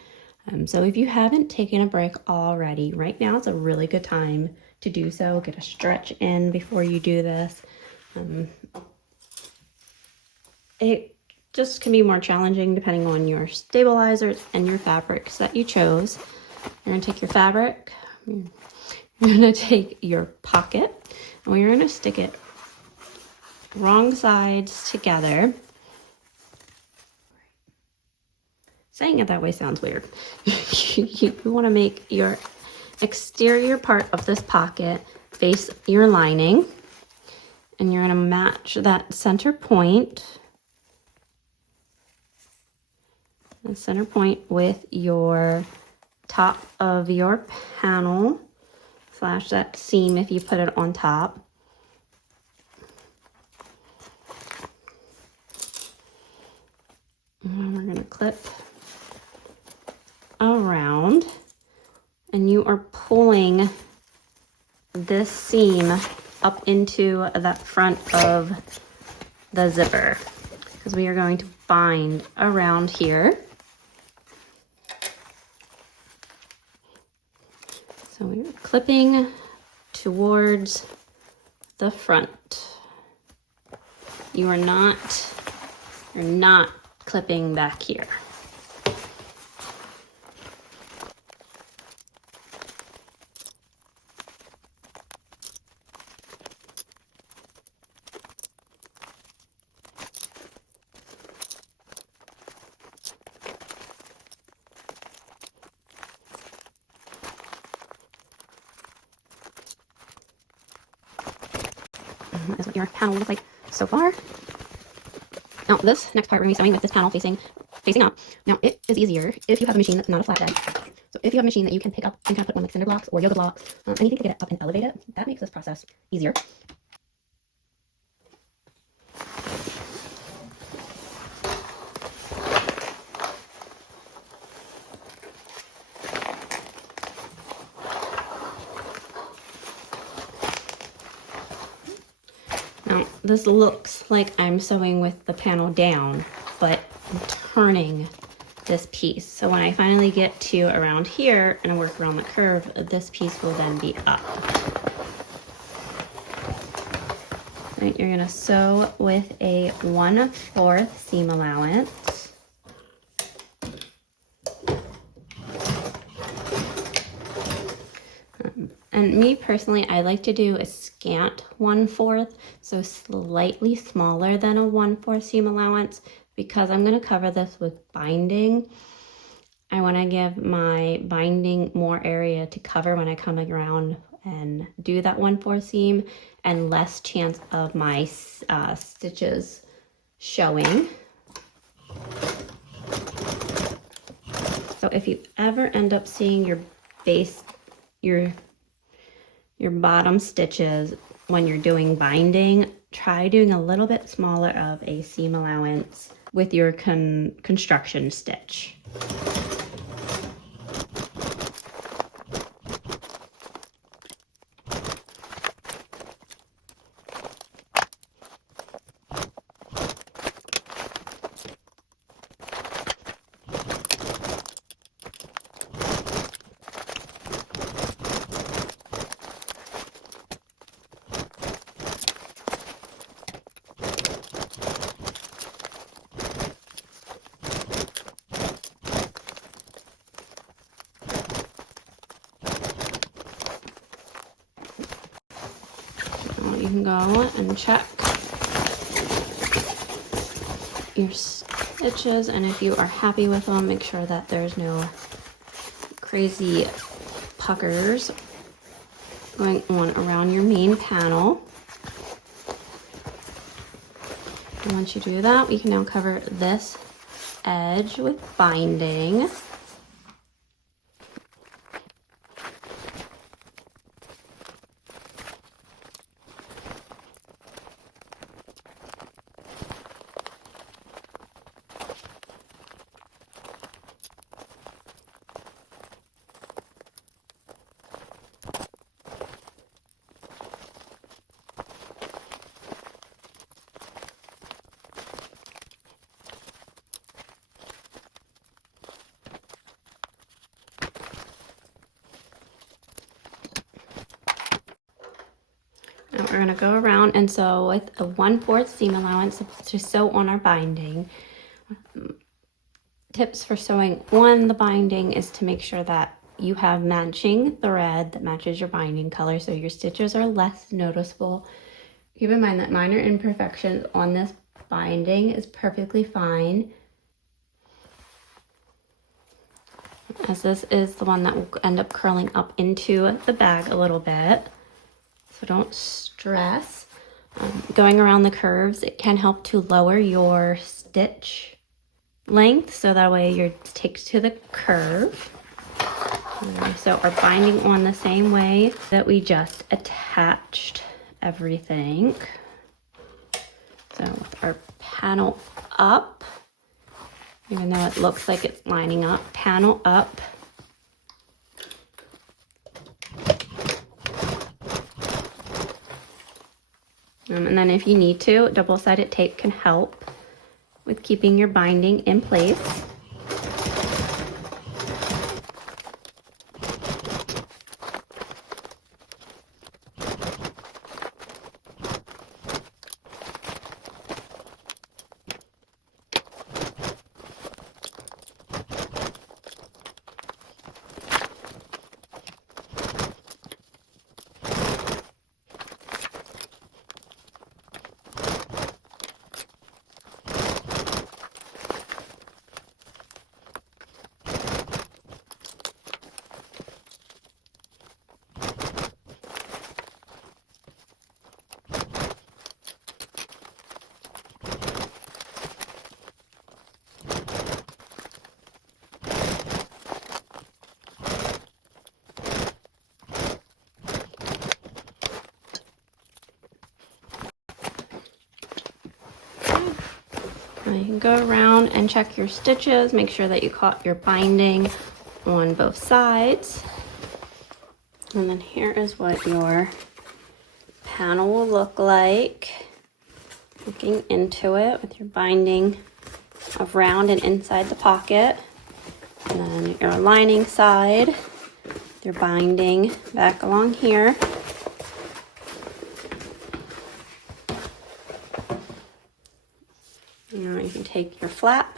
So if you haven't taken a break already, right now is a really good time to do so. Get a stretch in before you do this. It just can be more challenging depending on your stabilizers and your fabrics that you chose. You're going to take your fabric, you're going to take your pocket, and we're going to stick it wrong sides together. Saying it that way sounds weird. You want to make your exterior part of this pocket face your lining, and you're going to match that center point, with your top of your panel / that seam if you put it on top. And we're going to clip around, and you are pulling this seam up into that front of the zipper because we are going to bind around here. So we're clipping towards the front. You're not clipping back here. Is what your panel looks like so far. Now this next part we're going to be sewing with this panel facing up. Now it is easier if you have a machine that's not a flatbed. So if you have a machine that you can pick up and kind of put on like cinder blocks or yoga blocks, anything to get it up and elevate it, that makes this process easier. Now, this looks like I'm sewing with the panel down, but I'm turning this piece. So when I finally get to around here and work around the curve, this piece will then be up. Right, you're gonna sew with a 1/4 seam allowance. And me personally, I like to do a scant 1/4, so slightly smaller than a 1/4 seam allowance, because I'm going to cover this with binding. I want to give my binding more area to cover when I come around and do that 1/4 seam, and less chance of my stitches showing. So if you ever end up seeing your base, your bottom stitches when you're doing binding, try doing a little bit smaller of a seam allowance with your construction stitch. You can go and check your stitches, and if you are happy with them, make sure that there's no crazy puckers going on around your main panel. And once you do that, we can now cover this edge with binding. Now we're going to go around and sew with a 1/4 seam allowance to sew on our binding. Tips for sewing on the binding is to make sure that you have matching thread that matches your binding color, so your stitches are less noticeable. Keep in mind that minor imperfections on this binding is perfectly fine, as this is the one that will end up curling up into the bag a little bit. So don't stress. Going around the curves, it can help to lower your stitch length, so that way your takes to the curve. So our binding on the same way that we just attached everything. So with our panel up, even though it looks like it's lining up, panel up. And then if you need to, double-sided tape can help with keeping your binding in place. Now you can go around and check your stitches, make sure that you caught your binding on both sides. And then here is what your panel will look like, looking into it with your binding around and inside the pocket. And then your lining side, with your binding back along here. Now you can take your flap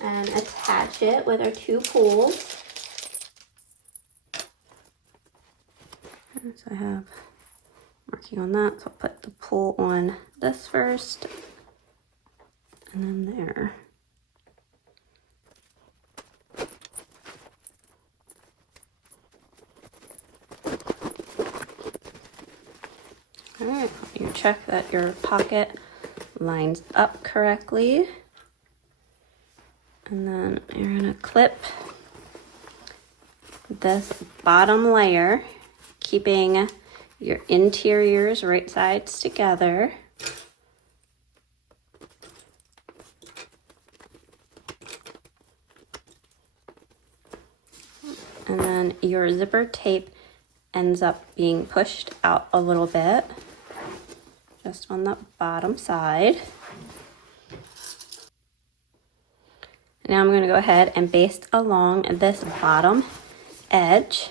and attach it with our two pulls. So I have marking on that, so I'll put the pull on this first, and then there. All right, you check that your pocket lines up correctly, and then you're gonna clip this bottom layer, keeping your interiors right sides together. And then your zipper tape ends up being pushed out a little bit, just on the bottom side. Now I'm going to go ahead and baste along this bottom edge.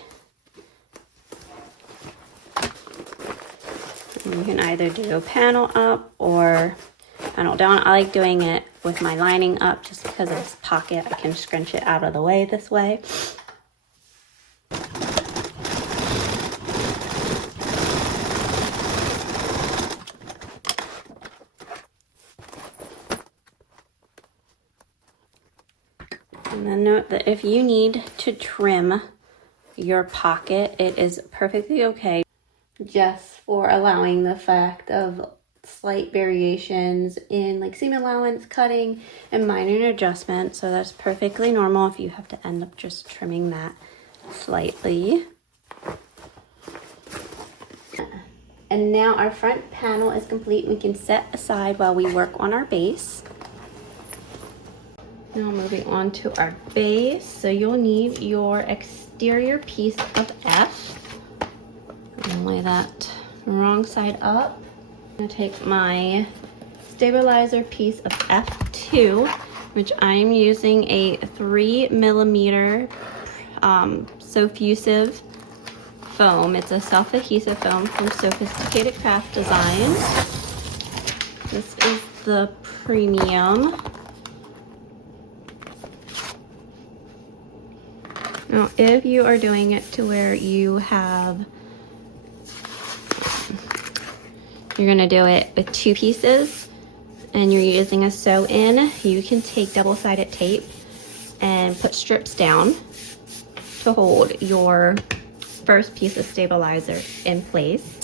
And you can either do panel up or panel down. I like doing it with my lining up just because of this pocket. I can scrunch it out of the way this way. And then note that if you need to trim your pocket, it is perfectly okay, just for allowing the fact of slight variations in like seam allowance, cutting, and minor adjustments. So that's perfectly normal if you have to end up just trimming that slightly. And now our front panel is complete. We can set aside while we work on our base. Now moving on to our base. So you'll need your exterior piece of F. I'm gonna lay that wrong side up. I'm gonna take my stabilizer piece of F2, which I'm using a 3mm Sewfusive foam. It's a self-adhesive foam from Sewfisticated Craft Designs. This is the premium. Now, if you are doing it to where you have, you're gonna do it with 2 pieces and you're using a sew-in, you can take double-sided tape and put strips down to hold your first piece of stabilizer in place.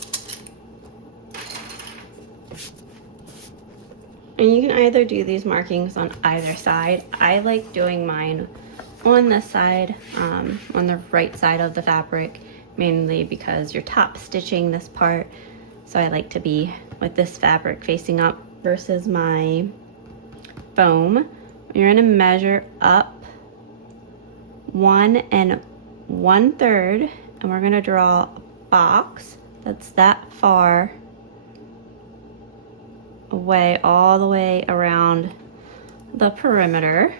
And you can either do these markings on either side. I like doing mine on this side, on the right side of the fabric, mainly because you're top stitching this part. So I like to be with this fabric facing up versus my foam. You're gonna measure up 1 1/3, and we're gonna draw a box that's that far away, all the way around the perimeter.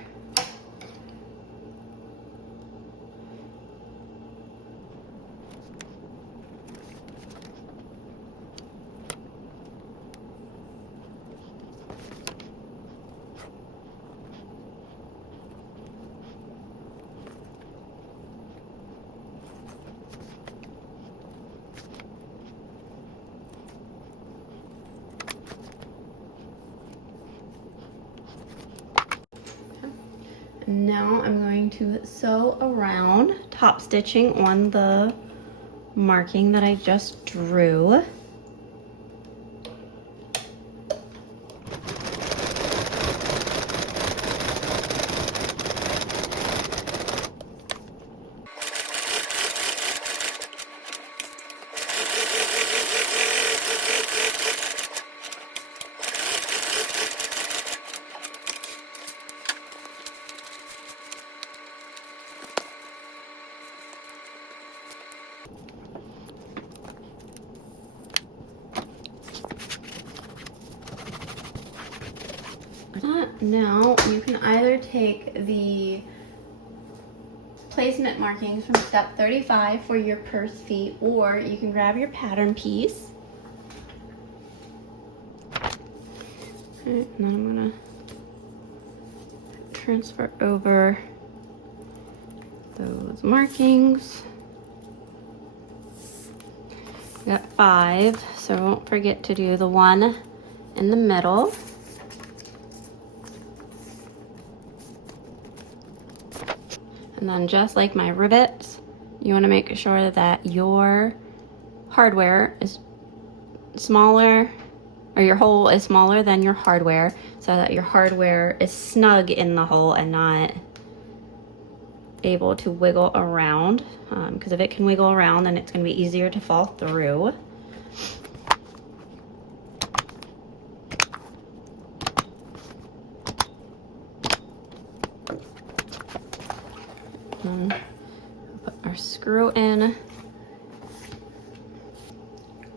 Now I'm going to sew around, top stitching on the marking that I just drew. Now you can either take the placement markings from step 35 for your purse feet, or you can grab your pattern piece. Alright, and then I'm gonna transfer over those markings. got 5, so don't forget to do the one in the middle. And then just like my rivets, you want to make sure that your hardware is smaller, or your hole is smaller than your hardware, so that your hardware is snug in the hole and not able to wiggle around, because if it can wiggle around, then it's going to be easier to fall through. Put our screw in,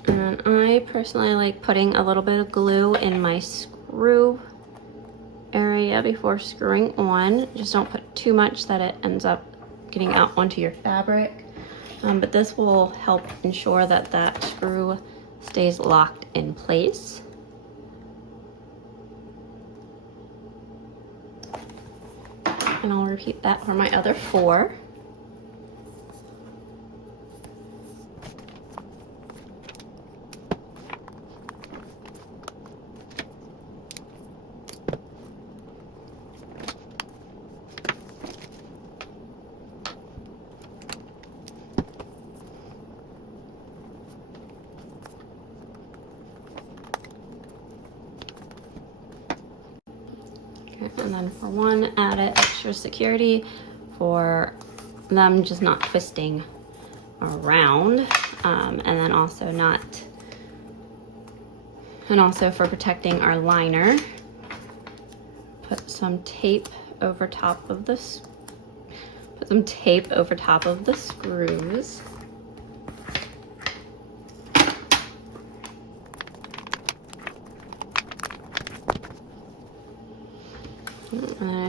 and I personally like putting a little bit of glue in my screw area before screwing on. Just don't put too much that it ends up getting out onto your fabric, but this will help ensure that that screw stays locked in place. And I'll repeat that for my other 4. And then for one, add it extra security for them just not twisting around, and then also for protecting our liner, put some tape over top of the screws.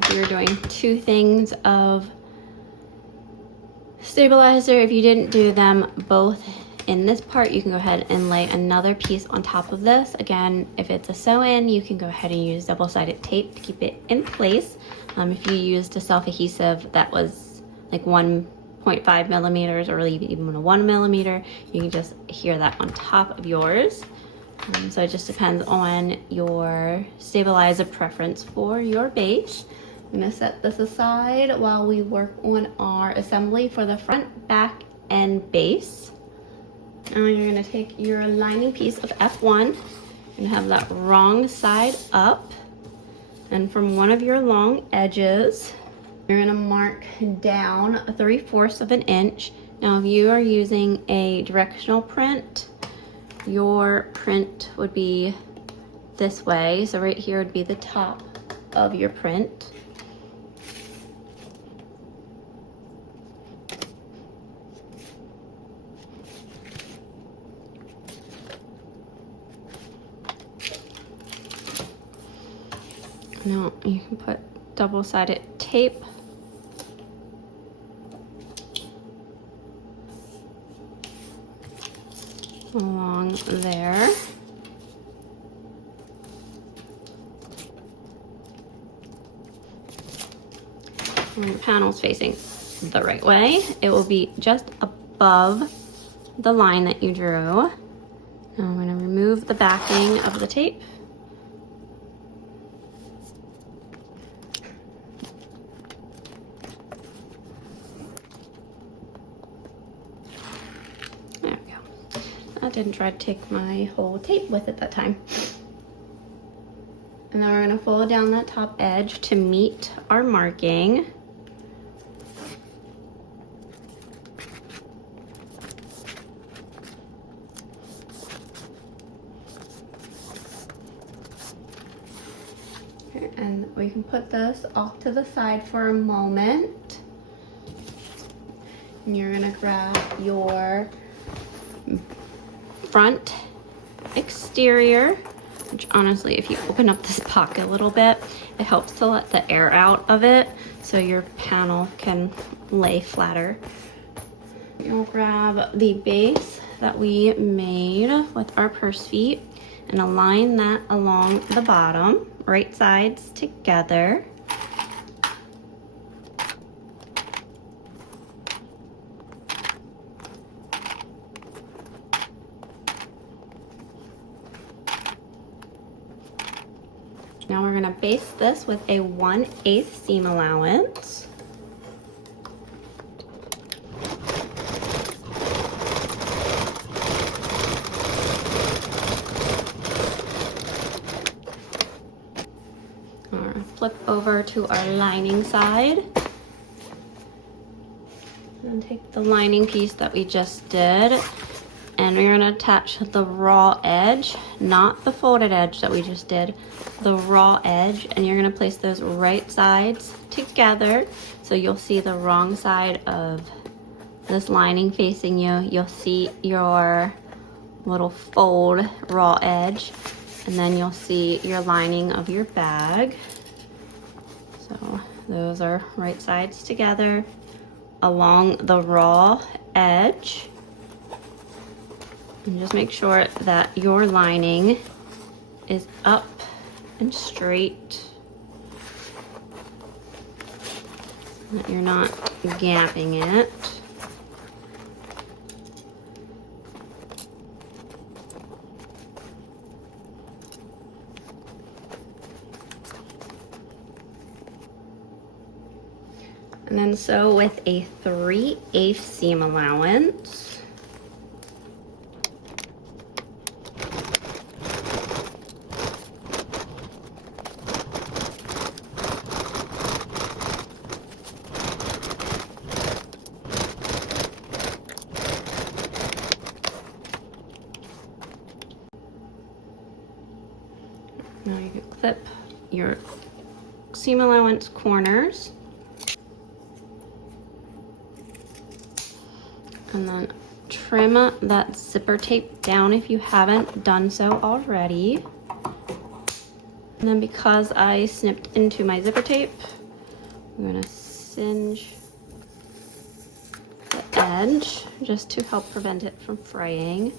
If you're doing 2 things of stabilizer, if you didn't do them both in this part, you can go ahead and lay another piece on top of this. Again, if it's a sew-in, you can go ahead and use double-sided tape to keep it in place. If you used a self-adhesive that was like 1.5 millimeters or even 1 millimeter, you can just adhere that on top of yours. So it just depends on your stabilizer preference for your base. I'm gonna set this aside while we work on our assembly for the front, back, and base. Now you're gonna take your lining piece of F1 and have that wrong side up. And from one of your long edges, you're gonna mark down 3/4 of an inch. Now if you are using a directional print, your print would be this way. So right here would be the top of your print. Now you can put double-sided tape along there. When the panel's facing the right way, it will be just above the line that you drew. Now I'm going to remove the backing of the tape. There we go. I didn't try to take my whole tape with it that time. And then we're going to fold down that top edge to meet our marking. And we can put this off to the side for a moment. And you're gonna grab your front exterior, which honestly, if you open up this pocket a little bit, it helps to let the air out of it so your panel can lay flatter. You'll grab the base that we made with our purse feet and align that along the bottom, right sides together. Now we're gonna baste this with a 1/8 seam allowance. Flip over to our lining side and take the lining piece that we just did, and we're going to attach the raw edge, not the folded edge that we just did, the raw edge, and you're going to place those right sides together so you'll see the wrong side of this lining facing you. You'll see your little fold raw edge, and then you'll see your lining of your bag. So those are right sides together along the raw edge. And just make sure that your lining is up and straight, so that you're not gapping it. And then sew with a 3/8 seam allowance. Now you can clip your seam allowance corners. And then trim that zipper tape down if you haven't done so already. And then because I snipped into my zipper tape, I'm gonna singe the edge just to help prevent it from fraying.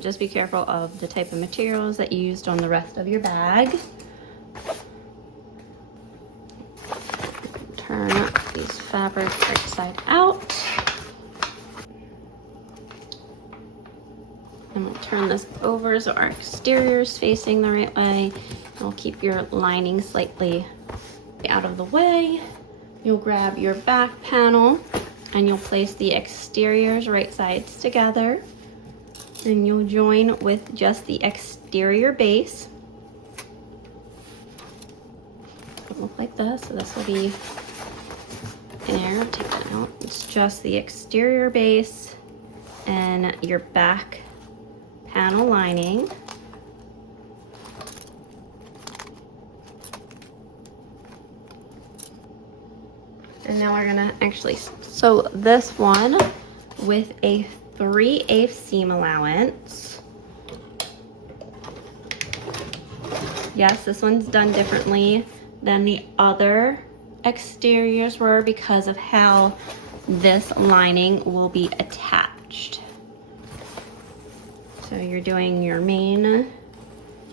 Just be careful of the type of materials that you used on the rest of your bag. Turn these fabrics right side out. And we'll turn this over so our exterior is facing the right way. We'll keep your lining slightly out of the way. You'll grab your back panel and you'll place the exteriors right sides together. And you'll join with just the exterior base. It'll look like this. So this will be there. Take that out. It's just the exterior base and your back panel lining. And now we're gonna actually sew this one with a 3/8 seam allowance. Yes, this one's done differently than the other exteriors were because of how this lining will be attached. So you're doing your main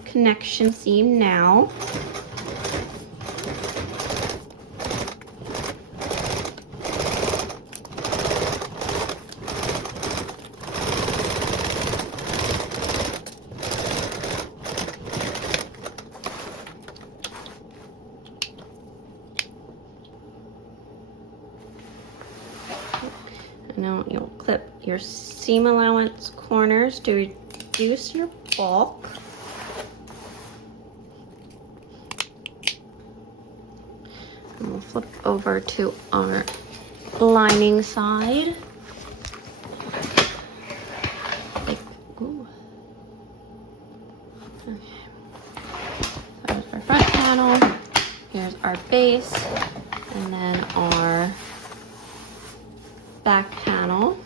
connection seam now. And now you'll clip your seam allowance corners to reduce your bulk. And we'll flip over to our lining side. Ooh. Okay. There's our front panel. Here's our base, and then our back panel.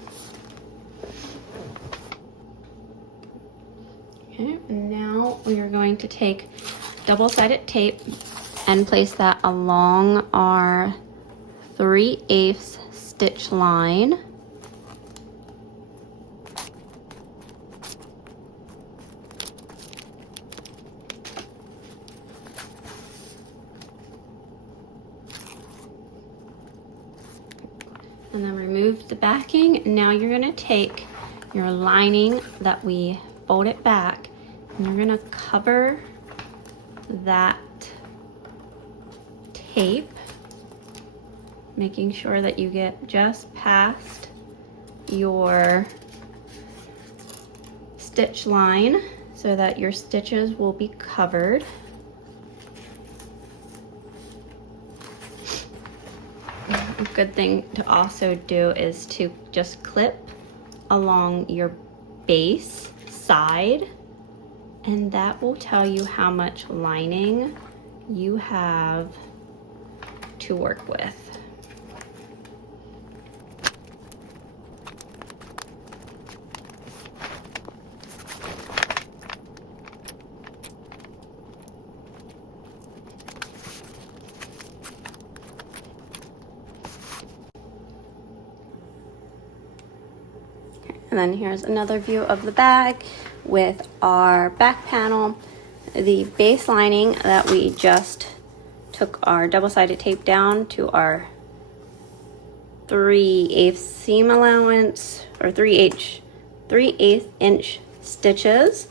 Okay, and now we are going to take double-sided tape and place that along our 3/8 stitch line. And then remove the backing. Now you're going to take your lining that we folded back, and you're going to cover that tape, making sure that you get just past your stitch line so that your stitches will be covered. A good thing to also do is to just clip along your base side, and that will tell you how much lining you have to work with. And then here's another view of the bag with our back panel, the base lining that we just took our double-sided tape down to our 3/8 seam allowance, or 3/8 inch stitches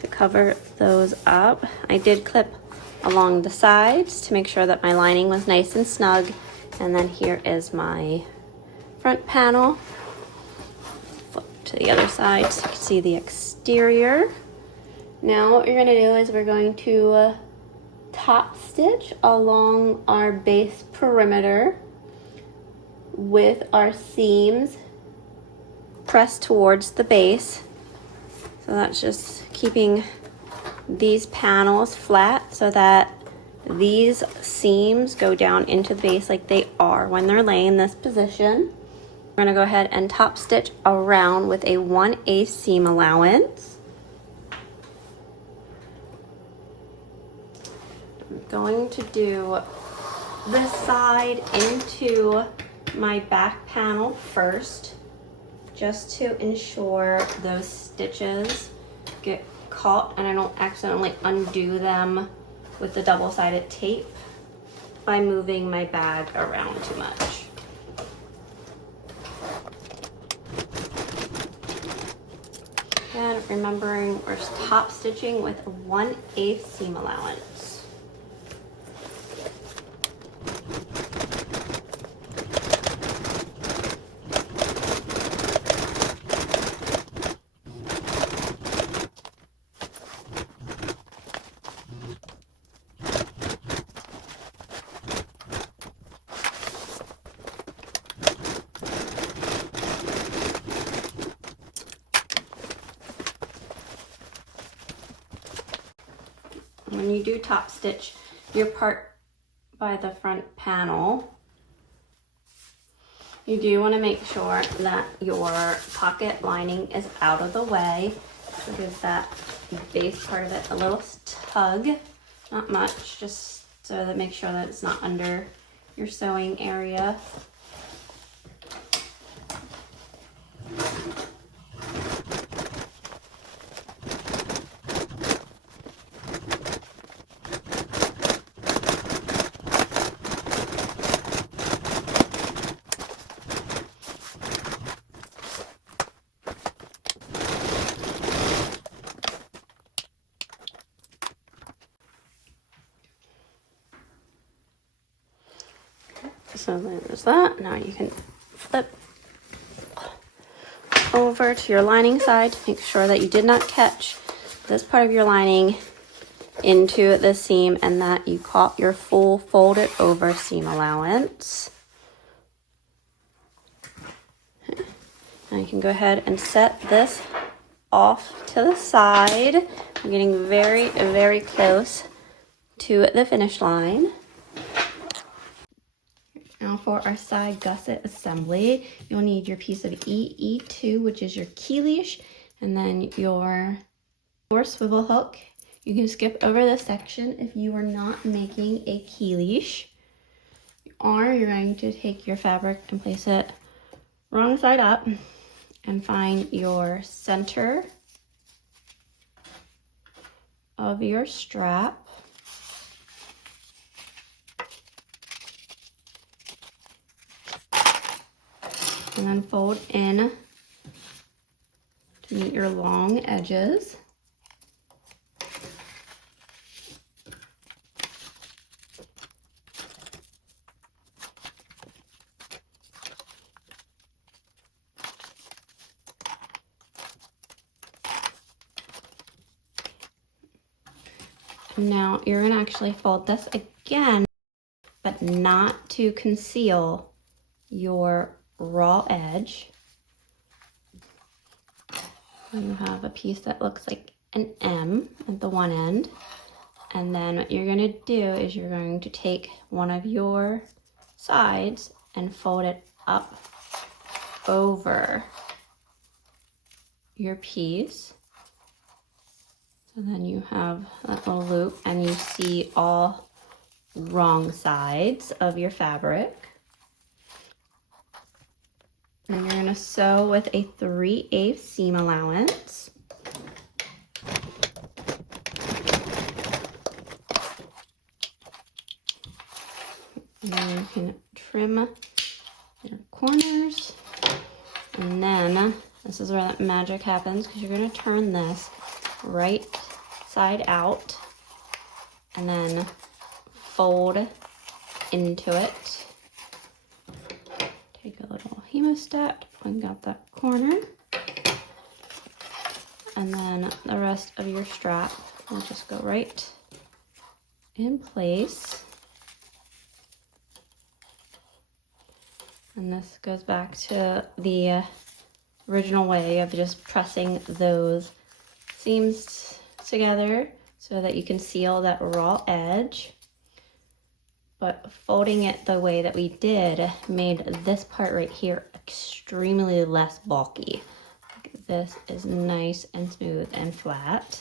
to cover those up. I did clip along the sides to make sure that my lining was nice and snug. And then here is my front panel. Flip to the other side so you can see the exterior. Now what you're going to do is we're going to top stitch along our base perimeter with our seams pressed towards the base. So that's just keeping these panels flat so that these seams go down into the base like they are when they're laying in this position. We're going to go ahead and top stitch around with a 1/8 seam allowance. I'm going to do this side into my back panel first, just to ensure those stitches get caught and I don't accidentally undo them with the double-sided tape by moving my bag around too much. And remembering we're top stitching with a 1/8 seam allowance. When you do top stitch your part by the front panel, you do want to make sure that your pocket lining is out of the way. So give that base part of it a little tug, not much, just so that make sure that it's not under your sewing area. So there's that. Now you can flip over to your lining side to make sure that you did not catch this part of your lining into the seam and that you caught your full folded over seam allowance. Now you can go ahead and set this off to the side. I'm getting very, very close to the finish line. Now for our side gusset assembly, you'll need your piece of EE2, which is your key leash, and then your swivel hook. You can skip over this section if you are not making a key leash, or you're going to take your fabric and place it wrong side up and find your center of your strap. And then fold in to meet your long edges. Now you're gonna actually fold this again, but not to conceal your raw edge. And you have a piece that looks like an M at the one end. And then what you're gonna do is you're going to take one of your sides and fold it up over your piece. So then you have that little loop and you see all wrong sides of your fabric. And you're gonna sew with a 3/8 seam allowance. And you can trim your corners. And then this is where that magic happens, because you're gonna turn this right side out and then fold into it. Take a little hemostat, bring out that corner, and then the rest of your strap will just go right in place. And this goes back to the original way of just pressing those seams together so that you can seal that raw edge. But folding it the way that we did made this part right here extremely less bulky. This is nice and smooth and flat.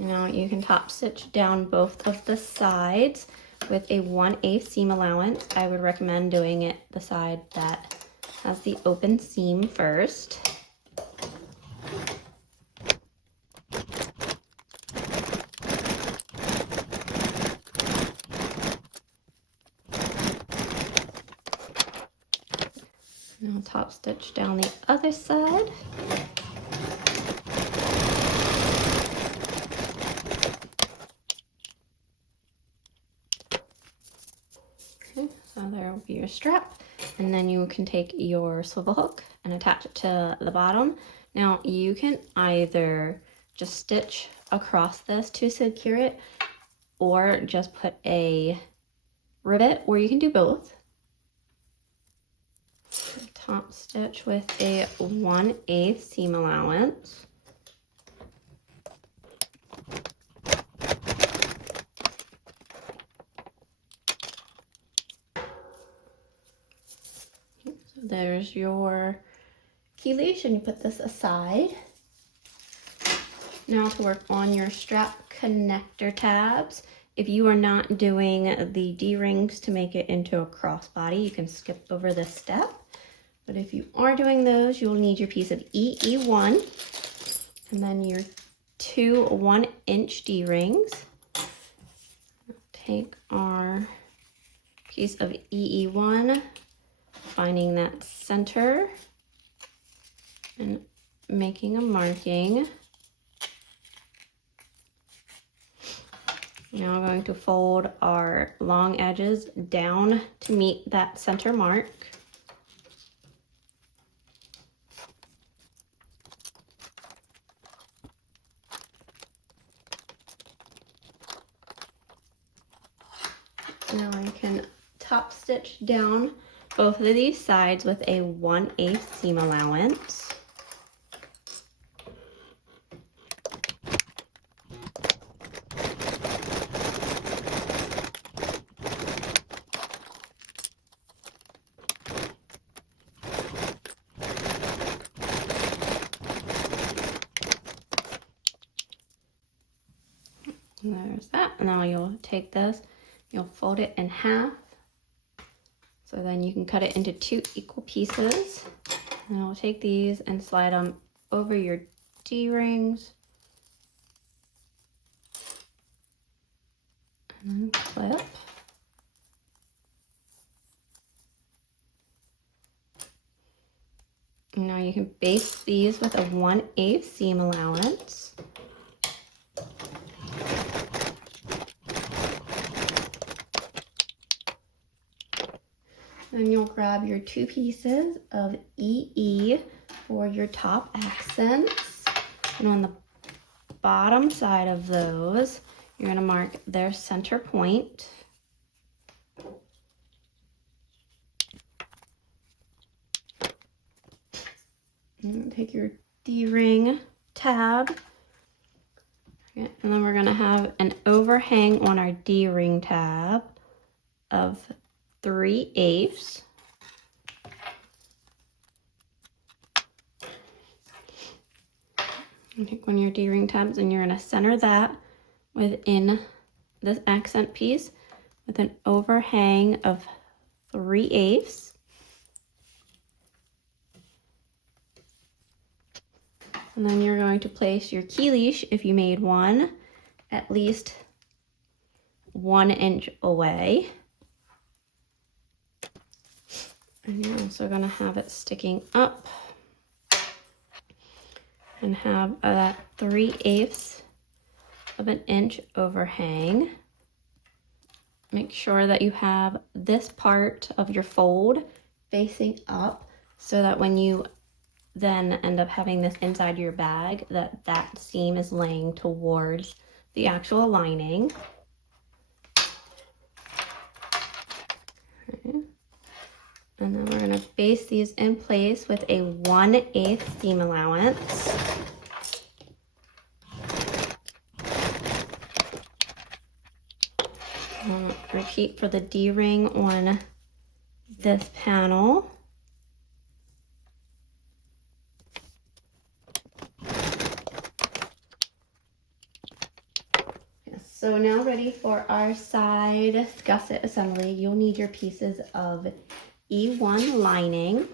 Now you can top stitch down both of the sides with a 1/8 seam allowance. I would recommend doing it the side that has the open seam first. Now top stitch down the other side. So there will be your strap, and then you can take your swivel hook and attach it to the bottom. Now you can either just stitch across this to secure it, or just put a rivet, or you can do both. Top stitch with a 1/8 seam allowance. There's your key leash, and you put this aside. Now to work on your strap connector tabs. If you are not doing the D-rings to make it into a crossbody, you can skip over this step. But if you are doing those, you'll need your piece of EE1 and then your 2 1-inch D-rings. Take our piece of EE1, finding that center and making a marking. Now we're going to fold our long edges down to meet that center mark. Now I can top stitch down both of these sides with a 1/8 seam allowance. And there's that. Now you'll take this, you'll fold it in half. So then you can cut it into 2 equal pieces. And I'll take these and slide them over your D-rings. And then clip. And now you can baste these with a 1/8 seam allowance. Then you'll grab your 2 pieces of EE for your top accents. And on the bottom side of those, you're going to mark their center point. And take your D-ring tab. And then we're going to have an overhang on our D-ring tab of 3/8. Take one of your D-ring tabs and you're going to center that within this accent piece with an overhang of 3/8. And then you're going to place your key leash, if you made one, at least 1 inch away. And you're also going to have it sticking up and have that 3/8 of an inch overhang. Make sure that you have this part of your fold facing up so that when you then end up having this inside your bag, that seam is laying towards the actual lining. Okay. And then we're going to base these in place with a 1/8 seam allowance. Repeat for the D-ring on this panel. So now ready for our side gusset assembly. You'll need your pieces of E1 lining.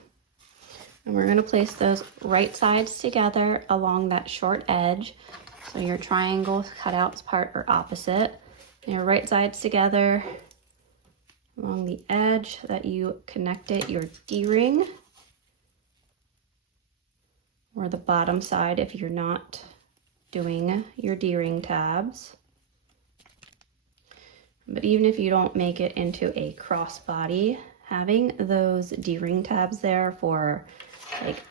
And we're going to place those right sides together along that short edge. So your triangle cutouts part are opposite. And your right sides together along the edge that you connected your D-ring. Or the bottom side if you're not doing your D-ring tabs. But even if you don't make it into a crossbody, having those D-ring tabs there for like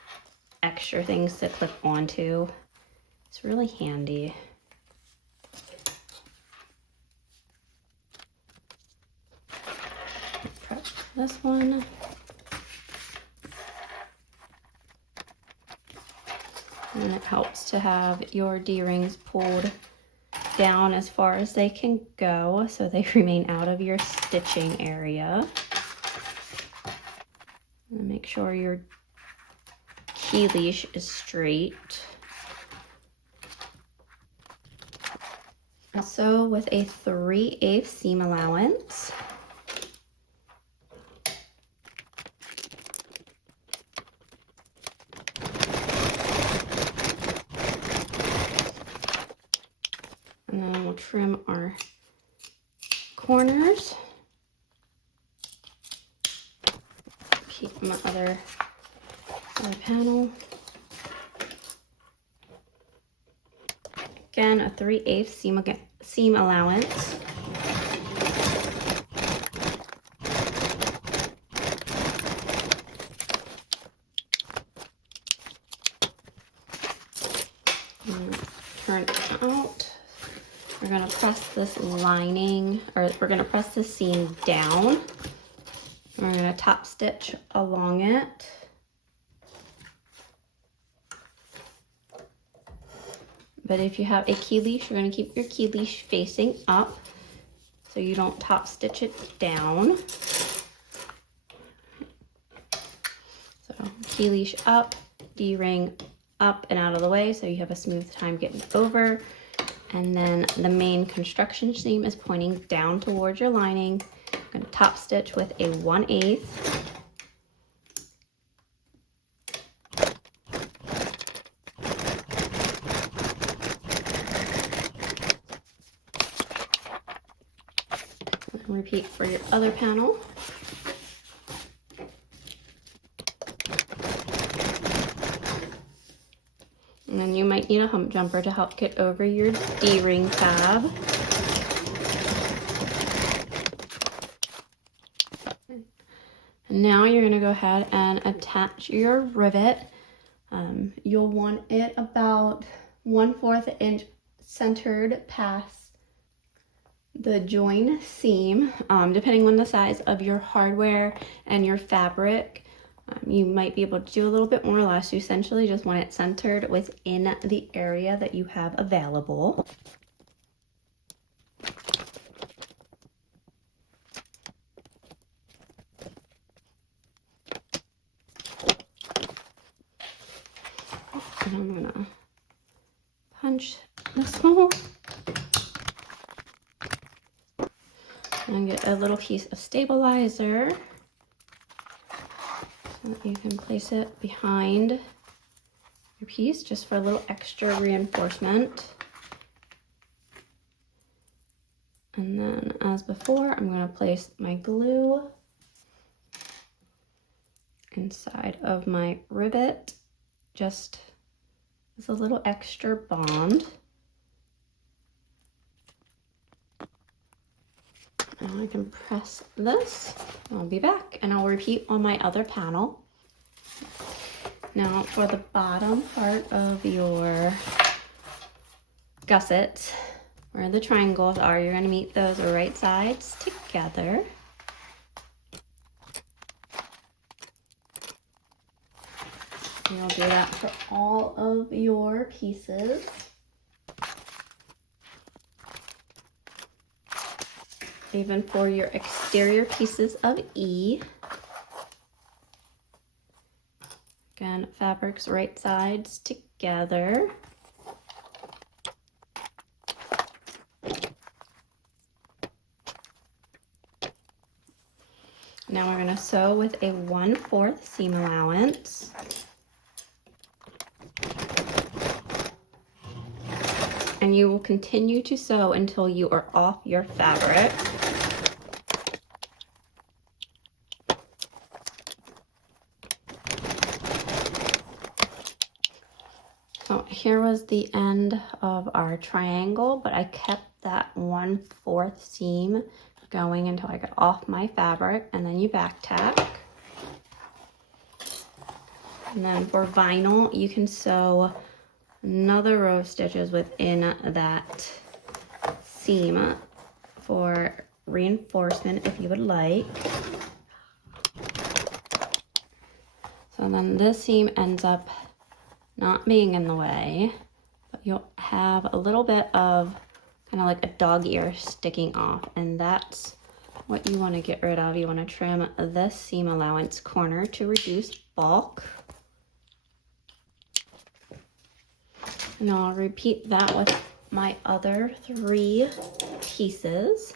extra things to clip onto, it's really handy. Prep this one. And it helps to have your D-rings pulled down as far as they can go so they remain out of your stitching area. And make sure your key leash is straight. Also with a 3/8 seam allowance. And then we'll trim our corners. Keep my other panel. Again, a 3/8 seam allowance. And turn it out. We're going to press this lining, or we're going to press the seam down. And we're going to top stitch along it. But if you have a key leash, you're going to keep your key leash facing up so you don't top stitch it down. So key leash up, D-ring up and out of the way so you have a smooth time getting over. And then the main construction seam is pointing down towards your lining. I'm going to top stitch with a 1/8. And repeat for your other panel. And then you might need a hump jumper to help get over your D-ring tab. Now you're gonna go ahead and attach your rivet. You'll want it about 1/4 inch centered past the join seam. Depending on the size of your hardware and your fabric, you might be able to do a little bit more or less. You essentially just want it centered within the area that you have available. And I'm gonna punch this hole and get a little piece of stabilizer so that you can place it behind your piece just for a little extra reinforcement. And then, as before, I'm going to place my glue inside of my rivet just as a little extra bond. And I can press this. I'll be back and I'll repeat on my other panel. Now for the bottom part of your gusset, where the triangles are, you're going to meet those right sides together. You'll do that for all of your pieces. Even for your exterior pieces of E. Again, fabrics right sides together. Now we're going to sew with a 1/4 seam allowance. And you will continue to sew until you are off your fabric. So here was the end of our triangle, but I kept that 1/4 seam going until I got off my fabric, and then you back tack. And then for vinyl, you can sew another row of stitches within that seam for reinforcement if you would like. So then this seam ends up not being in the way, but you'll have a little bit of kind of like a dog ear sticking off, and that's what you want to get rid of. You want to trim this seam allowance corner to reduce bulk. And I'll repeat that with my other 3 pieces.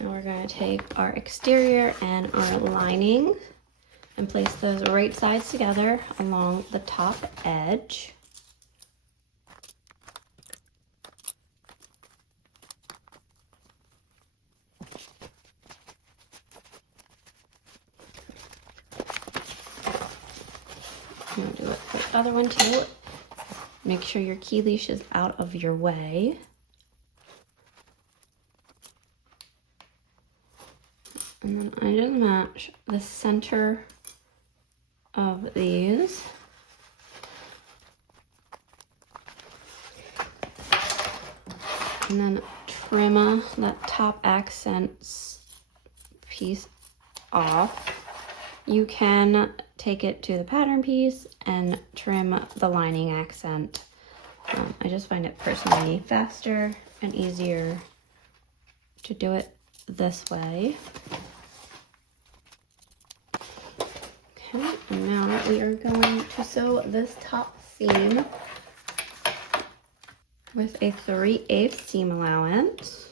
Now we're going to take our exterior and our lining and place those right sides together along the top edge. I'm going to do it for the other one too. Make sure your key leash is out of your way. And then I just match the center of these. And then trim that top accents piece off. You can take it to the pattern piece and trim the lining accent. I just find it personally faster and easier to do it this way. Okay, and now we are going to sew this top seam with a 3/8 seam allowance.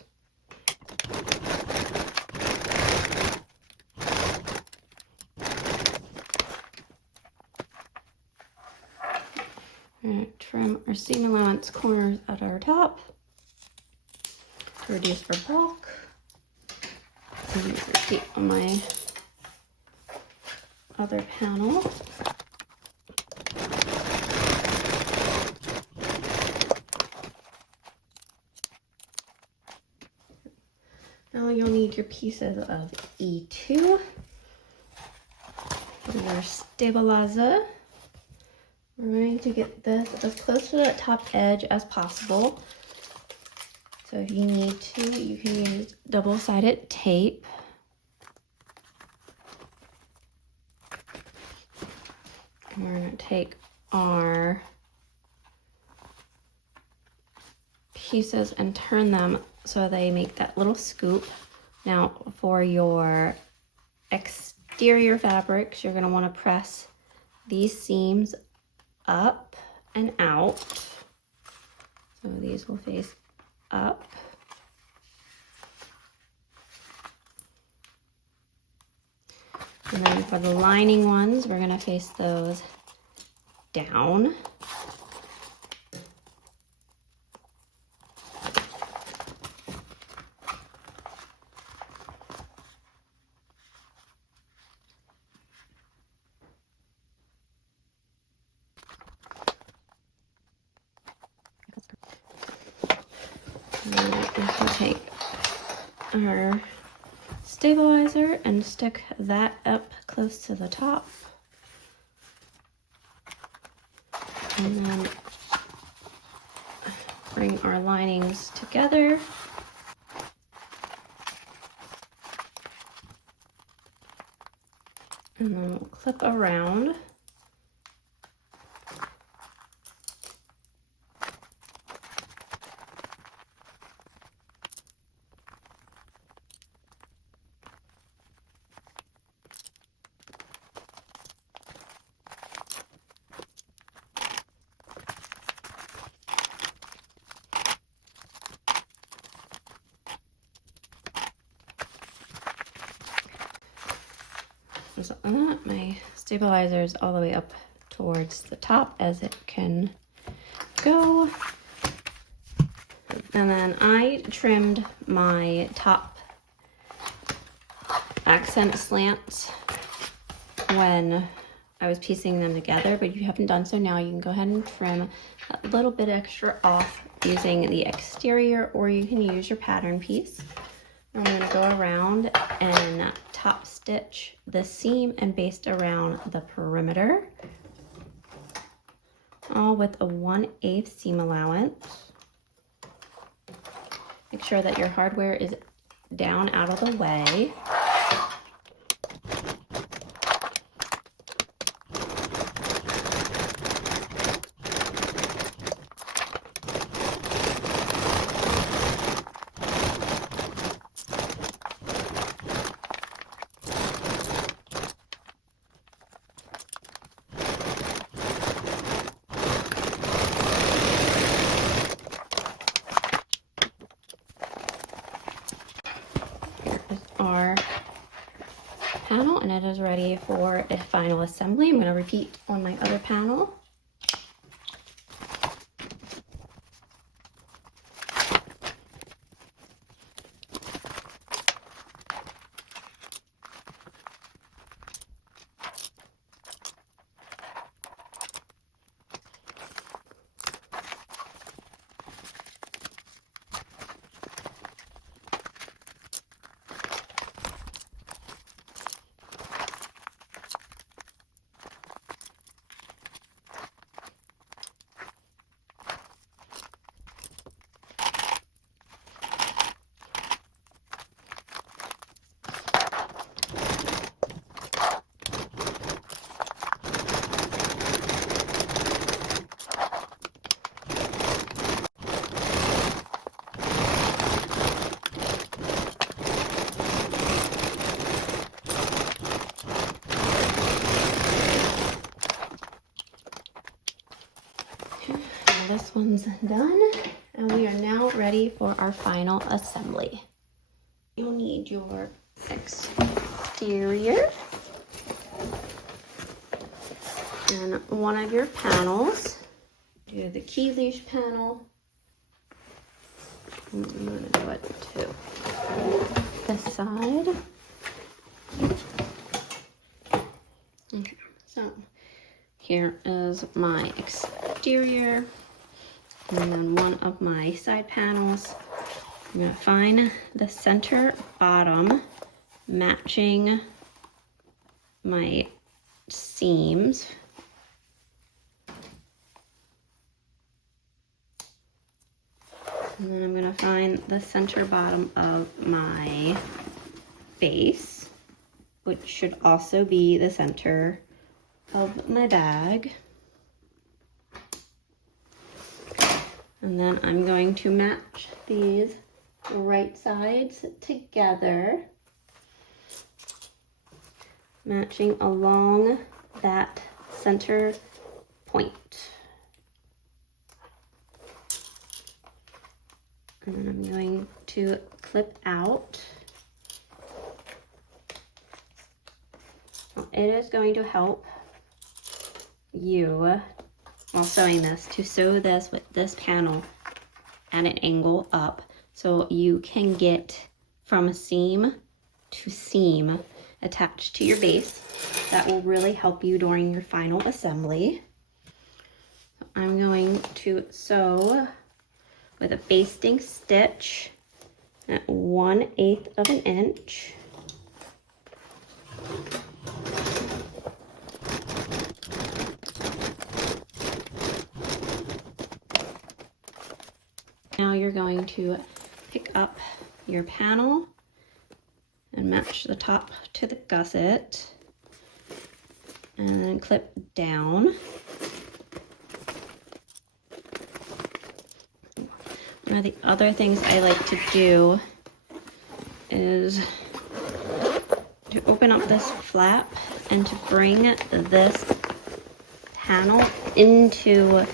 We're going to trim our seam allowance corners at our top to reduce our bulk. And repeat on my other panel. Now you'll need your pieces of E2 for your stabilizer. We're going to get this as close to that top edge as possible. So if you need to, you can use double-sided tape. And we're going to take our pieces and turn them so they make that little scoop. Now for your exterior fabrics, you're going to want to press these seams up and out. So these will face up. And then for the lining ones, we're going to face those down. And then we can take our stabilizer and stick that up close to the top. And then bring our linings together. And then we'll clip around. So my stabilizer is all the way up towards the top as it can go. And then I trimmed my top accent slants when I was piecing them together, but if you haven't done so now, you can go ahead and trim a little bit extra off using the exterior, or you can use your pattern piece. I'm going to go around and top stitch the seam and baste around the perimeter, all with a 1/8 seam allowance. Make sure that your hardware is down out of the way. Our panel, and it is ready for a final assembly. I'm going to repeat on my other panel. is done, and we are now ready for our final assembly. You'll need your exterior and one of your panels. Do the key leash panel. I'm going to do it to this side. Okay, so here is my exterior, and then one of my side panels. I'm going to find the center bottom matching my seams. And then I'm going to find the center bottom of my base, which should also be the center of my bag. And then I'm going to match these right sides together, matching along that center point. And then I'm going to clip out. It is going to help you while sewing this to sew this with this panel at an angle up, so you can get from seam to seam attached to your base. That will really help you during your final assembly. I'm going to sew with a basting stitch at 1/8 of an inch. Now you're going to pick up your panel and match the top to the gusset and then clip down. One of the other things I like to do is to open up this flap and to bring this panel into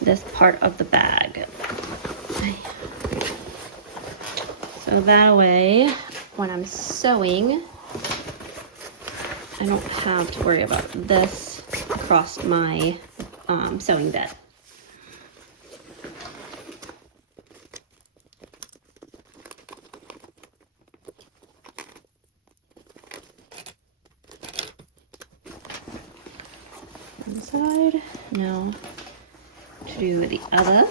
this part of the bag. So that way, when I'm sewing, I don't have to worry about this across my sewing bed. One side. Now to do the other.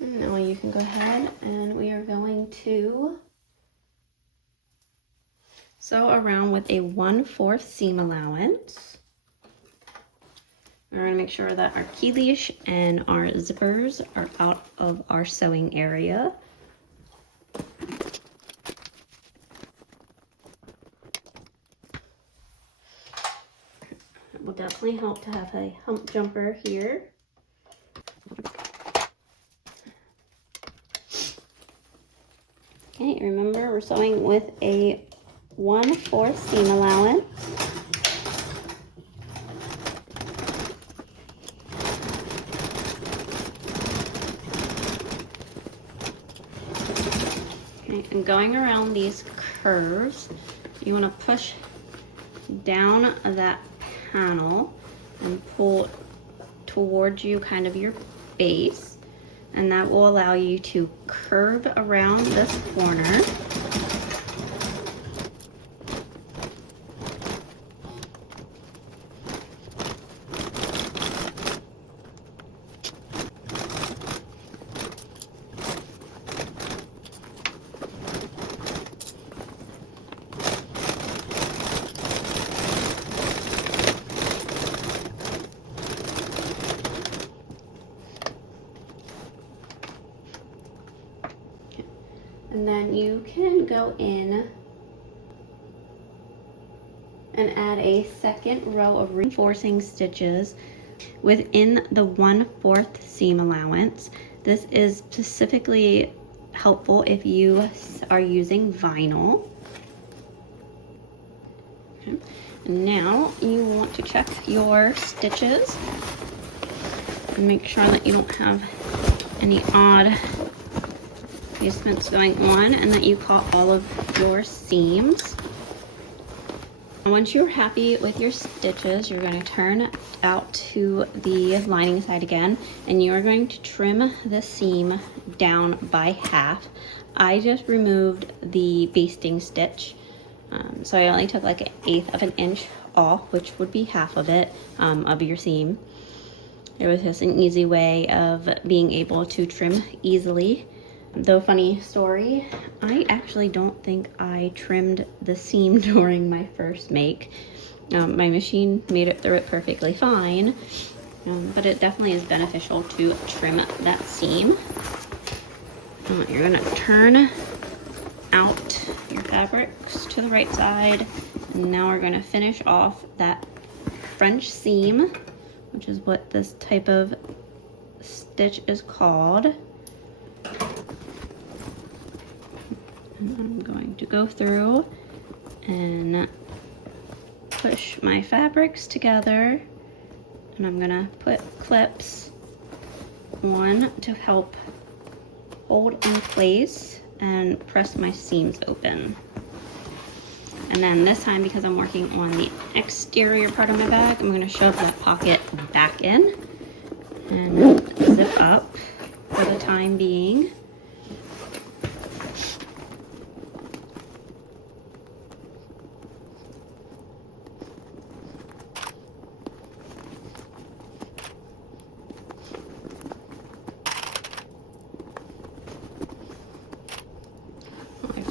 Now you can go ahead and we are going to sew around with a 1/4 seam allowance. We're going to make sure that our key leash and our zippers are out of our sewing area. It will definitely help to have a hump jumper here. Okay, remember we're sewing with a 1/4 seam allowance. Okay, and going around these curves, you want to push down that panel and pull towards you kind of your base, and that will allow you to curve around this corner. And then you can go in and add a second row of reinforcing stitches within the 1/4 seam allowance. This is specifically helpful if you are using vinyl. Okay. And now you want to check your stitches and make sure that you don't have any odd placements going on and that you caught all of your seams. Once you're happy with your stitches, you're going to turn out to the lining side again, and you're going to trim the seam down by half. I just removed the basting stitch, so I only took like 1/8 of an inch off, which would be half of it, of your seam. It was just an easy way of being able to trim easily. Though funny story, I actually don't think I trimmed the seam during my first make. My machine made it through it perfectly fine, but it definitely is beneficial to trim that seam. You're gonna turn out your fabrics to the right side, and now we're gonna finish off that French seam, which is what this type of stitch is called. I'm going to go through and push my fabrics together, and I'm gonna put clips, one to help hold in place and press my seams open. And then this time, because I'm working on the exterior part of my bag, I'm gonna shove that pocket back in and zip up for the time being.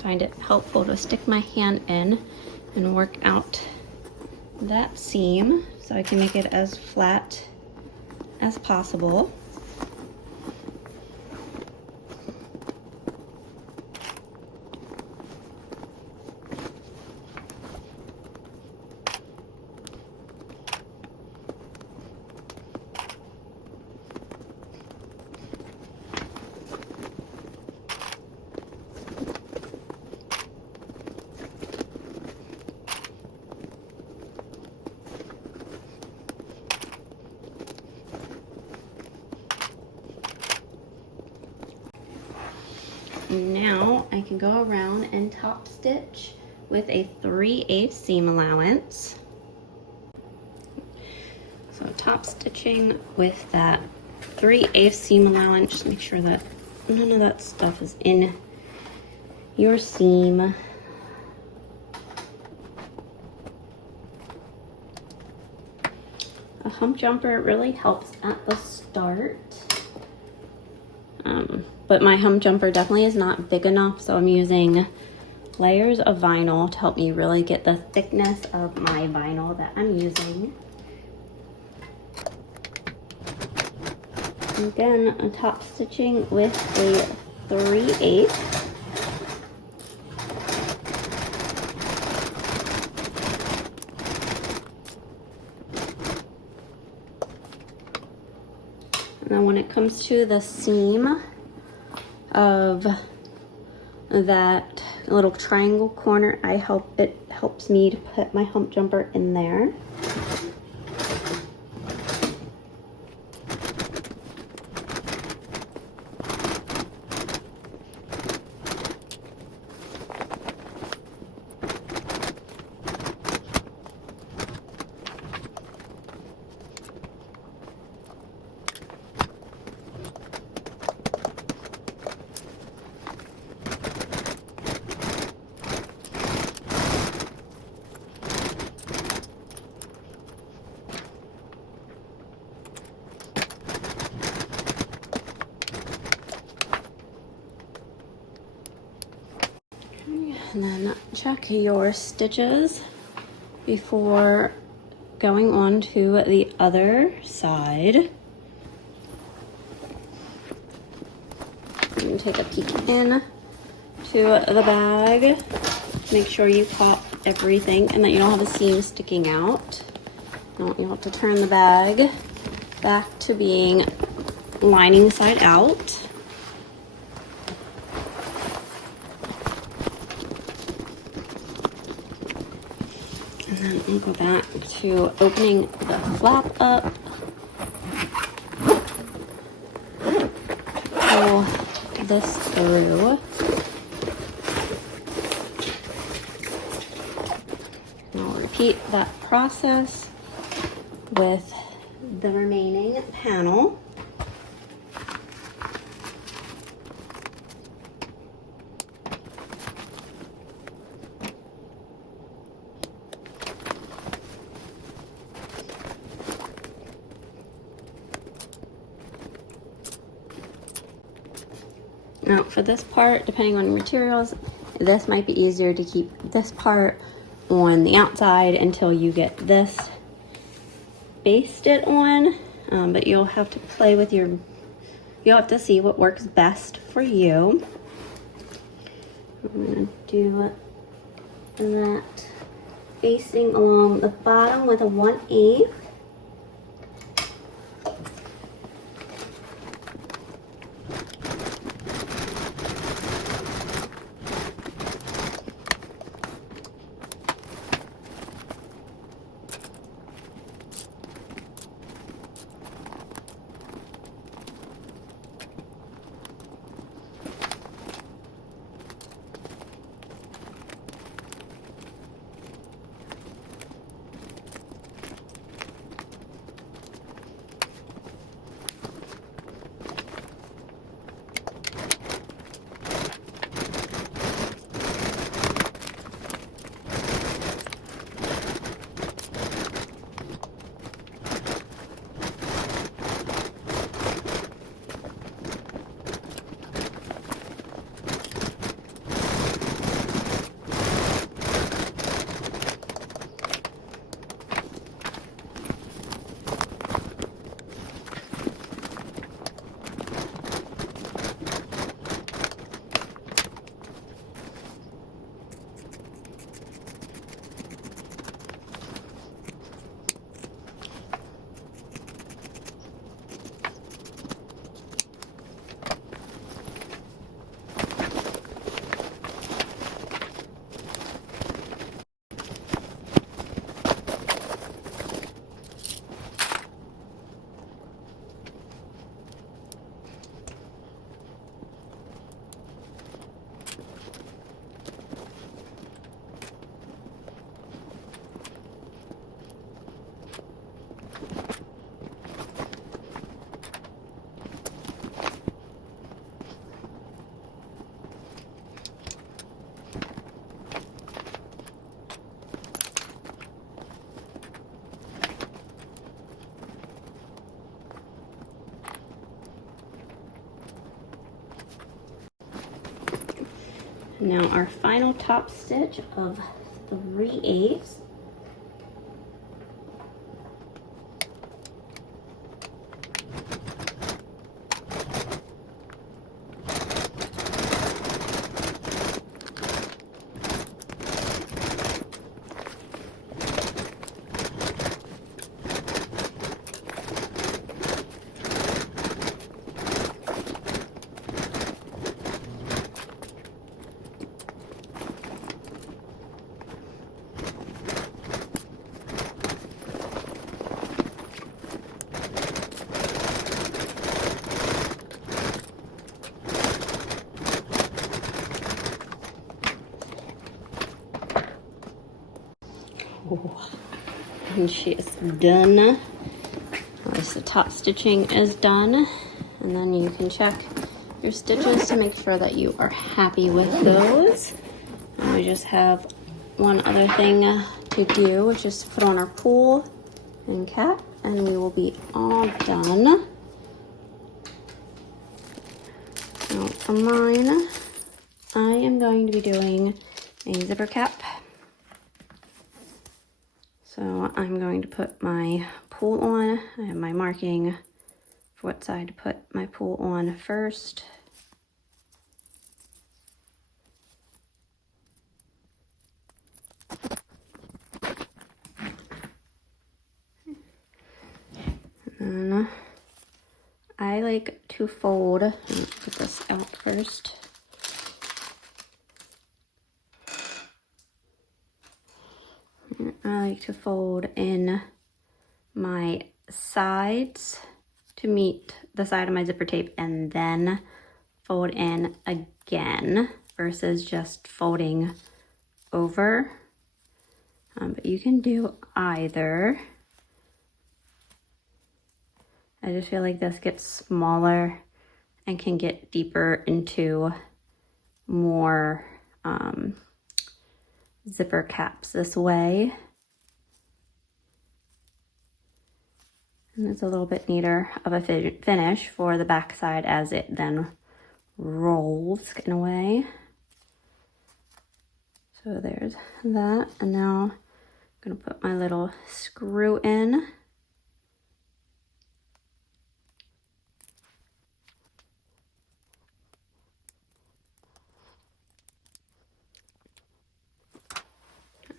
Find it helpful to stick my hand in and work out that seam so I can make it as flat as possible. Now I can go around and top stitch with a 3/8 seam allowance. So top stitching with that 3/8 seam allowance, just make sure that none of that stuff is in your seam. A hump jumper really helps at the start. But my hump jumper definitely is not big enough, so I'm using layers of vinyl to help me really get the thickness of my vinyl that I'm using. Again, I'm top stitching with a 3/8. And then when it comes to the seam of that little triangle corner, it helps me to put my hump jumper in there. And then check your stitches before going on to the other side. And take a peek in to the bag. Make sure you caught everything and that you don't have a seam sticking out. Now you have to turn the bag back to being lining side out. And then we'll go back to opening the flap up. Pull this through. And I'll repeat that process with the remaining panel. Now for this part, depending on your materials, this might be easier to keep this part on the outside until you get this basted on, but you'll have to play with you'll have to see what works best for you. I'm gonna do that facing along the bottom with a 1/8. Now our final top stitch of 3/8. And she is done. At least the top stitching is done. And then you can check your stitches to make sure that you are happy with those. And we just have one other thing to do, which is put on our pool and cap, and we will be all done. Now for mine, I am going to be doing a zipper cap. So I'm going to put my pool on. I have my marking for what side to put my pool on first. And I like to fold, let me put this out first. I like to fold in my sides to meet the side of my zipper tape and then fold in again versus just folding over. But you can do either. I just feel like this gets smaller and can get deeper into more zipper caps this way. And it's a little bit neater of a finish for the back side as it then rolls in a way. So there's that. And now I'm gonna put my little screw in.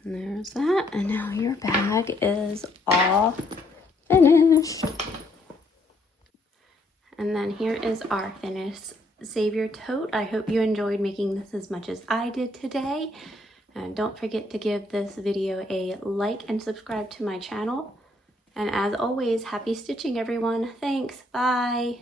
And there's that. And now your bag is all finished. And then here is our finished Savour Tote. I hope you enjoyed making this as much as I did today. And don't forget to give this video a like and subscribe to my channel. And as always, happy stitching, everyone. Thanks. Bye.